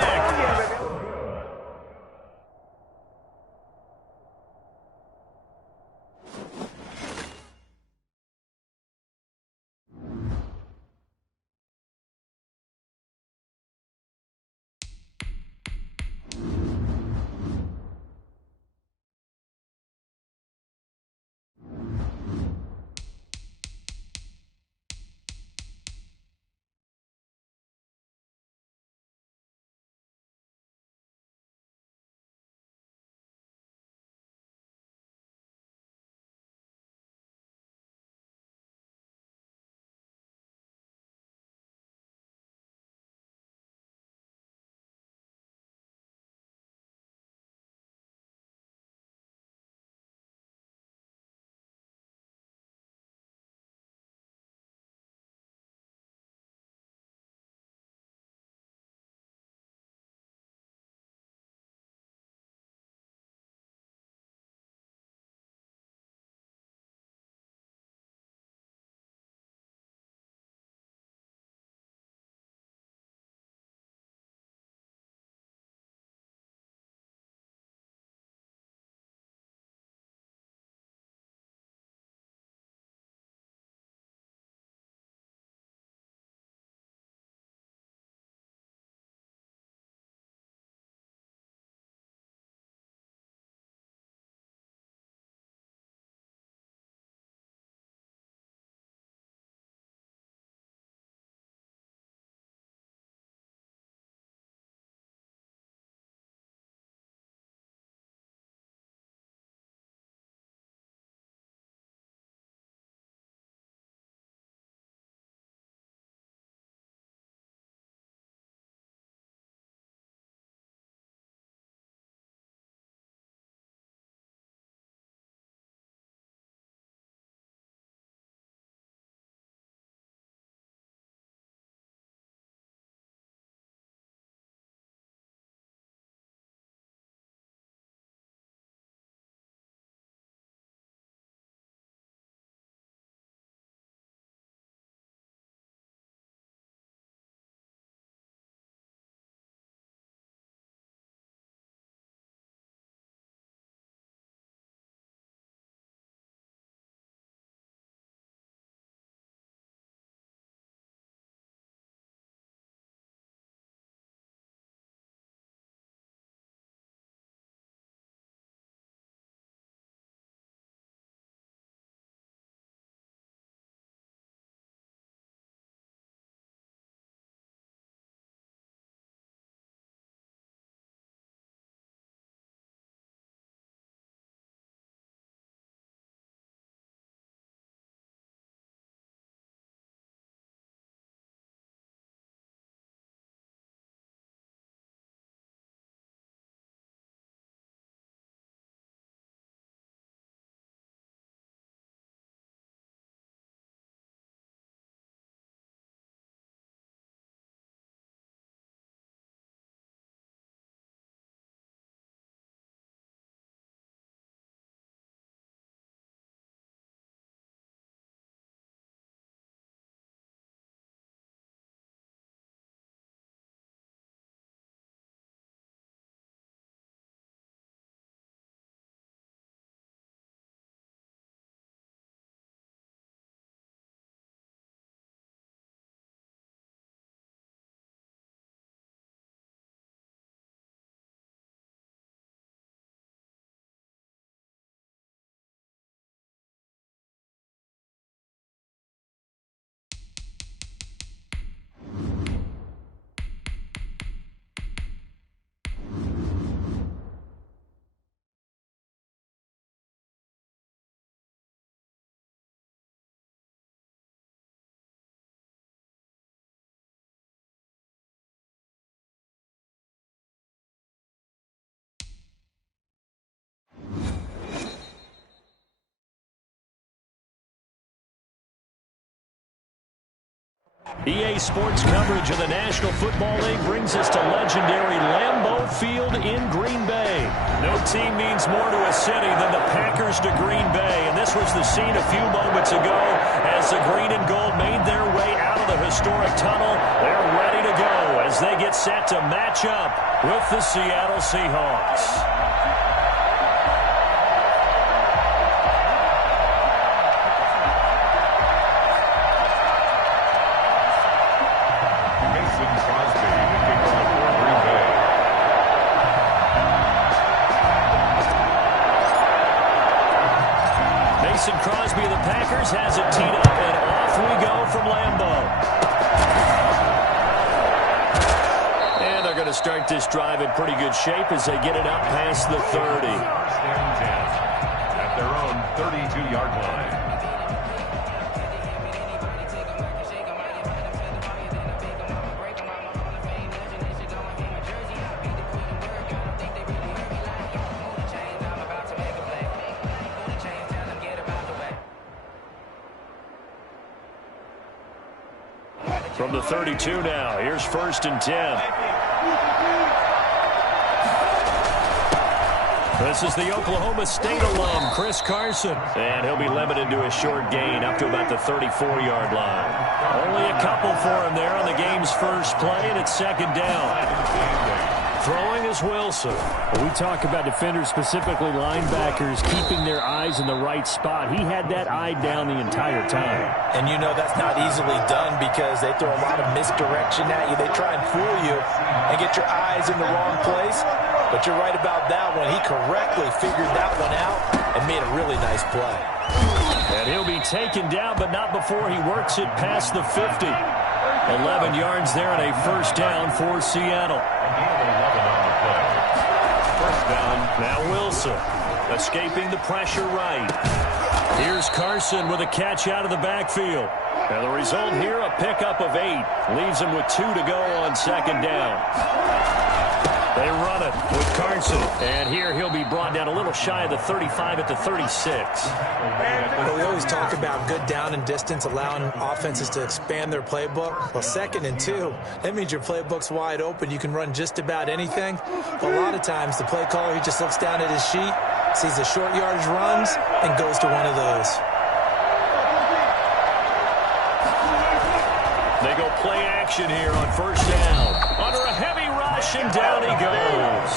EA Sports coverage of the National Football League brings us to legendary Lambeau Field in Green Bay. No team means more to a city than the Packers to Green Bay, and this was the scene a few moments ago as the green and gold made their way out of the historic tunnel. They're ready to go as they get set to match up with the Seattle Seahawks. Mason Crosby of the Packers has it teed up, and off we go from Lambeau. And they're going to start this drive in pretty good shape as they get it up past the 30. At their own 32-yard line. From the 32 now, here's 1st and 10. This is the Oklahoma State alum, Chris Carson. And he'll be limited to a short gain up to about the 34-yard line. Only a couple for him there on the game's first play, and it's 2nd down. Throwing is Wilson. We talk about defenders, specifically linebackers, keeping their eyes in the right spot. He had that eye down the entire time. And you know that's not easily done because they throw a lot of misdirection at you. They try and fool you and get your eyes in the wrong place. But you're right about that one. He correctly figured that one out and made a really nice play. And he'll be taken down, but not before he works it past the 50. 11 yards there and a 1st down for Seattle. First down, now Wilson, escaping the pressure right. Here's Carson with a catch out of the backfield. And the result here, a pickup of 8. Leaves him with 2 to go on 2nd down. They run it with Carson. And here he'll be brought down a little shy of the 35 at the 36. Well, we always talk about good down and distance, allowing offenses to expand their playbook. Well, 2nd and 2, that means your playbook's wide open. You can run just about anything. But a lot of times, the play caller, he just looks down at his sheet, sees the short yardage runs, and goes to one of those. They go play action here on 1st down. Under a heavy rush, and down he goes.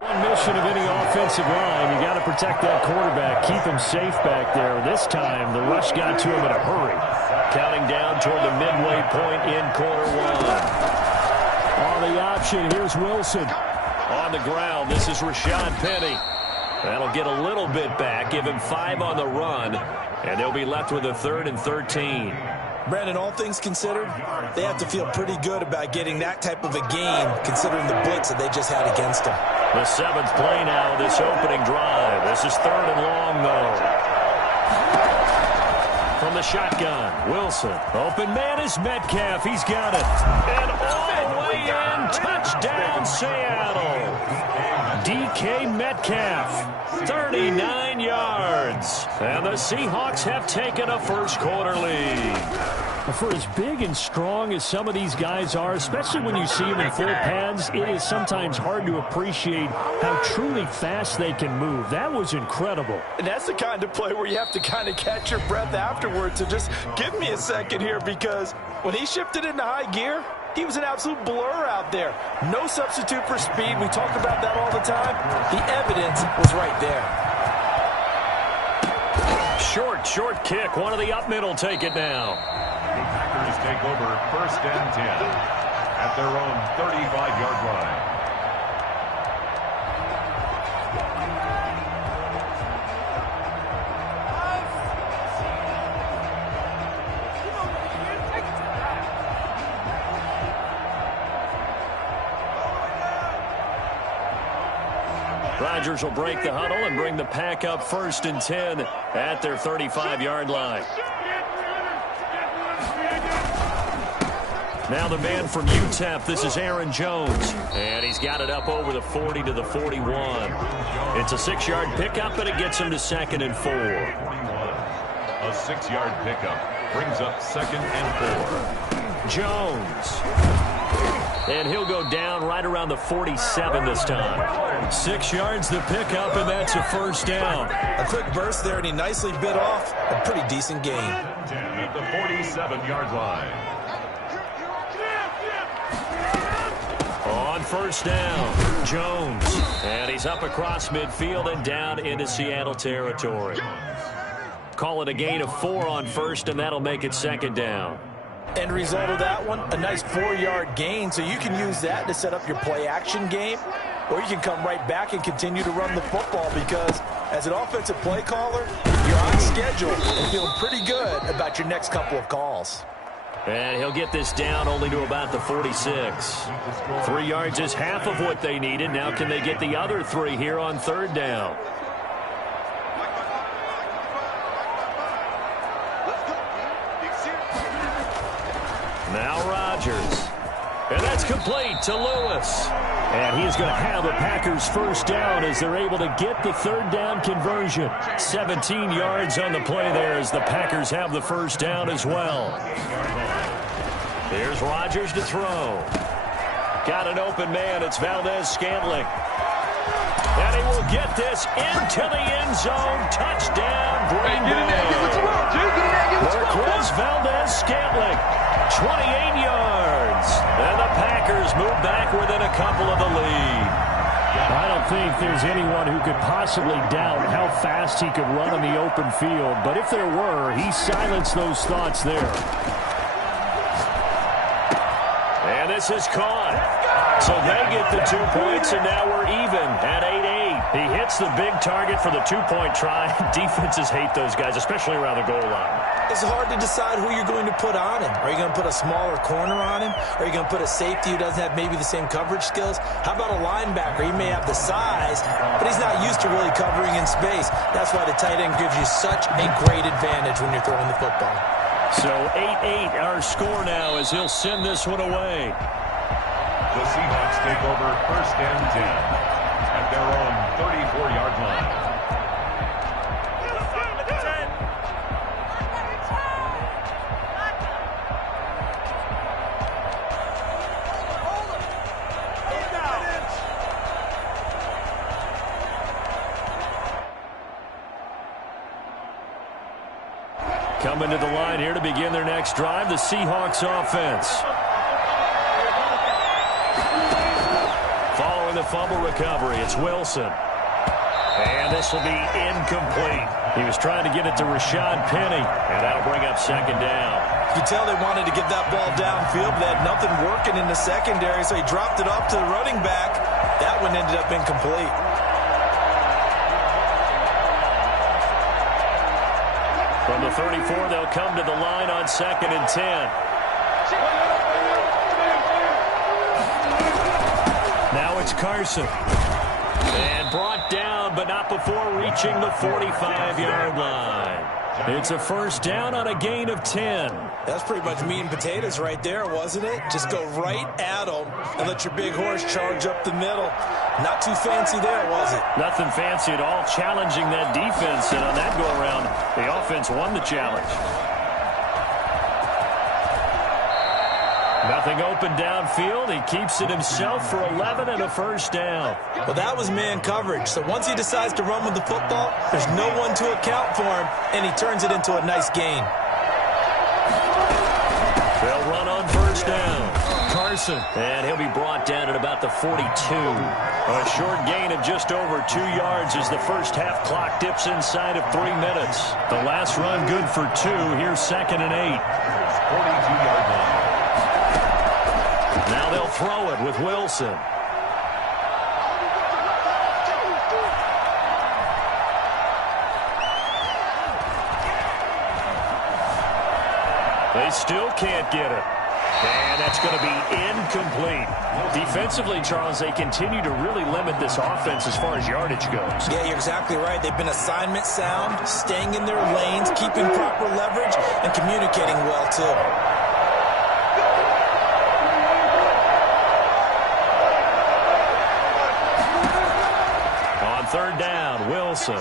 One mission of any offensive line, you got to protect that quarterback, keep him safe back there. This time, the rush got to him in a hurry. Counting down toward the midway point in quarter 1. On the option, here's Wilson. On the ground, this is Rashad Penny. That'll get a little bit back, give him 5 on the run, and they'll be left with a 3rd and 13. Brandon, all things considered, they have to feel pretty good about getting that type of a gain, considering the blitz that they just had against them. The 7th play now, this opening drive. This is 3rd and long, though. From the shotgun, Wilson. Open man is Metcalf. He's got it. And all the way in, touchdown, Seattle. DK Metcalf, 39 yards. And the Seahawks have taken a first-quarter lead. For as big and strong as some of these guys are, especially when you see them in full pads, it is sometimes hard to appreciate how truly fast they can move. That was incredible. And that's the kind of play where you have to kind of catch your breath afterwards. So just give me a second here, because when he shifted into high gear, he was an absolute blur out there. No substitute for speed. We talk about that all the time. The evidence was right there. Short kick. One of the up middle take it now. Packers take over 1st and 10 at their own 35-yard line. Rodgers will break the huddle and bring the pack up 1st and 10 at their 35-yard line. Now the man from UTEP, this is Aaron Jones. And he's got it up over the 40 to the 41. It's a 6-yard pickup, and it gets him to 2nd and 4. A 6-yard pickup brings up 2nd and 4. Jones. And he'll go down right around the 47 this time. 6 yards the pickup, and that's a 1st down. A quick burst there, and he nicely bit off a pretty decent gain. At the 47-yard line. On 1st down, Jones. And he's up across midfield and down into Seattle territory. Call it a gain of 4 on 1st, and that'll make it 2nd down. End result of that one, a nice 4-yard gain, so you can use that to set up your play-action game, or you can come right back and continue to run the football because as an offensive play caller, you're on schedule and feeling pretty good about your next couple of calls. And he'll get this down only to about the 46. 3 yards is half of what they needed. Now can they get the other 3 here on 3rd down? Now Rodgers. And that's complete to Lewis. And he's going to have a Packers 1st down as they're able to get the 3rd down conversion. 17 yards on the play there as the Packers have the 1st down as well. Here's Rodgers to throw. Got an open man. It's Valdes-Scantling. And he will get this into the end zone. Touchdown, Green Bay. Marquez Valdes-Scantling, 28 yards. And the Packers move back within a couple of the lead. I don't think there's anyone who could possibly doubt how fast he could run on the open field. But if there were, he silenced those thoughts there. And this is caught. So they get the 2 points, and now we're even at 8-8. He hits the big target for the 2-point try. Defenses hate those guys, especially around the goal line. It's hard to decide who you're going to put on him. Are you going to put a smaller corner on him? Are you going to put a safety who doesn't have maybe the same coverage skills? How about a linebacker? He may have the size, but he's not used to really covering in space. That's why the tight end gives you such a great advantage when you're throwing the football. So 8-8 our score now as he'll send this one away. The Seahawks take over 1st and 10 at their own 34-yard line. Coming to the line here to begin their next drive, the Seahawks offense. Following the fumble recovery, it's Wilson. And this will be incomplete. He was trying to get it to Rashad Penny, and that'll bring up 2nd down. You could tell they wanted to get that ball downfield, but they had nothing working in the secondary, so he dropped it off to the running back. That one ended up incomplete. From the 34, they'll come to the line on 2nd and 10. Now it's Carson. And brought down, but not before reaching the 45-yard line. It's a 1st down on a gain of 10. That's pretty much meat and potatoes right there, wasn't it? Just go right at them and let your big horse charge up the middle. Not too fancy there, was it? Nothing fancy at all, challenging that defense. And on that go-around, the offense won the challenge. Nothing open downfield. He keeps it himself for 11 and a 1st down. Well, that was man coverage. So once he decides to run with the football, there's no one to account for him, and he turns it into a nice gain. They'll run on 1st down. Carson. And he'll be brought down at about the 42. A short gain of just over 2 yards as the first half clock dips inside of 3 minutes. The last run good for 2. Here's 2nd and 8. 42-yard line. Now they'll throw it with Wilson. They still can't get it. And that's going to be incomplete. Defensively, Charles, they continue to really limit this offense as far as yardage goes. Yeah, you're exactly right. They've been assignment sound, staying in their lanes, keeping proper leverage, and communicating well, too. On third down, Wilson.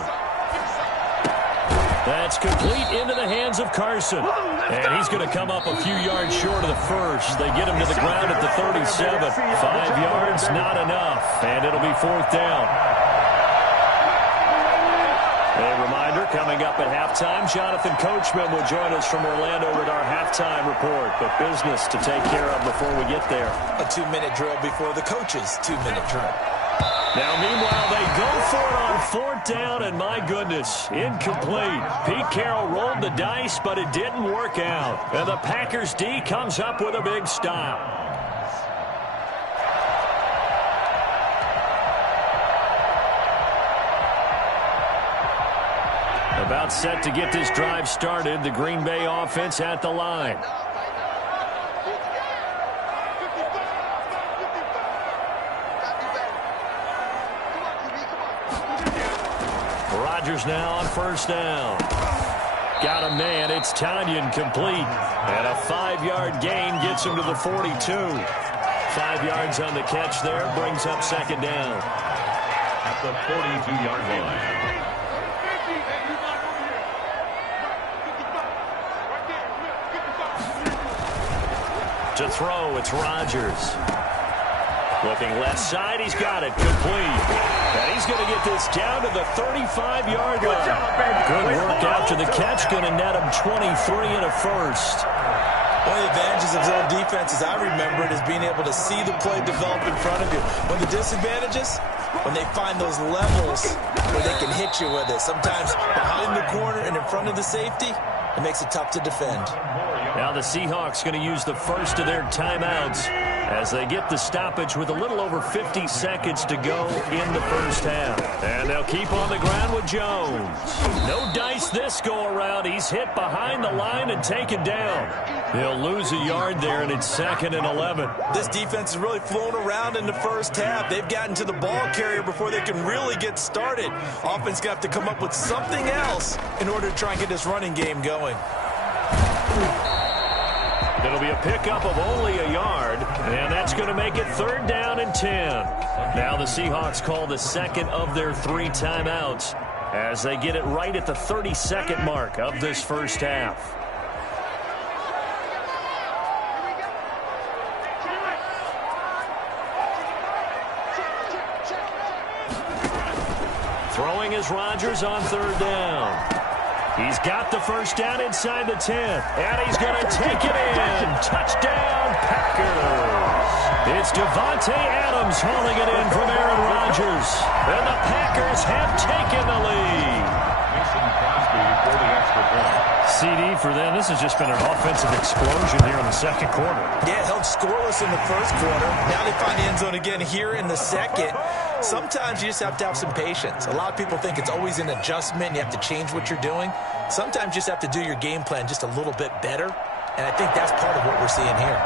That's complete into the hands of Carson. And he's going to come up a few yards short of the first. They get him to the ground at the 37. 5 yards, not enough. And it'll be fourth down. A reminder, coming up at halftime, Jonathan Coachman will join us from Orlando with our halftime report. But business to take care of before we get there. A 2-minute drill before the coach's 2-minute drill. Now, meanwhile, they go for it on fourth down, and my goodness, incomplete. Pete Carroll rolled the dice, but it didn't work out. And the Packers D comes up with a big stop. About set to get this drive started, the Green Bay offense at the line. Rodgers now on first down. Got a man. It's Tanyan complete. And a 5-yard gain gets him to the 42. 5 yards on the catch there. Brings up second down. At the 42-yard line. To throw, it's Rodgers. Looking left side, he's got it, complete. And he's going to get this down to the 35-yard line. Good work after the catch, going to net him 23 and a first. One of the advantages of zone defense, as I remember it, is being able to see the play develop in front of you. One of the disadvantages, when they find those levels where they can hit you with it. Sometimes behind the corner and in front of the safety, it makes it tough to defend. Now the Seahawks going to use the first of their timeouts as they get the stoppage with a little over 50 seconds to go in the first half. And they'll keep on the ground with Jones. No dice this go-around. He's hit behind the line and taken down. He'll lose a yard there, and it's 2nd and 11. This defense has really flown around in the first half. They've gotten to the ball carrier before they can really get started. Offense got to come up with something else in order to try and get this running game going. It'll be a pickup of only a yard, and that's going to make it 3rd down and 10. Now the Seahawks call the second of their 3 timeouts as they get it right at the 32nd mark of this first half. Throwing is Rodgers on 3rd down. He's got the first down inside the 10, and he's going to take it in. Touchdown, Packers. It's Davante Adams hauling it in from Aaron Rodgers, and the Packers have taken the lead. Mason Crosby for the extra point. CD for them. This has just been an offensive explosion here in the second quarter. Yeah, held scoreless in the first quarter. Now they find the end zone again here in the second. Sometimes you just have to have some patience. A lot of people think it's always an adjustment. You have to change what you're doing. Sometimes you just have to do your game plan just a little bit better. And I think that's part of what we're seeing here.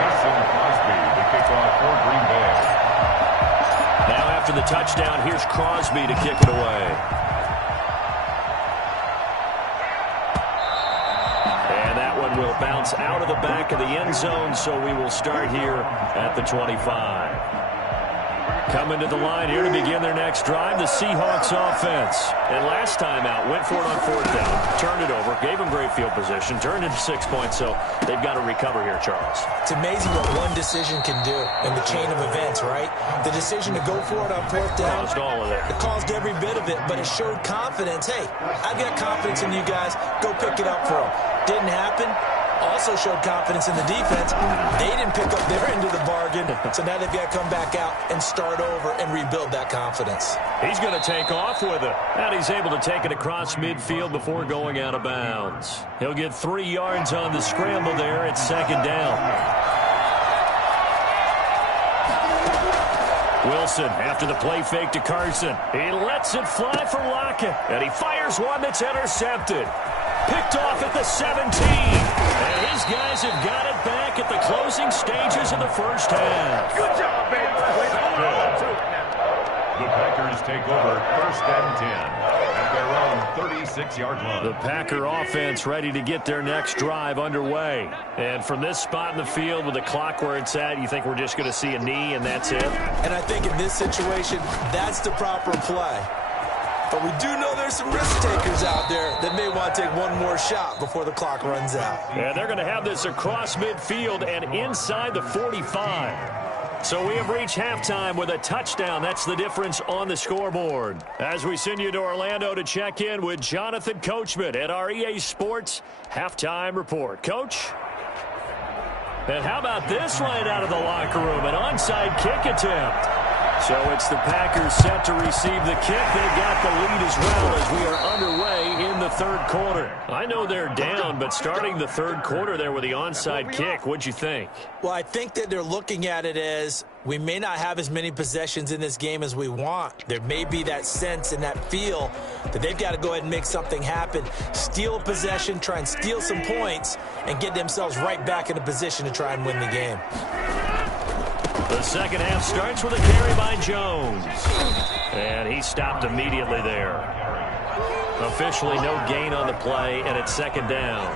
Mason Crosby, the kickoff for Green Bay. Now after the touchdown, here's Crosby to kick it away. And that one will bounce out of the back of the end zone, so we will start here at the 25. Coming to the line here to begin their next drive, the Seahawks offense. And last time out, went for it on 4th down, turned it over, gave them great field position, turned into 6 points, so they've got to recover here, Charles. It's amazing what one decision can do in the chain of events, right? The decision to go for it on 4th down. Caused all of it. It caused every bit of it, but it showed confidence. Hey, I've got confidence in you guys. Go pick it up for them. Didn't happen. Also showed confidence in the defense. They didn't pick up their end of the bargain, so now they've got to come back out and start over and rebuild that confidence. He's going to take off with it, and he's able to take it across midfield before going out of bounds. He'll get 3 yards on the scramble there at 2nd down. Wilson, after the play fake to Carson, he lets it fly for Lockett, and he fires one that's intercepted. Picked off at the 17. And his guys have got it back at the closing stages of the first half. Good job, baby. The Packers take over 1st and 10 at their own 36-yard line. The Packer offense ready to get their next drive underway. And from this spot in the field with the clock where it's at, you think we're just going to see a knee and that's it? And I think in this situation, that's the proper play. But we do know there's some risk takers out there that may want to take one more shot before the clock runs out. And they're going to have this across midfield and inside the 45. So we have reached halftime with a touchdown. That's the difference on the scoreboard. As we send you to Orlando to check in with Jonathan Coachman at our EA Sports Halftime Report. Coach? And how about this right out of the locker room? An onside kick attempt. So it's the Packers set to receive the kick. They got the lead as well as we are underway in the third quarter. I know they're down, but starting the third quarter there with the onside kick, what'd you think? Well, I think that they're looking at it as we may not have as many possessions in this game as we want. There may be that sense and that feel that they've got to go ahead and make something happen, steal a possession, try and steal some points, and get themselves right back in a position to try and win the game. The second half starts with a carry by Jones. And he stopped immediately there. Officially no gain on the play, and it's second down.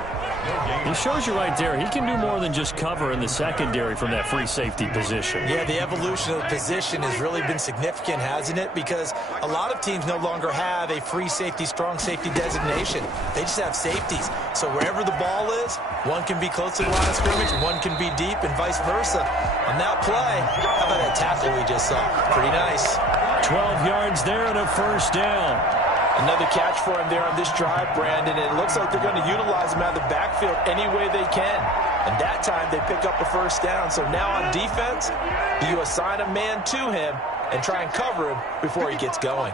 He shows you right there, he can do more than just cover in the secondary from that free safety position. Yeah, the evolution of the position has really been significant, hasn't it? Because a lot of teams no longer have a free safety, strong safety designation. They just have safeties. So wherever the ball is, one can be close to the line of scrimmage, one can be deep, and vice versa. On that play, how about that tackle we just saw? Pretty nice. 12 yards there and a first down. Another catch for him there on this drive, Brandon. And it looks like they're going to utilize him out of the backfield any way they can. And that time they pick up a first down. So now on defense, you assign a man to him and try and cover him before he gets going.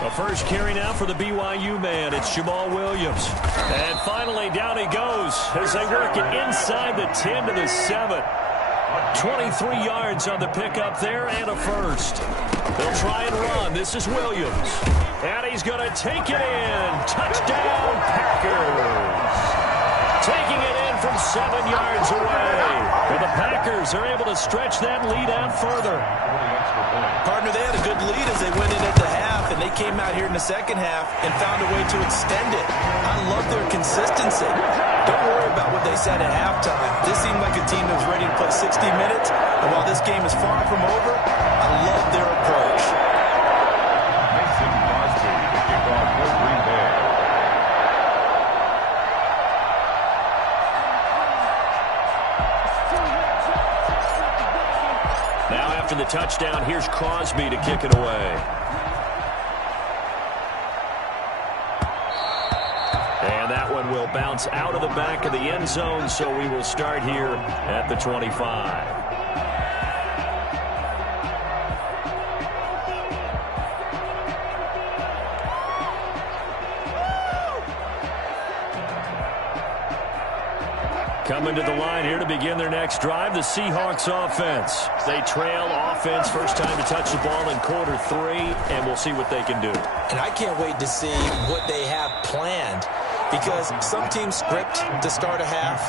The first carry now for the BYU man. It's Jamal Williams. And finally down he goes as they work it inside the 10 to the 7. 23 yards on the pickup there and a first. They'll try and run. This is Williams. And he's going to take it in. Touchdown, Packers. Taking it in from 7 yards away. And the Packers are able to stretch that lead out further. Partner, they had a good lead as they went in at the half, and they came out here in the second half and found a way to extend it. I love their consistency. Don't worry about what they said at halftime. This seemed like a team that was ready to play 60 minutes, and while this game is far from over, I love their approach. Mason Crosby to kick off for Green Bay. Now after the touchdown, here's Crosby to kick it away. And that one will bounce out of the back of the end zone, so we will start here at the 25. Coming to the line here to begin their next drive, the Seahawks offense. They trail offense, first time to touch the ball in quarter 3, and we'll see what they can do. And I can't wait to see what they have planned, because some teams script to start a half.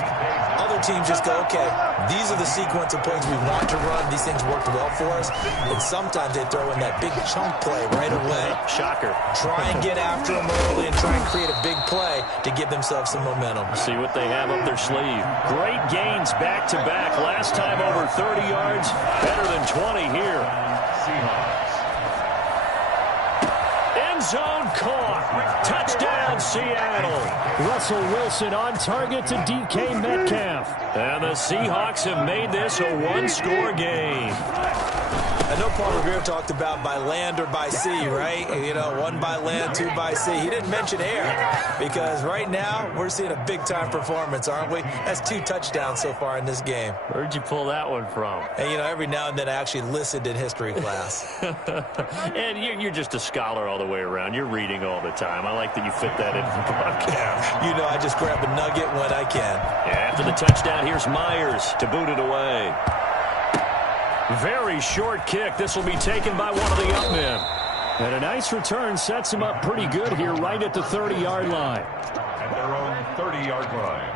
Other teams just go, okay, these are the sequence of plays we want to run. These things worked well for us. And sometimes they throw in that big chunk play right away. Shocker. Try and get after them early and try and create a big play to give themselves some momentum. See what they have up their sleeve. Great gains back-to-back. Last time over 30 yards, better than 20 here. Seahawks. End zone caught. Touchdown, Seattle. Russell Wilson on target to DK Metcalf. And the Seahawks have made this a one-score game. I know Paul Revere talked about by land or by sea, right? You know, 1 by land, 2 by sea. He didn't mention air, because right now we're seeing a big-time performance, aren't we? That's 2 touchdowns so far in this game. Where'd you pull that one from? And, you know, every now and then I actually listened in history class. And you're just a scholar all the way around. You're reading all the time. I like that you fit that into the broadcast. You know, I just grab a nugget when I can. After the touchdown, here's Myers to boot it away. Very short kick. This will be taken by one of the up men. And a nice return sets him up pretty good here right at the 30-yard line. At their own 30-yard line.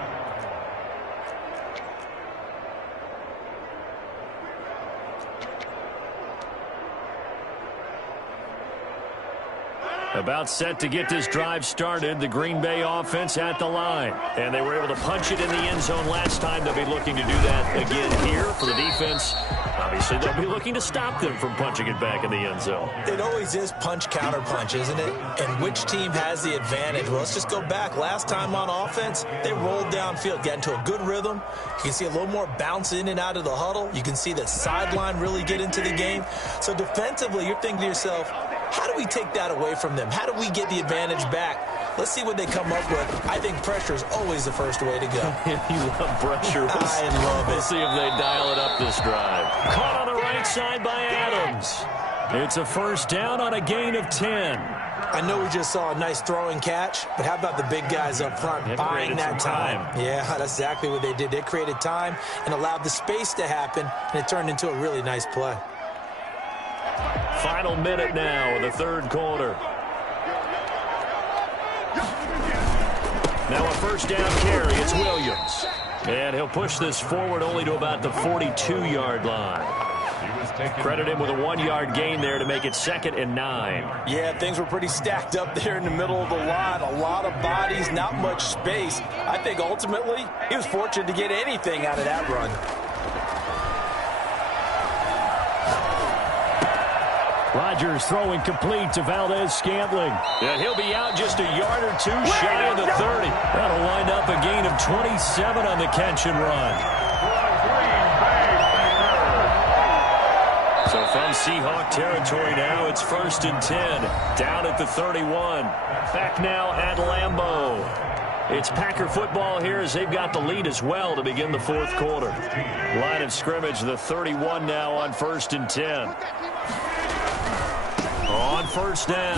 About set to get this drive started, the Green Bay offense at the line. And they were able to punch it in the end zone last time. They'll be looking to do that again here for the defense. Obviously, they'll be looking to stop them from punching it back in the end zone. It always is punch-counter-punch, isn't it? And which team has the advantage? Well, let's just go back. Last time on offense, they rolled downfield, got into a good rhythm. You can see a little more bounce in and out of the huddle. You can see the sideline really get into the game. So defensively, you're thinking to yourself, how do we take that away from them? How do we get the advantage back? Let's see what they come up with. I think pressure is always the first way to go. You love pressure. I love it. We'll see if they dial it up this drive. Caught on the right side by Adams. It's a first down on a gain of 10. I know we just saw a nice throwing catch, but how about the big guys up front buying that time? Yeah, that's exactly what they did. They created time and allowed the space to happen, and it turned into a really nice play. Final minute now of the third quarter. Now a first down carry. It's Williams. And he'll push this forward only to about the 42-yard line. Credit him with a 1-yard gain there to make it 2nd and 9. Yeah, things were pretty stacked up there in the middle of the line. A lot of bodies, not much space. I think ultimately he was fortunate to get anything out of that run. Rodgers throwing complete to Valdes-Scantling. And he'll be out just a yard or two shy of the 30. That'll wind up a gain of 27 on the catch and run. So from Seahawk territory now, it's 1st and 10. Down at the 31. Back now at Lambeau. It's Packer football here as they've got the lead as well to begin the fourth quarter. Line of scrimmage, the 31 now on 1st and 10. On first down,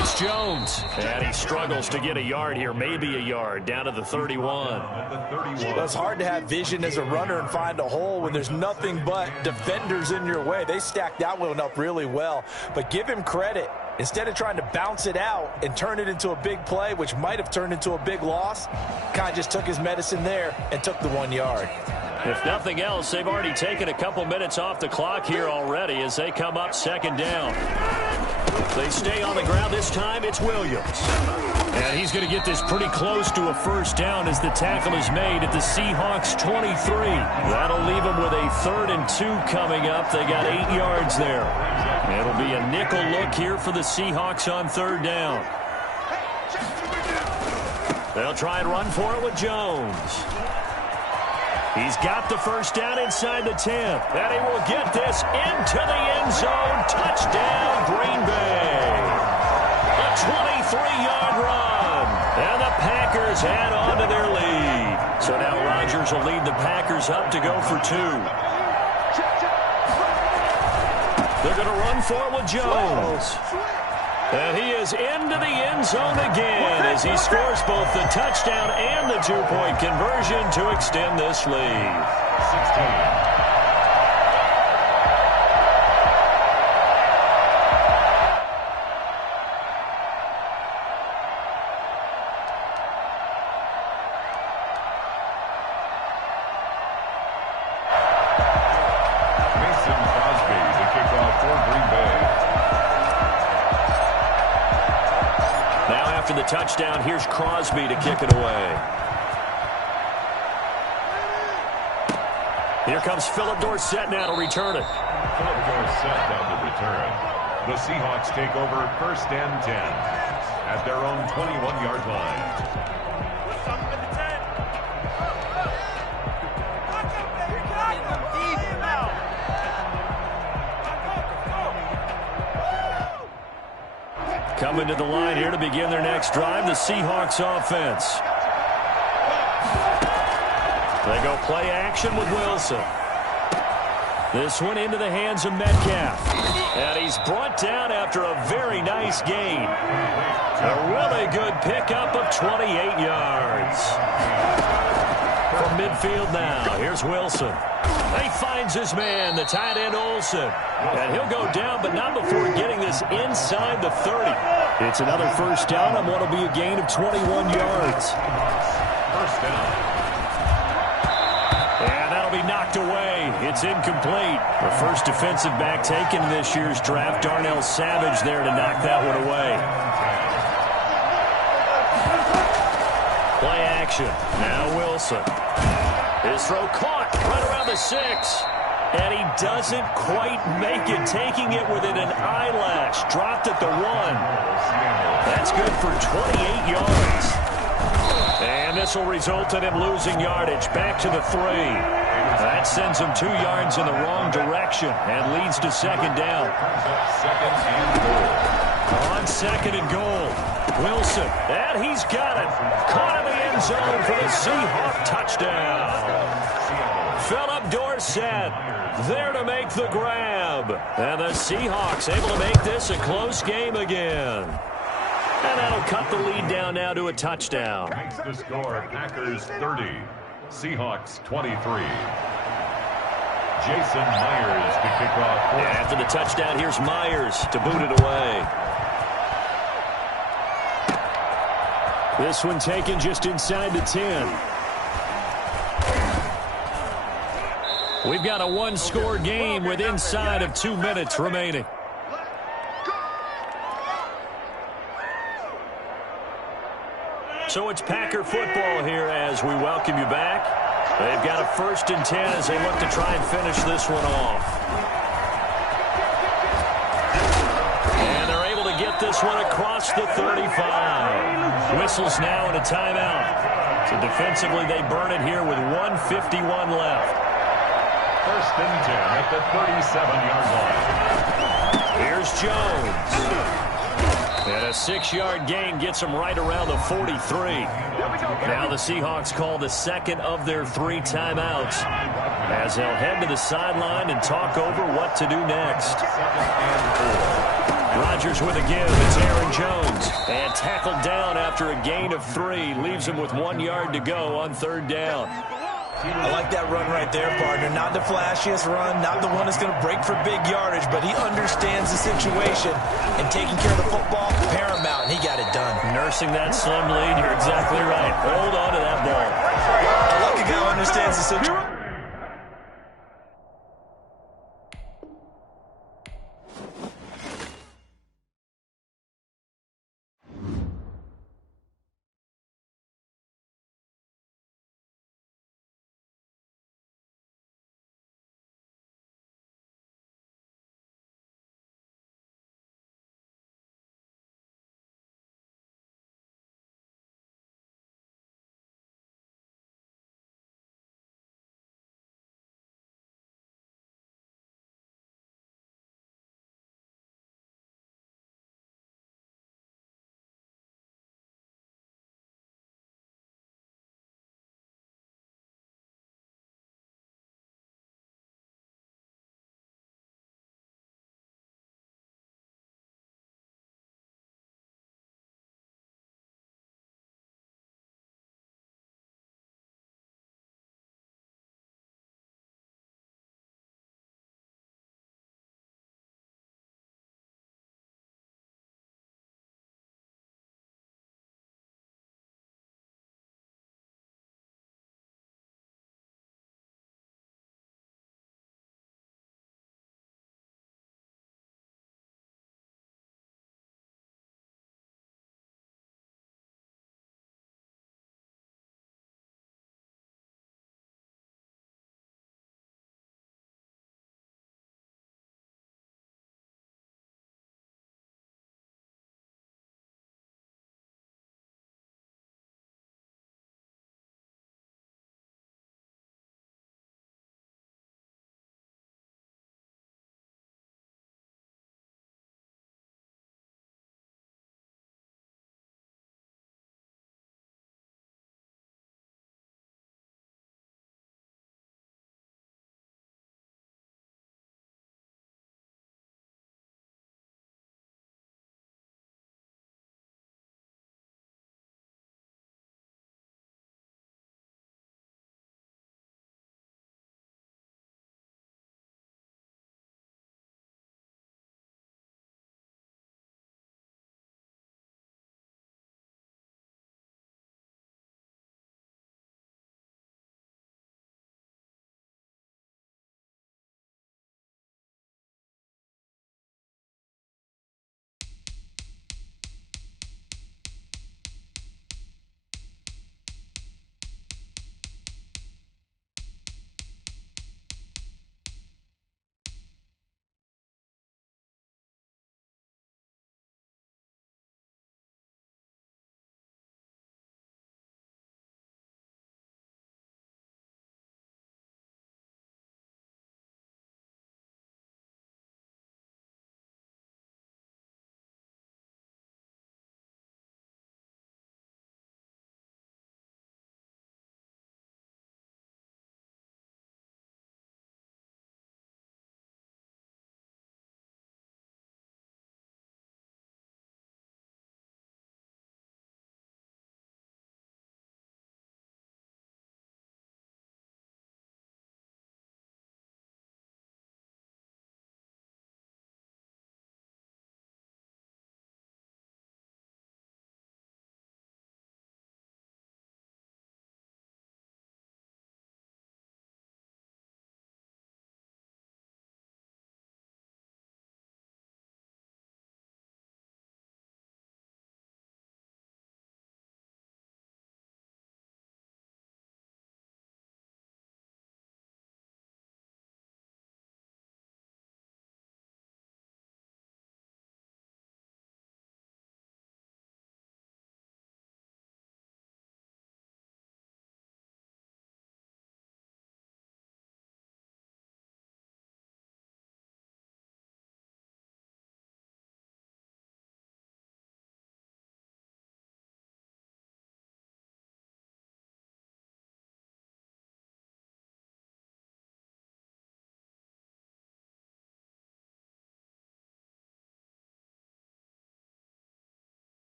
it's Jones. And he struggles to get a yard here, maybe a yard, down to the 31. Well, it's hard to have vision as a runner and find a hole when there's nothing but defenders in your way. They stacked that one up really well. But give him credit. Instead of trying to bounce it out and turn it into a big play, which might have turned into a big loss, kind of just took his medicine there and took the 1 yard. If nothing else, they've already taken a couple minutes off the clock here already as they come up 2nd down. They stay on the ground this time. It's Williams. And he's going to get this pretty close to a first down as the tackle is made at the Seahawks 23. That'll leave them with a 3rd and 2 coming up. They got 8 yards there. It'll be a nickel look here for the Seahawks on 3rd down. They'll try and run for it with Jones. He's got the first down inside the 10. And he will get this into the end zone. Touchdown, Green Bay. A 23-yard run. And the Packers add on to their lead. So now Rodgers will lead the Packers up to go for 2. They're going to run for it with Jones. And he is into the end zone again as he scores both the touchdown and the 2-point conversion to extend this lead. 16. Touchdown. Here's Crosby to kick it away. Here comes Philip Dorsett now to return it. Philip Dorsett down to return. The Seahawks take over 1st and 10 at their own 21-yard line. Coming to the line here to begin their next drive, the Seahawks offense. They go play action with Wilson. This one into the hands of Metcalf. And he's brought down after a very nice gain. A really good pickup of 28 yards. From midfield now. Here's Wilson. He finds his man, the tight end Olsen. And he'll go down, but not before getting this inside the 30. It's another first down on what will be a gain of 21 yards. First down. And that'll be knocked away. It's incomplete. The first defensive back taken in this year's draft, Darnell Savage, there to knock that one away. Play action. Now Wilson. His throw caught right around the 6. And he doesn't quite make it, taking it within an eyelash. Dropped at the 1. That's good for 28 yards. And this will result in him losing yardage. Back to the 3. That sends him 2 yards in the wrong direction and leads to second down. Second and goal. On second and goal. Wilson, and he's got it. Caught in the end zone for the Seahawk touchdown. Philip Dorsett there to make the grab. And the Seahawks able to make this a close game again. And that'll cut the lead down now to a touchdown. Makes the score Packers 30, Seahawks 23. Jason Myers to kick off. And after the touchdown, here's Myers to boot it away. This one taken just inside the 10. We've got a one-score game with inside of 2 minutes remaining. So it's Packer football here as we welcome you back. They've got a 1st and 10 as they look to try and finish this one off. And they're able to get this one across the 35. Whistles now and a timeout. So defensively they burn it here with 1:51 left. 1st and 10 at the 37-yard line. Here's Jones. And a 6-yard gain gets him right around the 43. Now the Seahawks call the second of their 3 timeouts as they'll head to the sideline and talk over what to do next. Rodgers with a give. It's Aaron Jones. And tackled down after a gain of 3. Leaves him with 1 yard to go on 3rd down. I like that run right there, partner. Not the flashiest run, not the one that's going to break for big yardage, but he understands the situation, and taking care of the football, paramount, and he got it done. Nursing that slim lead, you're exactly right. Hold on to that ball.